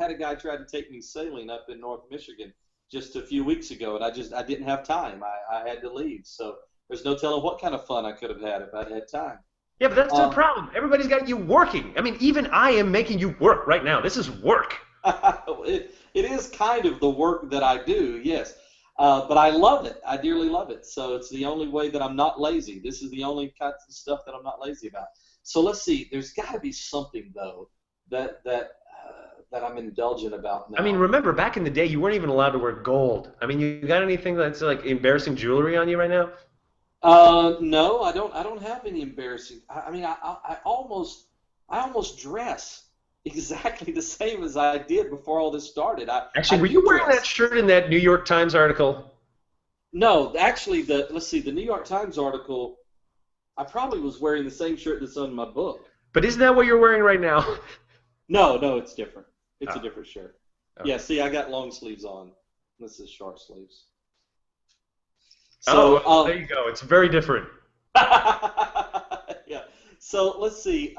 a guy try to take me sailing up in North Michigan just a few weeks ago, and I didn't have time. I had to leave. So there's no telling what kind of fun I could have had if I'd had time. Yeah, but that's the problem. Everybody's got you working. I mean, even I am making you work right now. This is work. It is kind of the work that I do, yes. But I love it. I dearly love it. So it's the only way that I'm not lazy. This is the only kind of stuff that I'm not lazy about. So let's see. There's got to be something though that I'm indulgent about now. I mean, remember back in the day, you weren't even allowed to wear gold. I mean, you got anything that's like embarrassing jewelry on you right now? No, I don't. I don't have any embarrassing. I mean, I almost dress exactly the same as I did before all this started. Actually, were you wearing that shirt in that New York Times article? No, actually, let's see, the New York Times article, I probably was wearing the same shirt that's on my book. But isn't that what you're wearing right now? No, it's different. It's a different shirt. Okay. Yeah, see, I got long sleeves on. This is short sleeves. So, there you go. It's very different. Yeah. So let's see.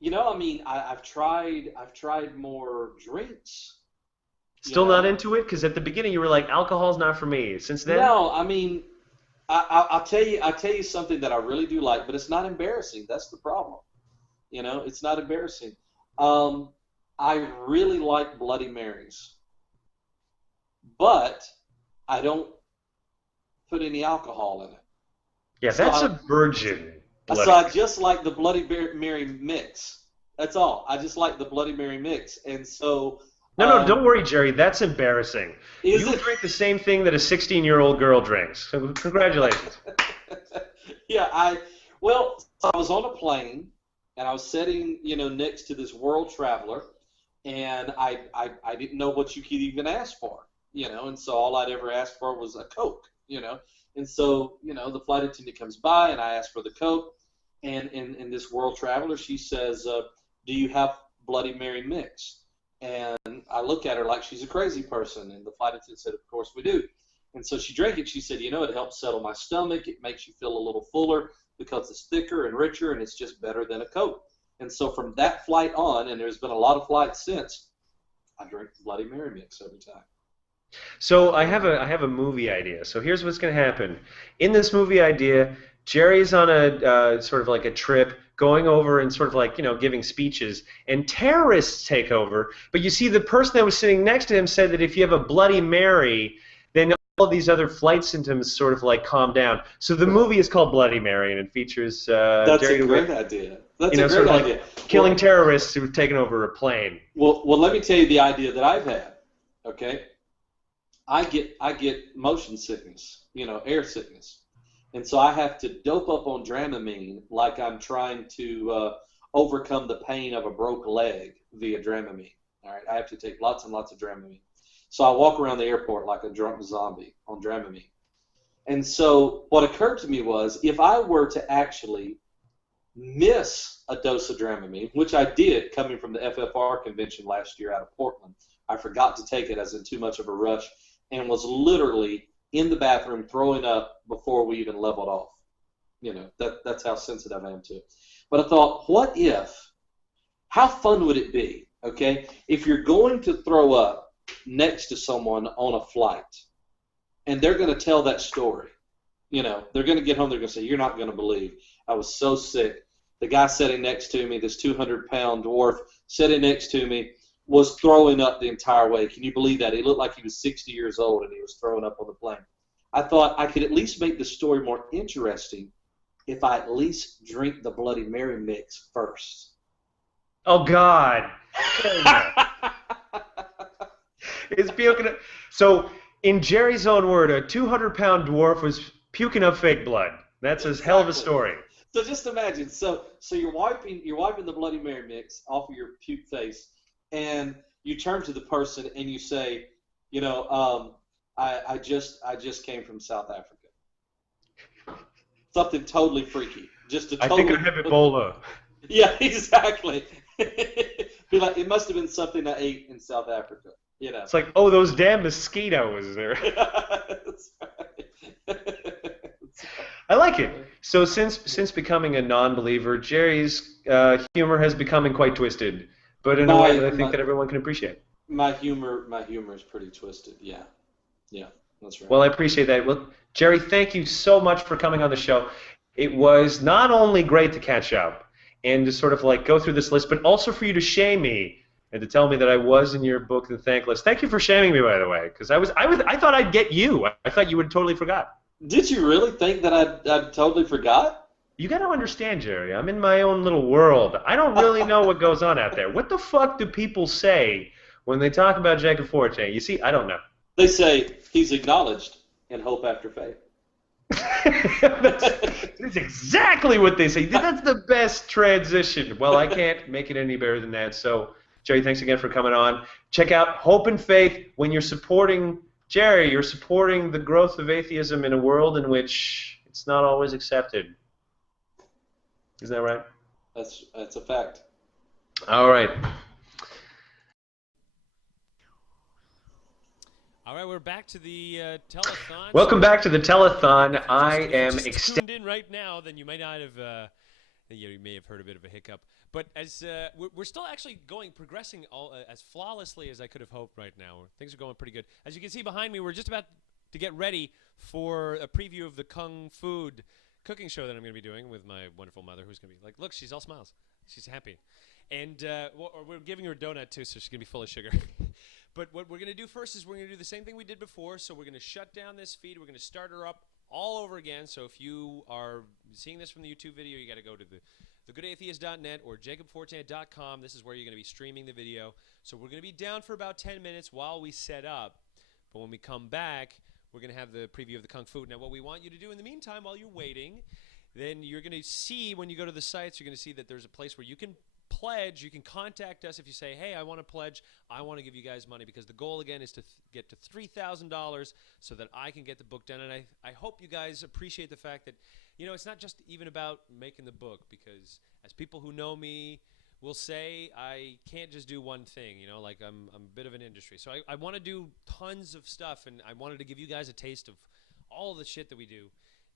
You know, I mean, I've tried more drinks. Still not into it? Because at the beginning you were like, alcohol's not for me. Since then? No, I mean, I'll tell you something that I really do like, but it's not embarrassing. That's the problem. You know, it's not embarrassing. I really like Bloody Marys, but I don't put any alcohol in it. Yeah, that's a virgin. So I just like the Bloody Mary mix. That's all. I just like the Bloody Mary mix, and so. No, don't worry, Jerry. That's embarrassing. You drink the same thing that a 16-year-old girl drinks. So congratulations. Yeah, I was on a plane, and I was sitting, next to this world traveler, and I didn't know what you could even ask for, and so all I'd ever asked for was a Coke, and so, the flight attendant comes by, and I ask for the Coke, and this world traveler, she says, do you have Bloody Mary mix? And I look at her like she's a crazy person, and the flight attendant said, of course we do. And so she drank it. She said, it helps settle my stomach. It makes you feel a little fuller because it's thicker and richer, and it's just better than a Coke. And so from that flight on, and there's been a lot of flights since, I drink the Bloody Mary mix every time. So I have a movie idea. So here's what's going to happen. In this movie idea, Jerry's on a sort of like a trip, going over and sort of like, giving speeches, and terrorists take over. But you see, the person that was sitting next to him said that if you have a Bloody Mary, then all these other flight symptoms sort of like calm down. So the movie is called Bloody Mary, and it features That's Jerry a great idea. That's a great sort of idea. Like killing terrorists who've taken over a plane. Well, let me tell you the idea that I've had. Okay, I get motion sickness, air sickness. And so I have to dope up on Dramamine like I'm trying to overcome the pain of a broke leg via Dramamine. All right, I have to take lots and lots of Dramamine. So I walk around the airport like a drunk zombie on Dramamine. And so what occurred to me was if I were to actually miss a dose of Dramamine, which I did coming from the FFR convention last year out of Portland, I forgot to take it as in too much of a rush and was literally in the bathroom throwing up before we even leveled off. That's how sensitive I am to it. But I thought, how fun would it be, okay, if you're going to throw up next to someone on a flight and they're going to tell that story. They're going to get home, they're going to say, you're not going to believe. I was so sick. The guy sitting next to me, this 200-pound dwarf sitting next to me, was throwing up the entire way. Can you believe that? He looked like he was 60 years old and he was throwing up on the plane. I thought I could at least make the story more interesting if I at least drink the Bloody Mary mix first. Oh, God. It's puking. So, in Jerry's own word, a 200-pound dwarf was puking up fake blood. That's a hell of a story. So just imagine. So you're wiping the Bloody Mary mix off of your puke face, and you turn to the person and you say, I just came from South Africa. Something totally freaky. I think I have Ebola. Yeah, exactly. Be like, it must have been something I ate in South Africa. It's like, oh, those damn mosquitoes there. That's right. I like it. So since becoming a non-believer, Jerry's humor has become quite twisted, but in a way that I think that everyone can appreciate. My humor is pretty twisted. Yeah, that's right. Well, I appreciate that. Well, Jerry, thank you so much for coming on the show. It was not only great to catch up and to sort of like go through this list, but also for you to shame me and to tell me that I was in your book, The Thankless. Thank you for shaming me, by the way, because I thought I'd get you. I thought you would totally forgot. Did you really think that I'd totally forgot? You got to understand, Jerry. I'm in my own little world. I don't really know what goes on out there. What the fuck do people say when they talk about Jacob Fortin? You see, I don't know. They say he's acknowledged in Hope After Faith. That's exactly what they say. That's the best transition. Well, I can't make it any better than that. So, Jerry, thanks again for coming on. Check out Hope and Faith. When you're supporting Jerry, you're supporting the growth of atheism in a world in which it's not always accepted. Isn't that right? That's a fact. All right. All right, we're back to the telethon. Welcome back to the telethon. I am tuned in right now. Then you might not have. You may have heard a bit of a hiccup, but as we're still actually progressing as flawlessly as I could have hoped. Right now, things are going pretty good. As you can see behind me, we're just about to get ready for a preview of the Kung Food cooking show that I'm going to be doing with my wonderful mother, who's going to be like, look, she's all smiles, she's happy, and we're giving her a donut too, so she's going to be full of sugar. But what we're going to do first is we're going to do the same thing we did before. So we're going to shut down this feed. We're going to start her up all over again. So if you are seeing this from the YouTube video, you got to go to thegoodatheist.net or jacobfortin.com. This is where you're going to be streaming the video. So we're going to be down for about 10 minutes while we set up. But when we come back, we're going to have the preview of the Kung Fu. Now, what we want you to do in the meantime while you're waiting, then you're going to see when you go to the sites, you're going to see that there's a place where you can pledge. You can contact us if you say, hey, I want to pledge. I want to give you guys money, because the goal again is to get to $3,000 so that I can get the book done. And I hope you guys appreciate the fact that, you know, it's not just even about making the book, because as people who know me will say, I can't just do one thing, you know, like I'm a bit of an industry. So I want to do tons of stuff, and I wanted to give you guys a taste of all the shit that we do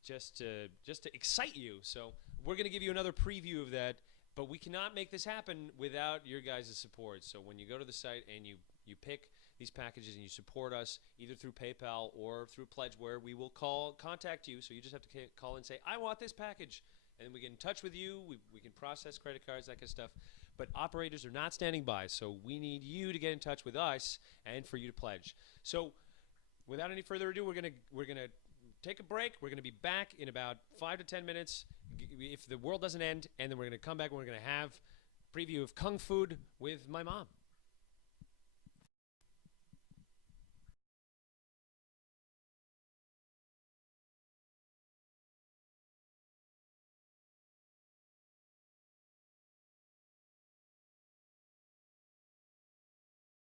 just to excite you. So we're going to give you another preview of that. But we cannot make this happen without your guys' support. So when you go to the site and you pick these packages and you support us either through PayPal or through Pledge, where we will contact you. So you just have to call and say, I want this package. And we get in touch with you. We can process credit cards, that kind of stuff. But operators are not standing by. So we need you to get in touch with us and for you to pledge. So without any further ado, we're gonna take a break. We're going to be back in about 5 to 10 minutes if the world doesn't end, and then we're going to come back and we're going to have a preview of Kung Food with my mom.